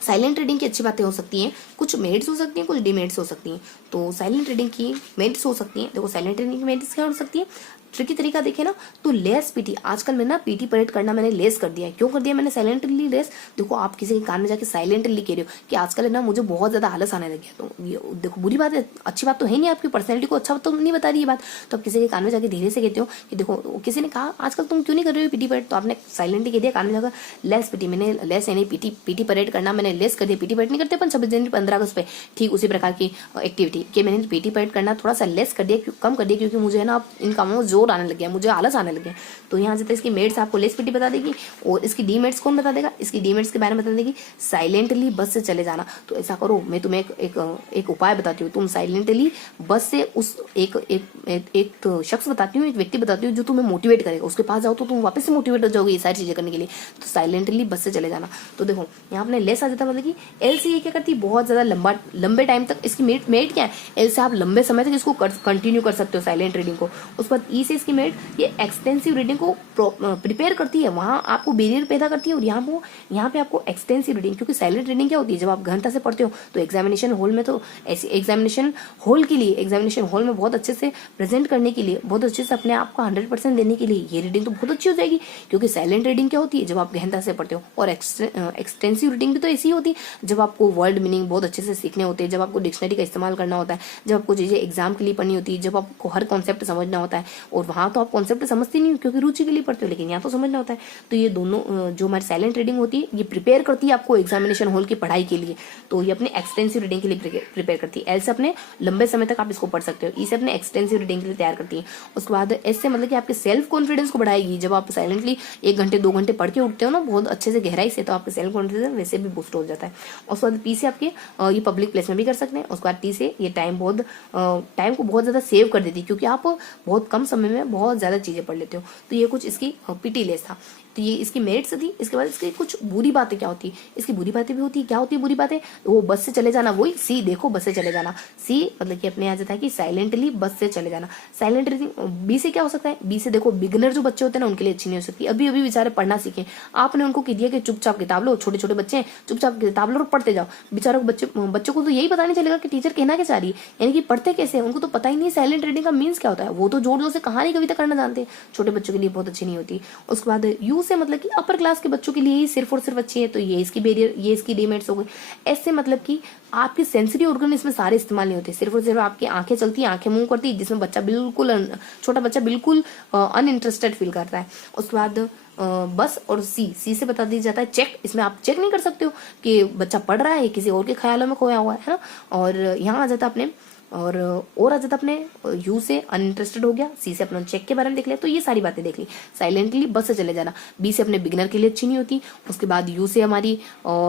साइलेंट रीडिंग की अच्छी बातें हो सकती हैं, कुछ मेरिट्स हो सकती हैं, कुछ डिमेरिट्स हो सकती हैं। तो साइलेंट रीडिंग की मेरिट्स हो सकती हैं। देखो साइलेंट रीडिंग की मेरिट्स क्या हो सकती है, ट्रिकी तरीका देखे ना, तो लेस पीटी, आजकल मैं ना पीटी परेड करना मैंने लेस कर दिया है। क्यों कर दिया मैंने साइलेंटली लेस, देखो आप किसी के कान में जाके साइलेंटली कह रहे हो कि आजकल है ना मुझे बहुत ज्यादा आलस आने लग गया। तो ये देखो बुरी बात है, अच्छी बात तो है नहीं, आपकी पर्सनैलिटी को अच्छा तो नहीं बता रही ये बात। तो आप किसी के कान में जाके धीरे से कहते हो कि देखो, किसी ने कहा आजकल तुम क्यों नहीं कर रहे हो पीटी परेड, तो आपने साइलेंटली कह दिया कान में जाकर लेस पीटी। मैंने लेस यानी पीटी परेड करना मैंने लेस कर दिया। पीटी परेड नहीं करते अपन 26 जनवरी 15 अगस्त पे, ठीक उसी प्रकार की एक्टिविटी कि मैंने पीटी परेड करना थोड़ा सा लेस कर दिया, कम कर दिया, क्योंकि मुझे है ना इन कामों में जोर आने लग गया, मुझे आलस आने लगे। तो यहाँ से इसकी मेट्स आपको लेस पीटी बता देगी। और इसकी डीमेट्स कौन बता देगा, इसकी डीमेट्स के बारे में बता देगी साइलेंटली बस से चले जाना। तो ऐसा करो, मैं तुम्हें एक उपाय बताती हूँ, तुम साइलेंटली बस से उस एक शख्स बताती हूँ, एक व्यक्ति बताती हूँ जो तुम्हें मोटिवेट करेगा, उसके पास जाओ तो तुम वापस से मोटिवेट हो जाओगे ये सारी चीजें करने के लिए। तो साइलेंटली बस से चले जाना। तो देखो यहाँ अपने लेस आ जाता है, मतलब कि एल से ये क्या करती है, बहुत ज्यादा लंबे टाइम तक इसकी मेट क्या है, एल से आप लंबे समय तक इसको कंटिन्यू कर सकते हो साइलेंट रीडिंग को। उसके बाद ई से इसकी मेट ये एक्सटेंसिव रीडिंग को प्रिपेयर करती है, वहां आपको बैरियर पैदा करती है। और यहाँ पे आपको एक्सटेंसिव रीडिंग, क्योंकि साइलेंट रीडिंग क्या होती है, जब आप गहनता से पढ़ते हो तो एग्जामिनेशन हॉल में, तो ऐसी एग्जामिनेशन हॉल में बहुत अच्छे से प्रेजेंट करने के लिए, बहुत अच्छे से अपने आप को 100% देने के लिए ये रीडिंग तो बहुत अच्छी हो जाएगी। क्योंकि साइलेंट रीडिंग क्या होती है, जब आप गहनता से पढ़ते हो। और एक्सटेंसिव रीडिंग भी तो ऐसी होती है जब आपको वर्ड मीनिंग बहुत अच्छे से सीखने होते हैं, जब आपको डिक्शनरी का इस्तेमाल करना होता है, जब आपको चीजें एग्जाम के लिए पढ़नी होती है, जब आपको हर कॉन्सेप्ट समझना होता है। और वहां तो आप कॉन्सेप्ट समझते नहीं हो क्योंकि रुचि के लिए पढ़ते हो, लेकिन यहाँ तो समझना होता है। तो ये दोनों जो हमारी साइलेंट रीडिंग होती है, ये प्रिपेयर करती है आपको एग्जामिनेशन हॉल की पढ़ाई के लिए। तो ये अपने एक्सटेंसिव रीडिंग के लिए प्रिपेयर करती है। एल से अपने लंबे समय तक आप इसको पढ़ सकते हो, ई से अपने एक्सटेंसिव रीडिंग के लिए तैयार करती है। उसके बाद एस से मतलब कि आपके सेल्फ कॉन्फिडेंस को बढ़ाएगी। जब आप साइलेंटली 1 घंटे 2 घंटे पढ़ के उठते हो ना बहुत अच्छे से गहराई से, तो आपका सेल्फ कॉन्फिडेंस वैसे भी बूस्ट हो जाता है। उसके बाद पी से आपके ये पब्लिक प्लेस में भी कर सकते हैं। उसके बाद टी से ये टाइम को बहुत ज्यादा सेव कर देती है, क्योंकि आप बहुत कम समय में बहुत ज्यादा चीजें पढ़ लेते हो। तो ये कुछ इसकी पीटी लेस था। तो ये इसकी मेरिट्स थी। इसके बाद इसकी कुछ बुरी बातें क्या होती है, इसकी बुरी बातें भी होती है। क्या होती है बुरी बातें, वो बस से चले जाना, वही सी देखो बस से चले जाना। सी मतलब कि अपने आ जाता है कि साइलेंटली बस से चले जाना, साइलेंट रीडिंग। बी से क्या हो सकता है, बी से देखो बिगिनर जो बच्चे होते हैं ना उनके लिए अच्छी नहीं हो सकती। अभी अभी बेचारे पढ़ना सीखे, आपने उनको कह दिया कि चुपचाप किताब लो, छोटे छोटे बच्चे हैं चुपचाप किताब लो और पढ़ते जाओ। बेचारों बच्चों को तो यही पता नहीं चलेगा कि टीचर कहना क्या चाह रही है, यानी कि पढ़ते कैसे हैं, उनको तो पता ही नहीं साइलेंट रीडिंग का मीन्स क्या होता है। वो तो जोर जोर से कहानी कविता करना जानते हैं, छोटे बच्चों के लिए बहुत अच्छी नहीं होती। उसके बाद यू से मतलब कि अपर क्लास के बच्चों के लिए ही सिर्फ और सिर्फ अच्छी है, तो ये इसकी बैरियर, ये इसकी डीमेरिट्स हो गई। ऐसे मतलब कि आपके सेंसरी ऑर्गन इसमें सारे इस्तेमाल नहीं होते, सिर्फ और सिर्फ आपकी आंखें चलती हैं, आंखें मूव करती है, जिसमें बच्चा बिल्कुल छोटा बच्चा बिल्कुल अनइंटरेस्टेड फील करता है। उसके बाद बस और सी से बता दिया जाता है चेक। इसमें आप चेक नहीं कर सकते हो कि बच्चा पढ़ रहा है किसी और के ख्यालों में खोया हुआ है ना। और यहाँ आ जाता अपने और आ जाता अपने यू से अनइंटरेस्टेड हो गया, सी से अपने चेक के बारे में देख लिया। तो ये सारी बातें देख ली। साइलेंटली बस से चले जाना, बी से अपने बिगिनर के लिए अच्छी नहीं होती। उसके बाद यू से हमारी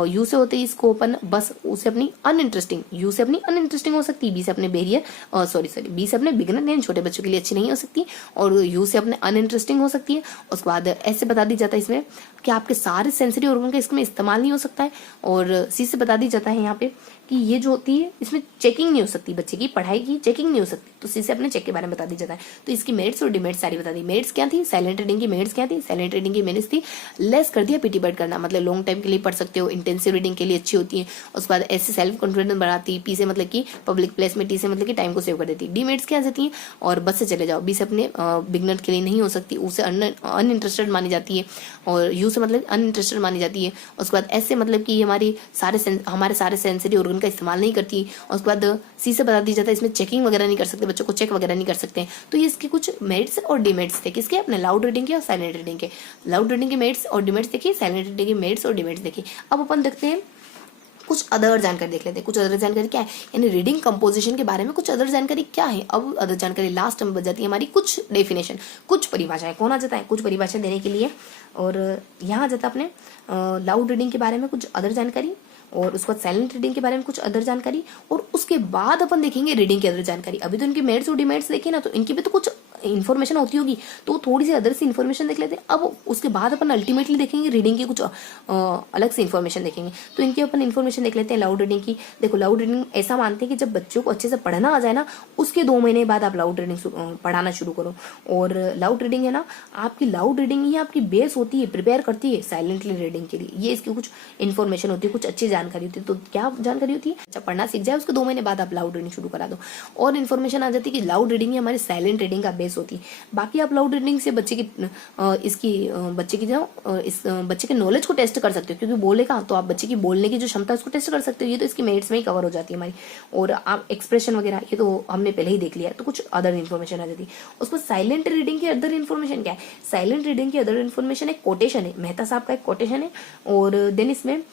यू से होते इसको ओपन बस, उसे अपनी अनइंटरेस्टिंग, यू से अपनी अनइंटरेस्टिंग हो सकती है, बी से अपने बैरियर सॉरी बी से अपने बिगिनर यानी छोटे बच्चों के लिए अच्छी नहीं हो सकती, और यू से अपने अनइंटरेस्टिंग हो सकती है। उसके बाद ऐसे बता दी जाता है इसमें कि आपके सारे सेंसरी ऑर्गन का इसमें इस्तेमाल नहीं हो सकता है। और सी से बता दी जाता है यहाँ पे कि ये जो होती है इसमें चेकिंग नहीं हो सकती, बच्चे की पढ़ाई की चेकिंग नहीं हो सकती। तो सी से अपने चेक के बारे में बता दी जाता है। तो इसकी मेरिट्स और डिमेरिट्स सारी बता दी। मेरिट्स क्या थी, साइलेंट रीडिंग की मेरिट्स क्या थी, साइलेंट रीडिंग की मेरिट्स थी लेस कर दिया पीटी बैड करना, मतलब लॉन्ग टाइम के लिए पढ़ सकते हो, इंटेंसिव रीडिंग के लिए अच्छी होती है। उसके बाद ऐसे सेल्फ कॉन्फिडेंस बढ़ाती, पी से मतलब कि पब्लिक प्लेस में, टी से मतलब कि टाइम को सेव कर देती। डिमेरिट्स क्या जाती है, और बस से चले जाओ, बी से अपने बिगनर के लिए नहीं हो सकती, उसे अनइंटरेस्टेड मानी जाती है, और यू से मतलब अनइंटरेस्टेड मानी जाती है। उसके बाद ऐसे मतलब कि हमारे सारे सेंसरी ऑर्गन का इस्तेमाल नहीं करती। और उसके बाद सी से बता दी जाता है इसमें चेकिंग वगैरह नहीं कर सकते, बच्चों को चेक वगैरह नहीं कर सकते। तो ये इसके कुछ मेरिट्स और डिमेरिट्स थे, किसके, अपने लाउड रीडिंग के और साइलेंट रीडिंग के। लाउड रीडिंग के मेरिट्स और डिमेरिट्स देखिए, साइलेंट रीडिंग के मेरिट्स और डिमेरिट्स देखिए। अब अपन देखते हैं कुछ अदर जानकारी देख लेते हैं। कुछ अदर जानकारी क्या है, यानी रीडिंग कंपोजिशन के बारे में कुछ अदर जानकारी क्या है। अब अदर जानकारी लास्ट में बच जाती है हमारी कुछ डेफिनेशन, कुछ परिभाषाएं। कौन आ जाता है कुछ परिभाषाएं देने के लिए, और यहाँ आ जाता है अपने लाउड रीडिंग के बारे में कुछ अदर जानकारी, और उसके बाद साइलेंट रीडिंग के बारे में कुछ अदर जानकारी, और उसके बाद अपन देखेंगे रीडिंग की अदर जानकारी। अभी तो इनके मेरिट्स और डिमेरिट्स देखिए ना, तो इनकी भी तो कुछ इन्फॉर्मेशन होती होगी, तो थोड़ी सी अदर सी इन्फॉर्मेशन देख लेते हैं। अब उसके बाद अपन अल्टीमेटली देखेंगे रीडिंग की कुछ अलग से इन्फॉर्मेशन देखेंगे। तो इनकी अपन इन्फॉर्मेशन देख लेते हैं लाउड रीडिंग की। देखो, लाउड रीडिंग ऐसा मानते हैं कि जब बच्चों को अच्छे से पढ़ना आ जाए ना, उसके 2 महीने बाद आप लाउड रीडिंग पढ़ाना शुरू करो। और लाउड रीडिंग है ना, आपकी लाउड रीडिंग ही आपकी बेस होती है, प्रिपेयर करती है साइलेंटली रीडिंग के लिए। ये इसकी कुछ इन्फॉर्मेशन होती है, कुछ अच्छी जानकारी होती है। तो क्या जानकारी होती है, जब पढ़ना सीख जाए उसके 2 महीने बाद आप लाउड रीडिंग शुरू करा दो। और इन्फॉर्मेशन आ जाती है कि लाउड रीडिंग ही हमारी साइलेंट रीडिंग का बेस होती है। बाकी आप लाउड रीडिंग से बच्चे के नॉलेज को टेस्ट कर सकते हो, क्योंकि बोलेगा तो आप बच्चे की बोलने की जो क्षमता है उसको टेस्ट कर सकते हो। ये तो इसकी मेरिट्स में ही कवर हो जाती है हमारी। और आप एक्सप्रेशन वगैरह ये तो हमने पहले ही देख लिया है, तो कुछ अदर इन्फॉर्मेशन आ जाती है। उसको साइलेंट रीडिंग की अदर इन्फॉर्मेशन क्या है, साइलेंट रीडिंग की अदर इन्फॉर्मेशन एक कोटेशन है, मेहता साहब का एक कोटेशन है। और देन इसमें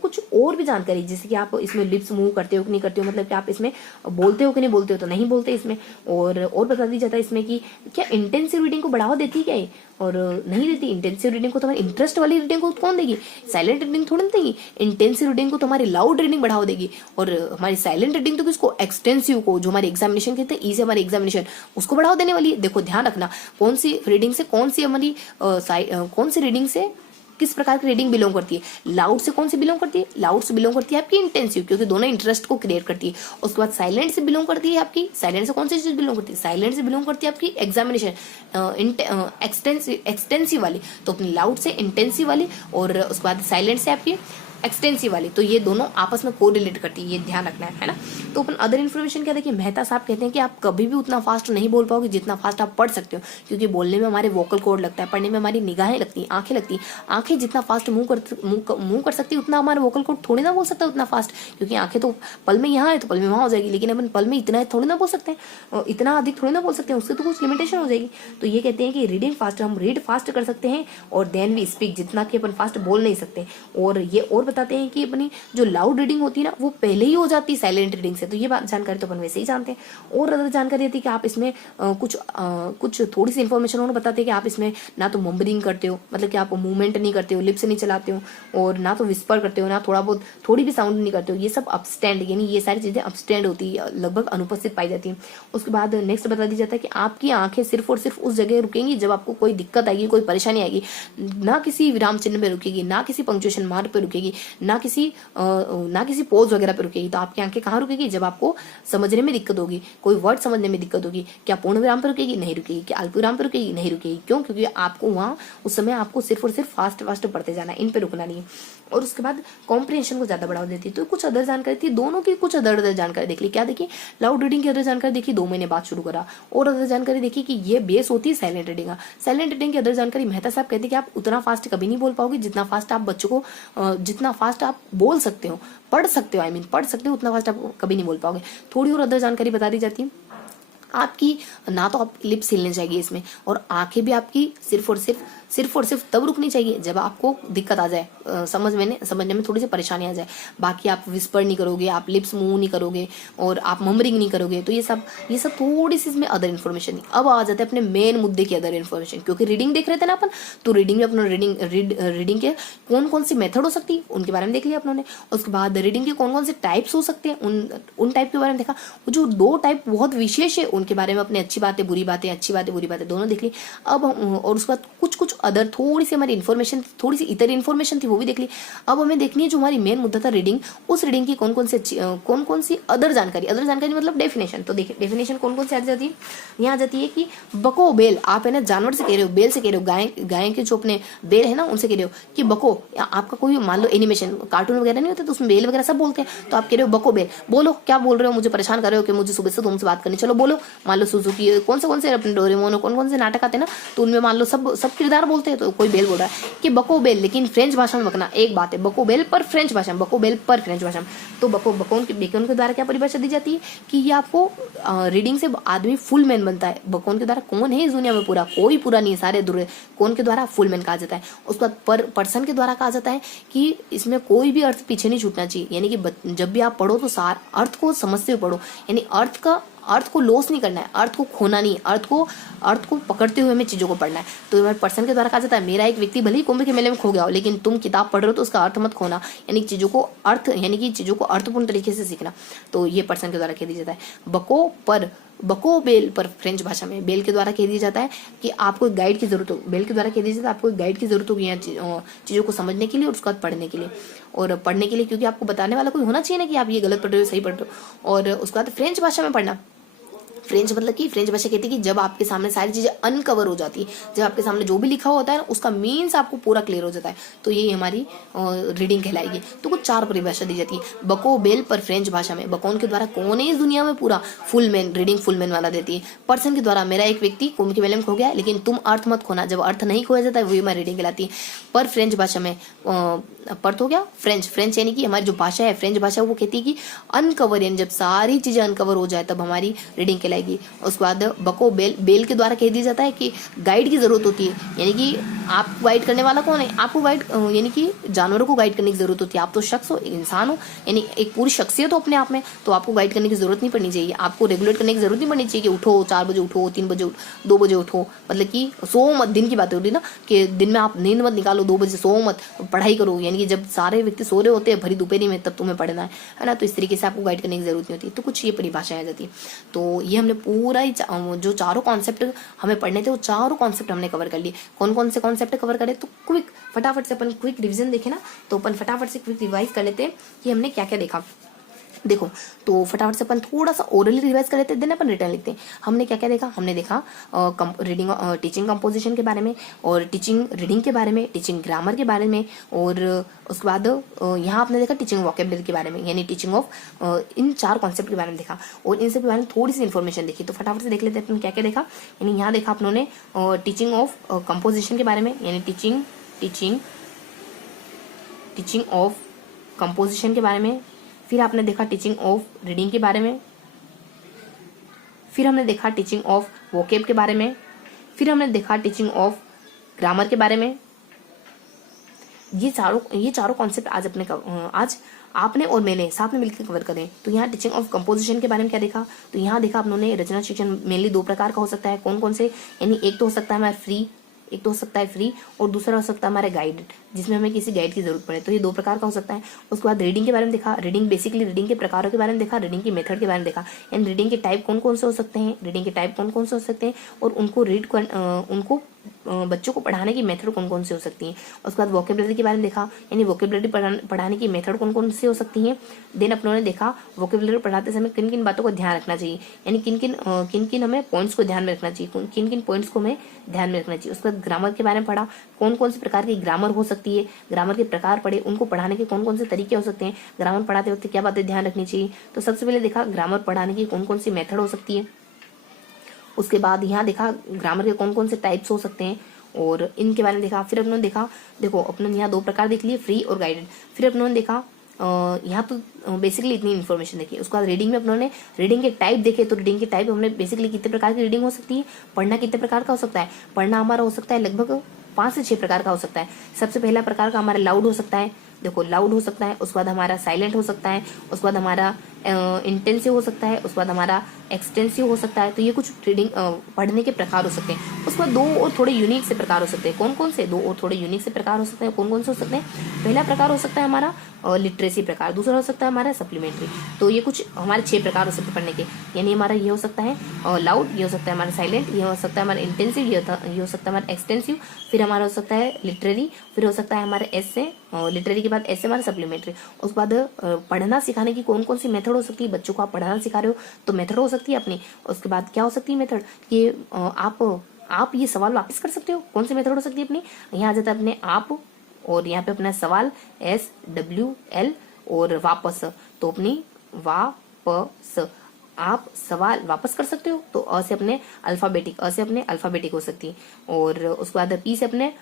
कुछ और भी जानकारी, जैसे कि आप इसमें लिप्स मूव करते हो कि नहीं करते हो, मतलब कि आप इसमें बोलते हो कि नहीं बोलते हो, तो नहीं बोलते इसमें। और बता दी जाता है इसमें कि क्या इंटेंसिव रीडिंग को बढ़ावा देती है क्या है, और नहीं देती। इंटेंसिव रीडिंग को तो हमारी इंटरेस्ट वाली रीडिंग को कौन देगी, साइलेंट रीडिंग थोड़ी देगी। इंटेंसिव रीडिंग को तो हमारी लाउड रीडिंग बढ़ावा देगी, और हमारी साइलेंट रीडिंग तो किसको, एक्सटेंसिव को, जो हमारे एग्जामिनेशन कहते हैं, ई से हमारे एग्जामिनेशन, उसको बढ़ावा देने वाली है। देखो ध्यान रखना, कौन सी रीडिंग से कौन सी हमारी कौन सी रीडिंग से किस प्रकार की रीडिंग बिलोंग करती है। लाउड से कौन सी बिलोंग करती है, लाउड से बिलोंग करती है आपकी इंटेंसिव, क्योंकि दोनों इंटरेस्ट को क्रिएट करती है। उसके बाद साइलेंट से बिलोंग करती है आपकी, साइलेंट से कौन सी चीज बिलोंग करती है, साइलेंट से बिलोंग करती है आपकी एग्जामिनेशन एक्सटेंसिव वाली, तो अपनी लाउड से इंटेंसिव वाली, और उसके बाद साइलेंट से आपकी एक्सटेंसिव वाली। तो ये दोनों आपस में कोरिलेट करती है, ये ध्यान रखना है ना। तो अपन अदर इन्फॉर्मेशन क्या देखिए, मेहता साहब कहते हैं कि आप कभी भी उतना फास्ट नहीं बोल पाओगे जितना फास्ट आप पढ़ सकते हो, क्योंकि बोलने में हमारे वोकल कॉर्ड लगता है, पढ़ने में हमारी निगाहें लगती हैं, आंखें लगती हैं। आंखें जितना फास्ट मूव कर सकती है उतना हमारा वोकल कॉर्ड थोड़ी ना बोल सकता उतना फास्ट, क्योंकि आंखें तो पल में यहाँ है तो पल में वहाँ हो जाएगी, लेकिन अपन पल में इतना थोड़ी ना बोल सकते हैं, इतना अधिक थोड़ी ना बोल सकते हैं, उससे तो कुछ लिमिटेशन हो जाएगी। तो ये कहते हैं कि रीडिंग फास्ट, हम रीड फास्ट कर सकते हैं, और देन वी स्पीक, जितना कि अपन फास्ट बोल नहीं सकते। और ये और बताते हैं कि अपनी जो लाउड रीडिंग होती है ना, वो पहले ही हो जाती है साइलेंट रीडिंग से। तो ये बात जानकारी तो अपन वैसे ही जानते हैं। और अदर जानकारी होती है कि आप इसमें कुछ थोड़ी सी इन्फॉर्मेशन और बताते हैं कि आप इसमें ना तो मम्बरिंग करते हो, मतलब कि आप मूवमेंट नहीं करते हो, लिप्स नहीं चलाते हो, और ना तो विस्पर करते हो, ना थोड़ी भी साउंड नहीं करते हो। ये सब अपस्टैंड, यानी ये सारी चीजें अपस्टैंड होती है, लगभग अनुपस्थित पाई जाती है। उसके बाद नेक्स्ट बता दी जाता है कि आपकी आंखें सिर्फ और सिर्फ उस जगह रुकेंगी जब आपको कोई दिक्कत आएगी, कोई परेशानी आएगी, ना किसी विराम चिन्ह पे रुकेगी, ना किसी पंक्चुएशन मार्क पे रुकेगी, ना किसी पोज वगैरह पे रुकेगी। तो आपकी आंखें कहाँ रुकेगी? जब आपको समझने में दिक्कत होगी, कोई वर्ड समझने में दिक्कत होगी। क्या पूर्ण विराम पर रुकेगी? नहीं रुकेगी। क्या अल्प विराम पर रुकेगी? नहीं रुकेगी। क्यों? क्योंकि आपको वहाँ उस समय आपको सिर्फ और सिर्फ फास्ट फास्ट पढ़ते जाना है, इन पे रुकना नहीं है। और उसके बाद कॉम्प्रिहेंशन को ज्यादा बढ़ावा देती है। तो कुछ अदर जानकारी थी, दोनों की कुछ अदर जानकारी देख ली। क्या देखी? लाउड रीडिंग की अदर जानकारी देखी, 2 महीने बाद शुरू करा। और अदर जानकारी देखी कि ये बेस होती है साइलेंट रीडिंग का। साइलेंट रीडिंग की अदर जानकारी मेहता साहब कहते हैं कि आप उतना फास्ट कभी नहीं बोल पाओगे जितना फास्ट आप बच्चों को जितना फास्ट आप बोल सकते हो, पढ़ सकते हो, पढ़ सकते हो, उतना फास्ट आप कभी नहीं बोल पाओगे। थोड़ी और अदर जानकारी बता दी जाती है। आपकी ना तो आप लिप्स हिलने चाहिए इसमें, और आंखें भी आपकी सिर्फ और सिर्फ तब रुकनी चाहिए जब आपको दिक्कत आ जाए, समझने में थोड़ी सी परेशानी आ जाए। बाकी आप विस्पर नहीं करोगे, आप लिप्स मूव नहीं करोगे, और आप ममरिंग नहीं करोगे। तो ये सब थोड़ी सी इसमें अदर इन्फॉर्मेशन थी। अब आ जाते हैं अपने मेन मुद्दे की अदर इन्फॉर्मेशन। क्योंकि रीडिंग देख रहे थे ना अपन, तो रीडिंग में अपना रीडिंग के कौन कौन सी मेथड हो सकती है उनके बारे में देख लिया अपनों। उसके बाद रीडिंग के कौन कौन से टाइप्स हो सकते हैं उन टाइप के बारे में देखा। जो 2 टाइप बहुत विशेष है उनके बारे में अपने अच्छी बातें बुरी बातें दोनों देख ली। अब और उसके बाद कुछ अदर थोड़ी सी हमारी इन्फॉर्मेशन, थोड़ी सी इतर इन्फॉर्मेशन थी, वो भी देख ली। अब हमें देखनी है जो हमारी मेन मुद्दा था रीडिंग, उस रीडिंग की कौन कौन सी अदर जानकारी मतलब डेफिनेशन। तो देखिए डेफिनेशन कौन कौन सी आ जाती है। यहाँ आ जाती है कि बको बेल, आप है ना जानवर से कह रहे हो, बेल से कह रहे हो, गाय के जो अपने बेल है ना उनसे कह रहे हो कि बको। आपका कोई मान लो एनिमेशन कार्टून वगैरह नहीं होते तो उसमें बेल वगैरह सब बोलते हैं, तो आप कह रहे हो बको बेल, बोलो क्या बोल रहे हो, मुझे परेशान कर रहे हो कि मुझे सुबह से तुमसे बात करनी, चलो बोलो। मान लो सुजुकी कौन से अपने डोरेमोन कौन से नाटक आते हैं ना, तो उनमें मान लो सब किरदार बोलते हैं, तो कोई बेल बोल रहा है कि बको बेल, लेकिन फ्रेंच भाषा में बकना। एक बात है, बको बेल पर फ्रेंच भाषा में, बको बेल पर फ्रेंच भाषा में। तो बकोन के द्वारा क्या परिभाषा दी जाती है कि ये आपको रीडिंग से आदमी फुल मैन बनता है। बकोन के द्वारा कौन है इस दुनिया में पूरा, कोई पूरा नहीं, सारे दुर्रे। कौन के द्वारा? फुल मैन कहा जाता है। उसके बाद पर्सन के द्वारा कहा जाता है कि इसमें कोई भी अर्थ पीछे नहीं छूटना चाहिए। यानी कि जब भी आप पढ़ो तो सार अर्थ को समझते हुए पढ़ो, यानी अर्थ को लॉस नहीं करना है, अर्थ को खोना नहीं, अर्थ को पकड़ते हुए हमें चीजों को पढ़ना है। तो पर्सन के द्वारा कहा जाता है मेरा एक व्यक्ति भले ही कुंभ के मेले में खो गया हो, लेकिन तुम किताब पढ़ रहे हो तो उसका अर्थ मत खोना, यानी चीजों को अर्थपूर्ण तरीके से सीखना। तो ये पर्सन के द्वारा कह दिया जाता है। बको बेल पर फ्रेंच भाषा में बेल के द्वारा कह दिया जाता है कि आपको एक गाइड की जरूरत हो। बेल के द्वारा कह दिया जाता है आपको एक गाइड की जरूरत होगी यहाँ चीजों को समझने के लिए और उसके बाद पढ़ने के लिए, क्योंकि आपको बताने वाला कोई होना चाहिए ना कि आप ये गलत पढ़ रहे हो, सही पढ़ रहे हो। और उसके बाद फ्रेंच भाषा में पढ़ना। फ्रेंच मतलब कि फ्रेंच भाषा कहती है कि जब आपके सामने सारी चीजें अनकवर हो जाती है, जब आपके सामने जो भी लिखा होता है ना उसका मीन्स आपको पूरा क्लियर हो जाता है, तो ये हमारी रीडिंग कहलाएगी। तो कुछ 4 परिभाषा दी जाती है बको बेल पर फ्रेंच भाषा में। बकोन के द्वारा कौन है इस दुनिया में पूरा, full man, reading full man वाला देती है। पर्सन के द्वारा मेरा एक व्यक्ति कुंभ के मेले में खो गया, लेकिन तुम अर्थ मत खोना, जब अर्थ नहीं खोया जाता है वही हमारी रीडिंग कहलाती है। पर फ्रेंच भाषा में पर तो क्या फ्रेंच यानी कि हमारी जो भाषा है फ्रेंच भाषा, वो कहती है कि अनकवर, यानी जब सारी चीजें अनकवर हो जाए तब हमारी रीडिंग कहलाएगी। उसके बाद बको बेल के द्वारा कह दिया जाता है कि गाइड की जरूरत होती है, यानी कि आपको गाइड करने वाला कौन है, आपको गाइड यानी कि जानवरों को गाइड करने की जरूरत होती है। आप तो शख्स हो, इंसान हो, यानी एक पूरी शख्सियत हो अपने आप में, तो आपको गाइड करने की जरूरत नहीं पड़नी चाहिए, आपको रेगुलेट करने की जरूरत नहीं पड़नी चाहिए कि उठो 4 बजे उठो, 3 बजे 2 बजे उठो, मतलब कि सो मत। दिन की बात हो रही ना कि दिन में आप नींद मत निकालो, 2 बजे सो मत, पढ़ाई करो, यानी कि जब सारे व्यक्ति सो रहे होते हैं भरी दोपहरी में तब तुम्हें पढ़ना है ना। तो इस तरीके से आपको गाइड करने की जरूरत नहीं होती। तो कुछ ये परिभाषाएं आ जाती है। तो ये हमने पूरा ही जो 4 कॉन्सेप्ट हमें पढ़ने थे वो 4 कॉन्सेप्ट हमने कवर कर लिए। कौन कौन से कॉन्सेप्ट कवर करे, तो फटाफट से अपन क्विक रिवीजन देखे ना, तो अपन फटाफट से क्विक रिवाइज कर लेते हैं कि हमने क्या क्या देखा। देखो तो फटाफट से अपन थोड़ा सा ओरली रिवाइज कर लेते हैं, देन अपन रिटर्न लिखते हैं। हमने क्या क्या देखा, हमने देखा रीडिंग टीचिंग कंपोजिशन के बारे में, और टीचिंग रीडिंग के बारे में, टीचिंग ग्रामर के बारे में, और उसके बाद यहाँ आपने देखा टीचिंग वोकेबलरी के बारे में, यानी टीचिंग ऑफ इन 4 कॉन्सेप्ट के बारे में देखा, और इन सब के बारे में थोड़ी सी इन्फॉर्मेशन देखी। तो फटाफट से देख लेते हैं अपन क्या क्या देखा। यानी यहाँ देखा अपनों ने टीचिंग ऑफ कंपोजिशन के बारे में, यानी टीचिंग ऑफ कंपोजिशन के बारे में। फिर आपने देखा टीचिंग ऑफ रीडिंग के बारे में, फिर हमने देखा टीचिंग ऑफ वोकेब के बारे में, फिर हमने देखा टीचिंग ऑफ ग्रामर के बारे में। ये चारों कॉन्सेप्ट आज आपने और मैंने साथ में मिलकर कवर करें। तो यहाँ टीचिंग ऑफ कंपोजिशन के बारे में क्या देखा, तो यहाँ देखा आप लोगों ने रचना शिक्षण मेनली 2 प्रकार का हो सकता है। कौन कौन से, यानी एक तो हो सकता है हमारा फ्री, और दूसरा हो सकता है हमारा गाइडेड, जिसमें हमें किसी गाइड की जरूरत पड़े। तो ये 2 प्रकार का हो सकता है। उसके बाद रीडिंग के बारे में देखा, रीडिंग बेसिकली रीडिंग के प्रकारों के बारे में देखा, रीडिंग की मेथड के बारे में देखा, एंड रीडिंग के टाइप कौन कौन से हो सकते हैं, और उनको बच्चों को पढ़ाने की मेथड कौन कौन सी हो सकती हैं। उसके बाद वोकेबलरी के बारे में देखा, यानी वोकेबलरी पढ़ाने की मेथड कौन कौन सी हो सकती हैं। देन अपनों ने देखा वोकेबलरी पढ़ाते समय किन किन बातों को ध्यान रखना चाहिए, यानी किन किन हमें पॉइंट्स को ध्यान में रखना चाहिए, किन किन पॉइंट्स को हमें ध्यान में रखना चाहिए। उसके बाद ग्रामर के बारे में पढ़ा, कौन कौन से प्रकार की ग्रामर हो सकती है, ग्रामर के प्रकार पढ़े, उनको पढ़ाने के कौन कौन से तरीके हो सकते हैं, ग्रामर पढ़ाते वक्त क्या बातें ध्यान रखनी चाहिए। तो सबसे पहले देखा ग्रामर पढ़ाने की कौन कौन सी मेथड हो सकती है। उसके बाद यहाँ देखा ग्रामर के कौन कौन से टाइप्स हो सकते हैं और इनके बारे में देखा। फिर अपनों ने देखा, देखो अपनों ने यहाँ 2 प्रकार देख लिए, फ्री और गाइडेड। फिर अपनों ने देखा यहाँ तो बेसिकली इतनी इन्फॉर्मेशन देखी। उसके बाद रीडिंग में अपनों ने रीडिंग के टाइप देखे, तो रीडिंग के टाइप हमने बेसिकली कितने प्रकार की रीडिंग हो सकती है, पढ़ना कितने प्रकार का हो सकता है। पढ़ना हमारा हो सकता है लगभग 5 से 6 प्रकार का हो सकता है। सबसे पहला प्रकार का हमारा लाउड हो सकता है, देखो लाउड हो सकता है। उसके बाद हमारा साइलेंट हो सकता है। उसके बाद हमारा इंटेंसिव हो सकता है। उसके बाद हमारा एक्सटेंसिव हो सकता है। तो ये कुछ रीडिंग पढ़ने के प्रकार हो सकते हैं। उसके बाद 2 और थोड़े यूनिक से प्रकार हो सकते हैं। कौन कौन से 2 और थोड़े यूनिक से प्रकार हो सकते हैं, कौन कौन से हो सकते हैं। पहला प्रकार हो सकता है हमारा लिटरेसी प्रकार, दूसरा हो सकता है हमारा सप्लीमेंट्री। तो ये कुछ हमारे 6 प्रकार हो सकते हैं पढ़ने के, यानी हमारा ये हो सकता है लाउड, ये हो सकता है हमारा साइलेंट, ये हो सकता है हमारा इंटेंसिव, ये हो सकता है हमारा एक्सटेंसिव, फिर हमारा हो सकता है लिटरेरी, फिर हो सकता है हमारे एसे, लिटरेरी के बाद ऐसे हमारा सप्लीमेंट्री। उसके बाद पढ़ना सिखाने की कौन कौन सी मेथड हो सकती है। बच्चों को आप पढ़ाना सिखा रहे हो तो मेथड हो सकती है अपनी। उसके बाद क्या हो सकती है मेथड, कि आप ये सवाल वापस कर सकते हो। कौन सी मेथड हो सकती है अपनी, यहाँ आ जाता है अपने आप और यहाँ पे अपना सवाल SWL और वापस, तो अपनी वापस आप सवाल वापस कर सकते हो। तो अ से अपने अल्फाबेटिक हो सकती है। और उसके बाद अ से अपने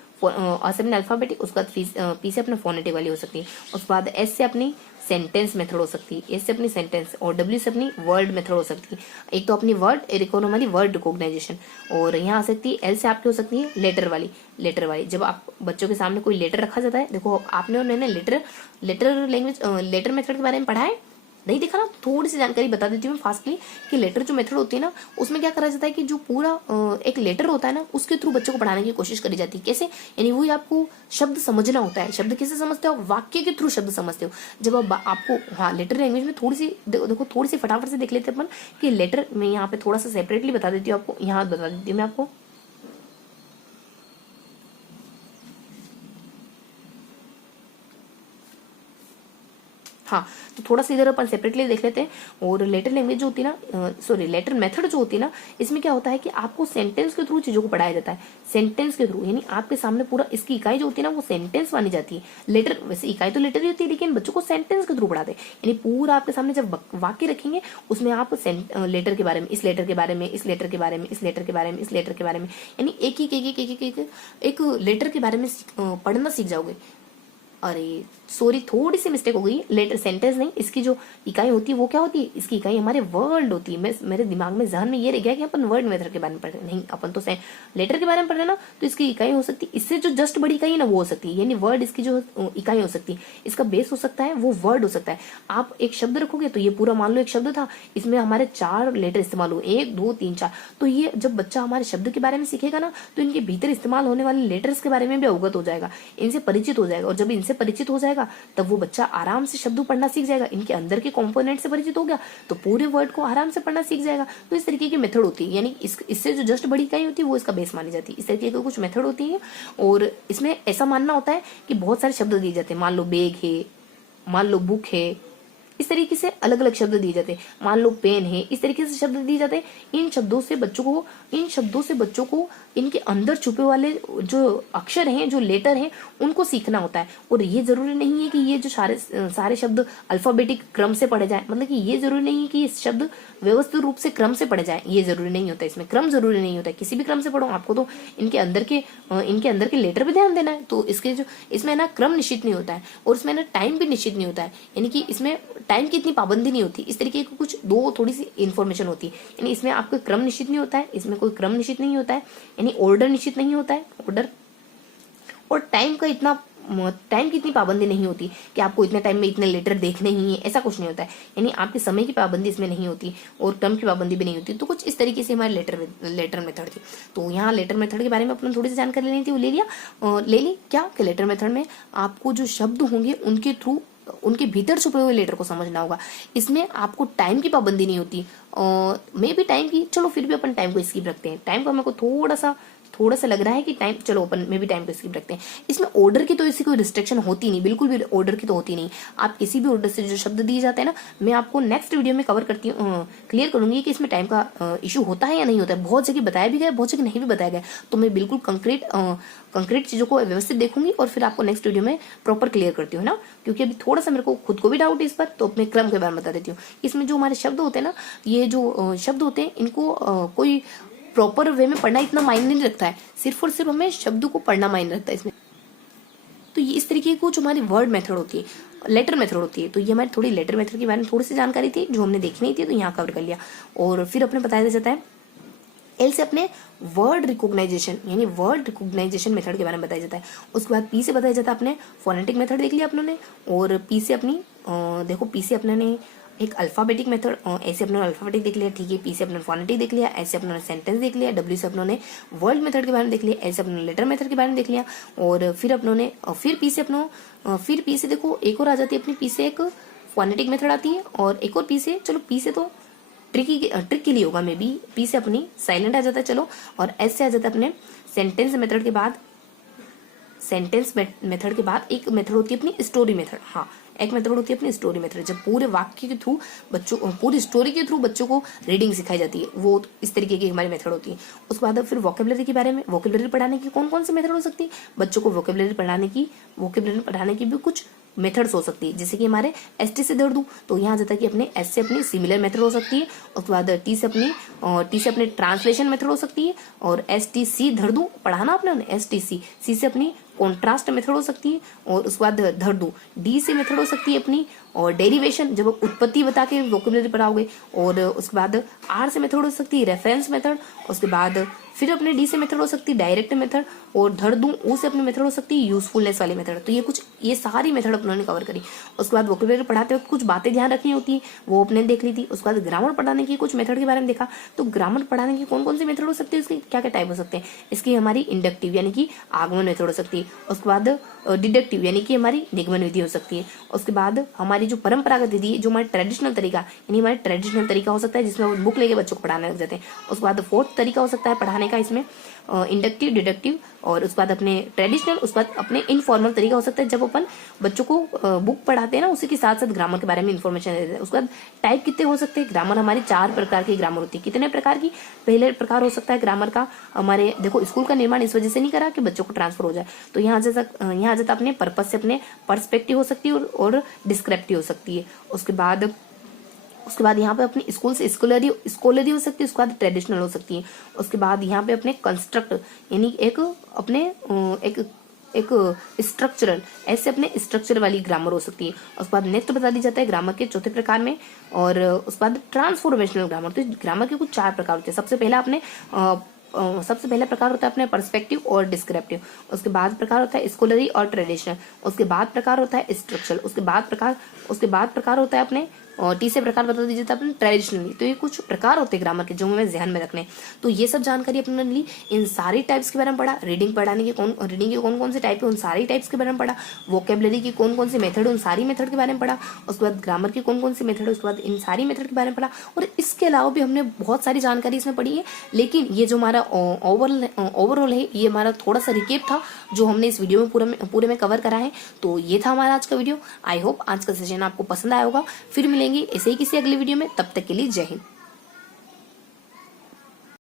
अल्फाबेटिक, उसके बाद पी से अपने फोनेटिक वाली हो सकती है। उसके बाद एस से अपनी सेंटेंस मेथड हो सकती है, एस से अपनी सेंटेंस, और डब्ल्यू से अपनी वर्ड मेथड हो सकती है। एक तो अपनी वर्ड हमारी वर्ड रिकॉग्नाइजेशन, और यहाँ आ सकती है एल से आपकी हो सकती है लेटर वाली। जब आप बच्चों के सामने कोई लेटर रखा जाता है, देखो आपने और मैंने लेटर लैंग्वेज लेटर मेथड के बारे में पढ़ा है, नहीं देखा ना। थोड़ी सी जानकारी बता देती हूँ मैं फास्टली कि लेटर जो मेथड होती है ना, उसमें क्या करा जाता है कि जो पूरा एक लेटर होता है ना, उसके थ्रू बच्चों को पढ़ाने की कोशिश करी जाती है। कैसे, यानी वही आपको शब्द समझना होता है। शब्द कैसे समझते हो, वाक्य के थ्रू शब्द समझते हो। जब आपको हाँ लेटर लैंग्वेज में थोड़ी सी देखो थोड़ी सी फटाफट से देख लेते हैं अपन कि लेटर में यहाँ पे थोड़ा सा सेपरेटली बता देती हूँ आपको, यहाँ बता देती हूँ मैं आपको। हाँ, तो थोड़ा सा इधर अपन सेपरेटली देख लेते हैं। और लेटर लैंग्वेज जो होती है ना, लेटर मेथड जो होती है ना, इसमें क्या होता है कि आपको सेंटेंस के थ्रू चीजों को पढ़ाया जाता है। सेंटेंस के थ्रू, यानी आपके सामने पूरा इसकी इकाई जो होती है ना, वो सेंटेंस मानी जाती है। लेटर वैसे इकाई तो लेटर ही होती है, लेकिन बच्चों को सेंटेंस के थ्रू पढ़ाते हैं। यानी पूरा आपके सामने जब वाक्य रखेंगे, उसमें आप लेटर के बारे में, इस लेटर के बारे में, इस लेटर के बारे में, इस लेटर के बारे में, इस लेटर के बारे में, यानी एक लेटर के बारे में पढ़ना सीख जाओगे। अरे सॉरी, थोड़ी सी मिस्टेक हो गई, लेटर सेंटेंस नहीं, इसकी जो इकाई होती है वो क्या होती है, इसकी इकाई हमारे वर्ड होती है। मेरे दिमाग में जहन में ये रह गया कि अपन वर्ड मेथड के बारे में पढ़ रहे, नहीं अपन तो लेटर के बारे में पढ़ रहे ना, तो इसकी इकाई हो सकती है, इससे जो जस्ट बड़ी इकाई है ना वो हो सकती है, यानी वर्ड इसकी जो इकाई हो सकती है, इसका बेस हो सकता है वो वर्ड हो सकता है। आप एक शब्द रखोगे तो ये पूरा मान लो एक शब्द था, इसमें हमारे 4 लेटर इस्तेमाल हुए, 1 2 3 4। तो ये जब बच्चा हमारे शब्द के बारे में सीखेगा ना, तो इनके भीतर इस्तेमाल होने वाले लेटर्स के बारे में भी अवगत हो जाएगा, इनसे परिचित हो जाएगा। और जब इनसे परिचित हो जाएगा तब वो बच्चा आराम से शब्द पढ़ना सीख जाएगा। इनके अंदर के कंपोनेंट से परिचित हो गया तो पूरे वर्ड को आराम से पढ़ना सीख जाएगा। तो इस तरीके की मेथड होती है, यानी इससे जो जस्ट बड़ी इकाई होती है वो इसका बेस मानी जाती है। इस तरीके की कुछ मेथड होती है। और इसमें ऐसा मानना होता है कि बहुत सारे शब्द दिए जाते हैं, मान लो बैग है, मान लो बुक है, इस तरीके से अलग अलग शब्द दिए जाते हैं। मान लो पेन है, इस तरीके से शब्द दिए जाते हैं। इन शब्दों से बच्चों को इनके अंदर छुपे वाले जो अक्षर हैं, जो लेटर हैं, उनको सीखना होता है। और ये जरूरी नहीं है कि ये जो सारे शब्द अल्फाबेटिक क्रम से पढ़े जाए, मतलब कि ये जरूरी नहीं है कि ये शब्द व्यवस्थित रूप से क्रम से पढ़े जाए, ये जरूरी नहीं होता। इसमें क्रम जरूरी नहीं होता है, किसी भी क्रम से पढ़ो, आपको तो इनके अंदर के लेटर पे ध्यान देना है। तो इसमें ना क्रम निश्चित नहीं होता है, और इसमें ना टाइम भी निश्चित नहीं होता है, यानी कि इसमें टाइम की इतनी पाबंदी नहीं होती। इस तरीके की कुछ थोड़ी सी इन्फॉर्मेशन होती है, यानी इसमें आपको क्रम निश्चित नहीं होता है, इसमें कोई क्रम निश्चित नहीं होता है, यानी ऑर्डर निश्चित नहीं होता है, ऑर्डर। और टाइम की इतनी पाबंदी नहीं होती कि आपको इतने टाइम में इतने लेटर देखने ही है, ऐसा कुछ नहीं होता है। यानी आपके समय की पाबंदी इसमें नहीं होती और क्रम की पाबंदी भी नहीं होती। तो कुछ इस तरीके से हमारे लेटर मेथड थी। तो यहाँ लेटर मेथड के बारे में अपने थोड़ी सी जानकारी लेनी थी, वो ले ली क्या कि लेटर मेथड में आपको जो शब्द होंगे उनके थ्रू उनके भीतर छुपे हुए लेटर को समझना होगा। इसमें आपको टाइम की पाबंदी नहीं होती, मे भी टाइम की, चलो फिर भी अपन टाइम को स्किप रखते हैं। टाइम को मेरे को थोड़ा सा लग रहा है कि टाइम, चलो अपन में भी टाइम को स्किप रखते हैं। इसमें ऑर्डर की तो इसी कोई रिस्ट्रिक्शन होती नहीं, बिल्कुल भी ऑर्डर की तो होती नहीं। आप किसी भी ऑर्डर से जो शब्द दिए जाते हैं ना, मैं आपको नेक्स्ट वीडियो में कवर करती हूँ, क्लियर करूंगी कि इसमें टाइम का इशू होता है या नहीं होता है। बहुत जगह बताया भी गया, बहुत जगह नहीं भी बताया गया, तो मैं बिल्कुल कंक्रीट चीजों को व्यवस्थित देखूंगी और फिर आपको नेक्स्ट वीडियो में प्रॉपर क्लियर करती हूँ ना, क्योंकि अभी थोड़ा सा मेरे को खुद को भी डाउट है इस पर, तो अपने क्रम के बारे में बता देती हूँ। इसमें जो हमारे शब्द होते हैं ना, ये जो शब्द होते हैं, इनको कोई प्रॉपर वे में पढ़ना इतना मायने नहीं रखता है, सिर्फ और सिर्फ हमें शब्दों को पढ़ना मायने रखता है इसमें। तो ये इस तरीके की कुछ हमारी वर्ड मेथड होती है, लेटर मेथड होती है। तो ये हमारी थोड़ी लेटर मेथड के बारे में थोड़ी सी जानकारी थी जो हमने देखी नहीं थी, तो यहाँ कवर कर लिया। और फिर अपने बताया जाता है एल से अपने वर्ड रिकॉग्नाइजेशन यानी वर्ड रिकॉग्नाइजेशन मेथड के बारे में बताया जाता है। उसके बाद पी से बताया जाता है अपने फोनेटिक मेथड देख लिया अपनों ने, और पी से अपनी देखो पी से अपने ने एक अल्फाबेटिक मेथड, ऐसे अपने अल्फाबेटिक देख लिया, ठीक है। पी से अपने फोनेटिक देख लिया, ऐसे अपने सेंटेंस देख लिया। डब्ल्यू से अपनों ने वर्ड मेथड के बारे में देख लिया, ऐसे अपने लेटर मेथड के बारे में देख लिया। और फिर अपनों ने फिर पी से देखो एक और आ जाती है अपनी, पी से एक फोनेटिक मेथड आती है, और एक और पी से, चलो पी से तो ट्रिक के लिए होगा मे बी, पी से अपनी साइलेंट आ जाता है, चलो। और एस से आ जाता है अपने सेंटेंस मेथड के बाद, सेंटेंस मेथड के बाद एक मेथड होती है अपनी स्टोरी मेथड। हाँ, एक मेथड होती है अपनी स्टोरी मेथड, जब पूरे वाक्य के थ्रू बच्चों, पूरी स्टोरी के थ्रू बच्चों को रीडिंग सिखाई जाती है, वो इस तरीके की हमारी मेथड होती है। उसके बाद फिर वोकेबलरी के बारे में, वोकेबलरी पढ़ाने की कौन कौन सी मेथड हो सकती है बच्चों को, वोकेबलरी पढ़ाने की भी कुछ मेथड्स हो सकती है। जैसे कि हमारे एस टी से धर दूं तो यहाँ जाता है कि अपने एस से अपनी सिमिलर मेथड हो सकती है। उसके बाद टी से अपनी ट्रांसलेशन मेथड हो सकती है। और एस टी सी धर दूं, पढ़ाना आपने एस टी सी से अपनी कॉन्ट्रास्ट मेथड हो सकती है। और उसके बाद धर दूं डी से मेथड हो सकती है अपनी और डेरिवेशन, जब उत्पत्ति बता के वोकेबलरी पढ़ाओगे। और उसके बाद आर से मेथड हो सकती है रेफरेंस मेथड। उसके बाद फिर अपने डी से मेथड हो सकती है डायरेक्ट मेथड। और धर दूं ऊ से अपनी मेथड हो सकती है यूजफुलनेस वाली मेथड। तो ये सारी मेथड अपने कवर करी। उसके बाद वोकेबलरी पढ़ाते वक्त कुछ बातें ध्यान रखनी होती है, वो अपने देख ली थी। उसके बाद ग्रामर पढ़ाने की कुछ मेथड के बारे में देखा, तो ग्रामर पढ़ाने की कौन कौन सी मेथड हो सकती है, इसके क्या क्या टाइप हो सकते हैं। इसकी हमारी इंडक्टिव यानी कि आगमन मेथड हो सकती है। उसके बाद डिडक्टिव यानी कि हमारी निगमन विधि हो सकती है। उसके बाद हमारी जो परंपरागत विधि, जो हमारी ट्रेडिशनल तरीका यानी हमारी ट्रेडिशनल तरीका हो सकता है, जिसमें बुक लेके बच्चों को पढ़ाने लग जाते हैं। उसके बाद फोर्थ तरीका हो सकता है पढ़ाने का इसमें इंडक्टिव, डिडक्टिव, और उसके बाद अपने ट्रेडिशनल, उसके बाद अपने इनफॉर्मल तरीका हो सकता है, जब अपन बच्चों को बुक पढ़ाते हैं ना, उसी के साथ साथ ग्रामर के बारे में इन्फॉर्मेशन देते हैं। उसके बाद टाइप कितने हो सकते हैं, ग्रामर हमारी 4 प्रकार की ग्रामर होती है। कितने प्रकार की, पहले प्रकार हो सकता है ग्रामर का, हमारे देखो स्कूल का निर्माण इस वजह से नहीं करा कि बच्चों को ट्रांसफर हो जाए, तो यहाँ आ जाता अपने पर्पज से अपने पर्सपेक्टिव हो सकती है और डिस्क्रिप्टिव हो सकती है। उसके बाद यहाँ पे अपनी स्कूल से स्कॉलरी हो सकती है। उसके बाद ट्रेडिशनल हो सकती है। उसके बाद यहाँ पे अपने कंस्ट्रक्ट यानी एक स्ट्रक्चरल, ऐसे अपने स्ट्रक्चर वाली ग्रामर हो सकती है। उसके बाद नेक्स्ट बता दी जाता है ग्रामर के चौथे प्रकार में, और उसके बाद ट्रांसफॉर्मेशनल ग्रामर। तो ग्रामर के कुछ 4 प्रकार होते हैं। सबसे पहला प्रकार होता है अपने पर्सपेक्टिव और डिस्क्रिप्टिव। उसके बाद प्रकार होता है स्कॉलरी और ट्रेडिशनल। उसके बाद प्रकार होता है स्ट्रक्चरल। उसके बाद प्रकार होता है अपने और तीसरे प्रकार बता दीजिए था अपने ट्रेडिशनली। तो ये कुछ प्रकार होते हैं ग्रामर के जो हमें ध्यान में रखने। तो ये सब जानकारी अपने ली, इन सारी टाइप्स के बारे में पढ़ा। रीडिंग के कौन कौन से टाइप है, उन सारी टाइप्स के बारे में पढ़ा। वोकेबलरी की कौन कौन सी मेथड है, उन सारी मेथड के बारे में पढ़ा। उसके बाद ग्रामर की कौन कौन सी मेथड है, उसके बाद इन सारी मेथड के बारे में पढ़ा। और इसके अलावा भी हमने बहुत सारी जानकारी इसमें पढ़ी है, लेकिन ये जो हमारा ओवरऑल है, ये हमारा थोड़ा सा रिकेप था जो हमने इस वीडियो में पूरे में कवर करा है। तो ये था हमारा आज का वीडियो। आई होप आज का सेशन आपको पसंद आया होगा। फिर मिलेंगे ऐसे ही किसी अगले वीडियो में, तब तक के लिए जय हिंद।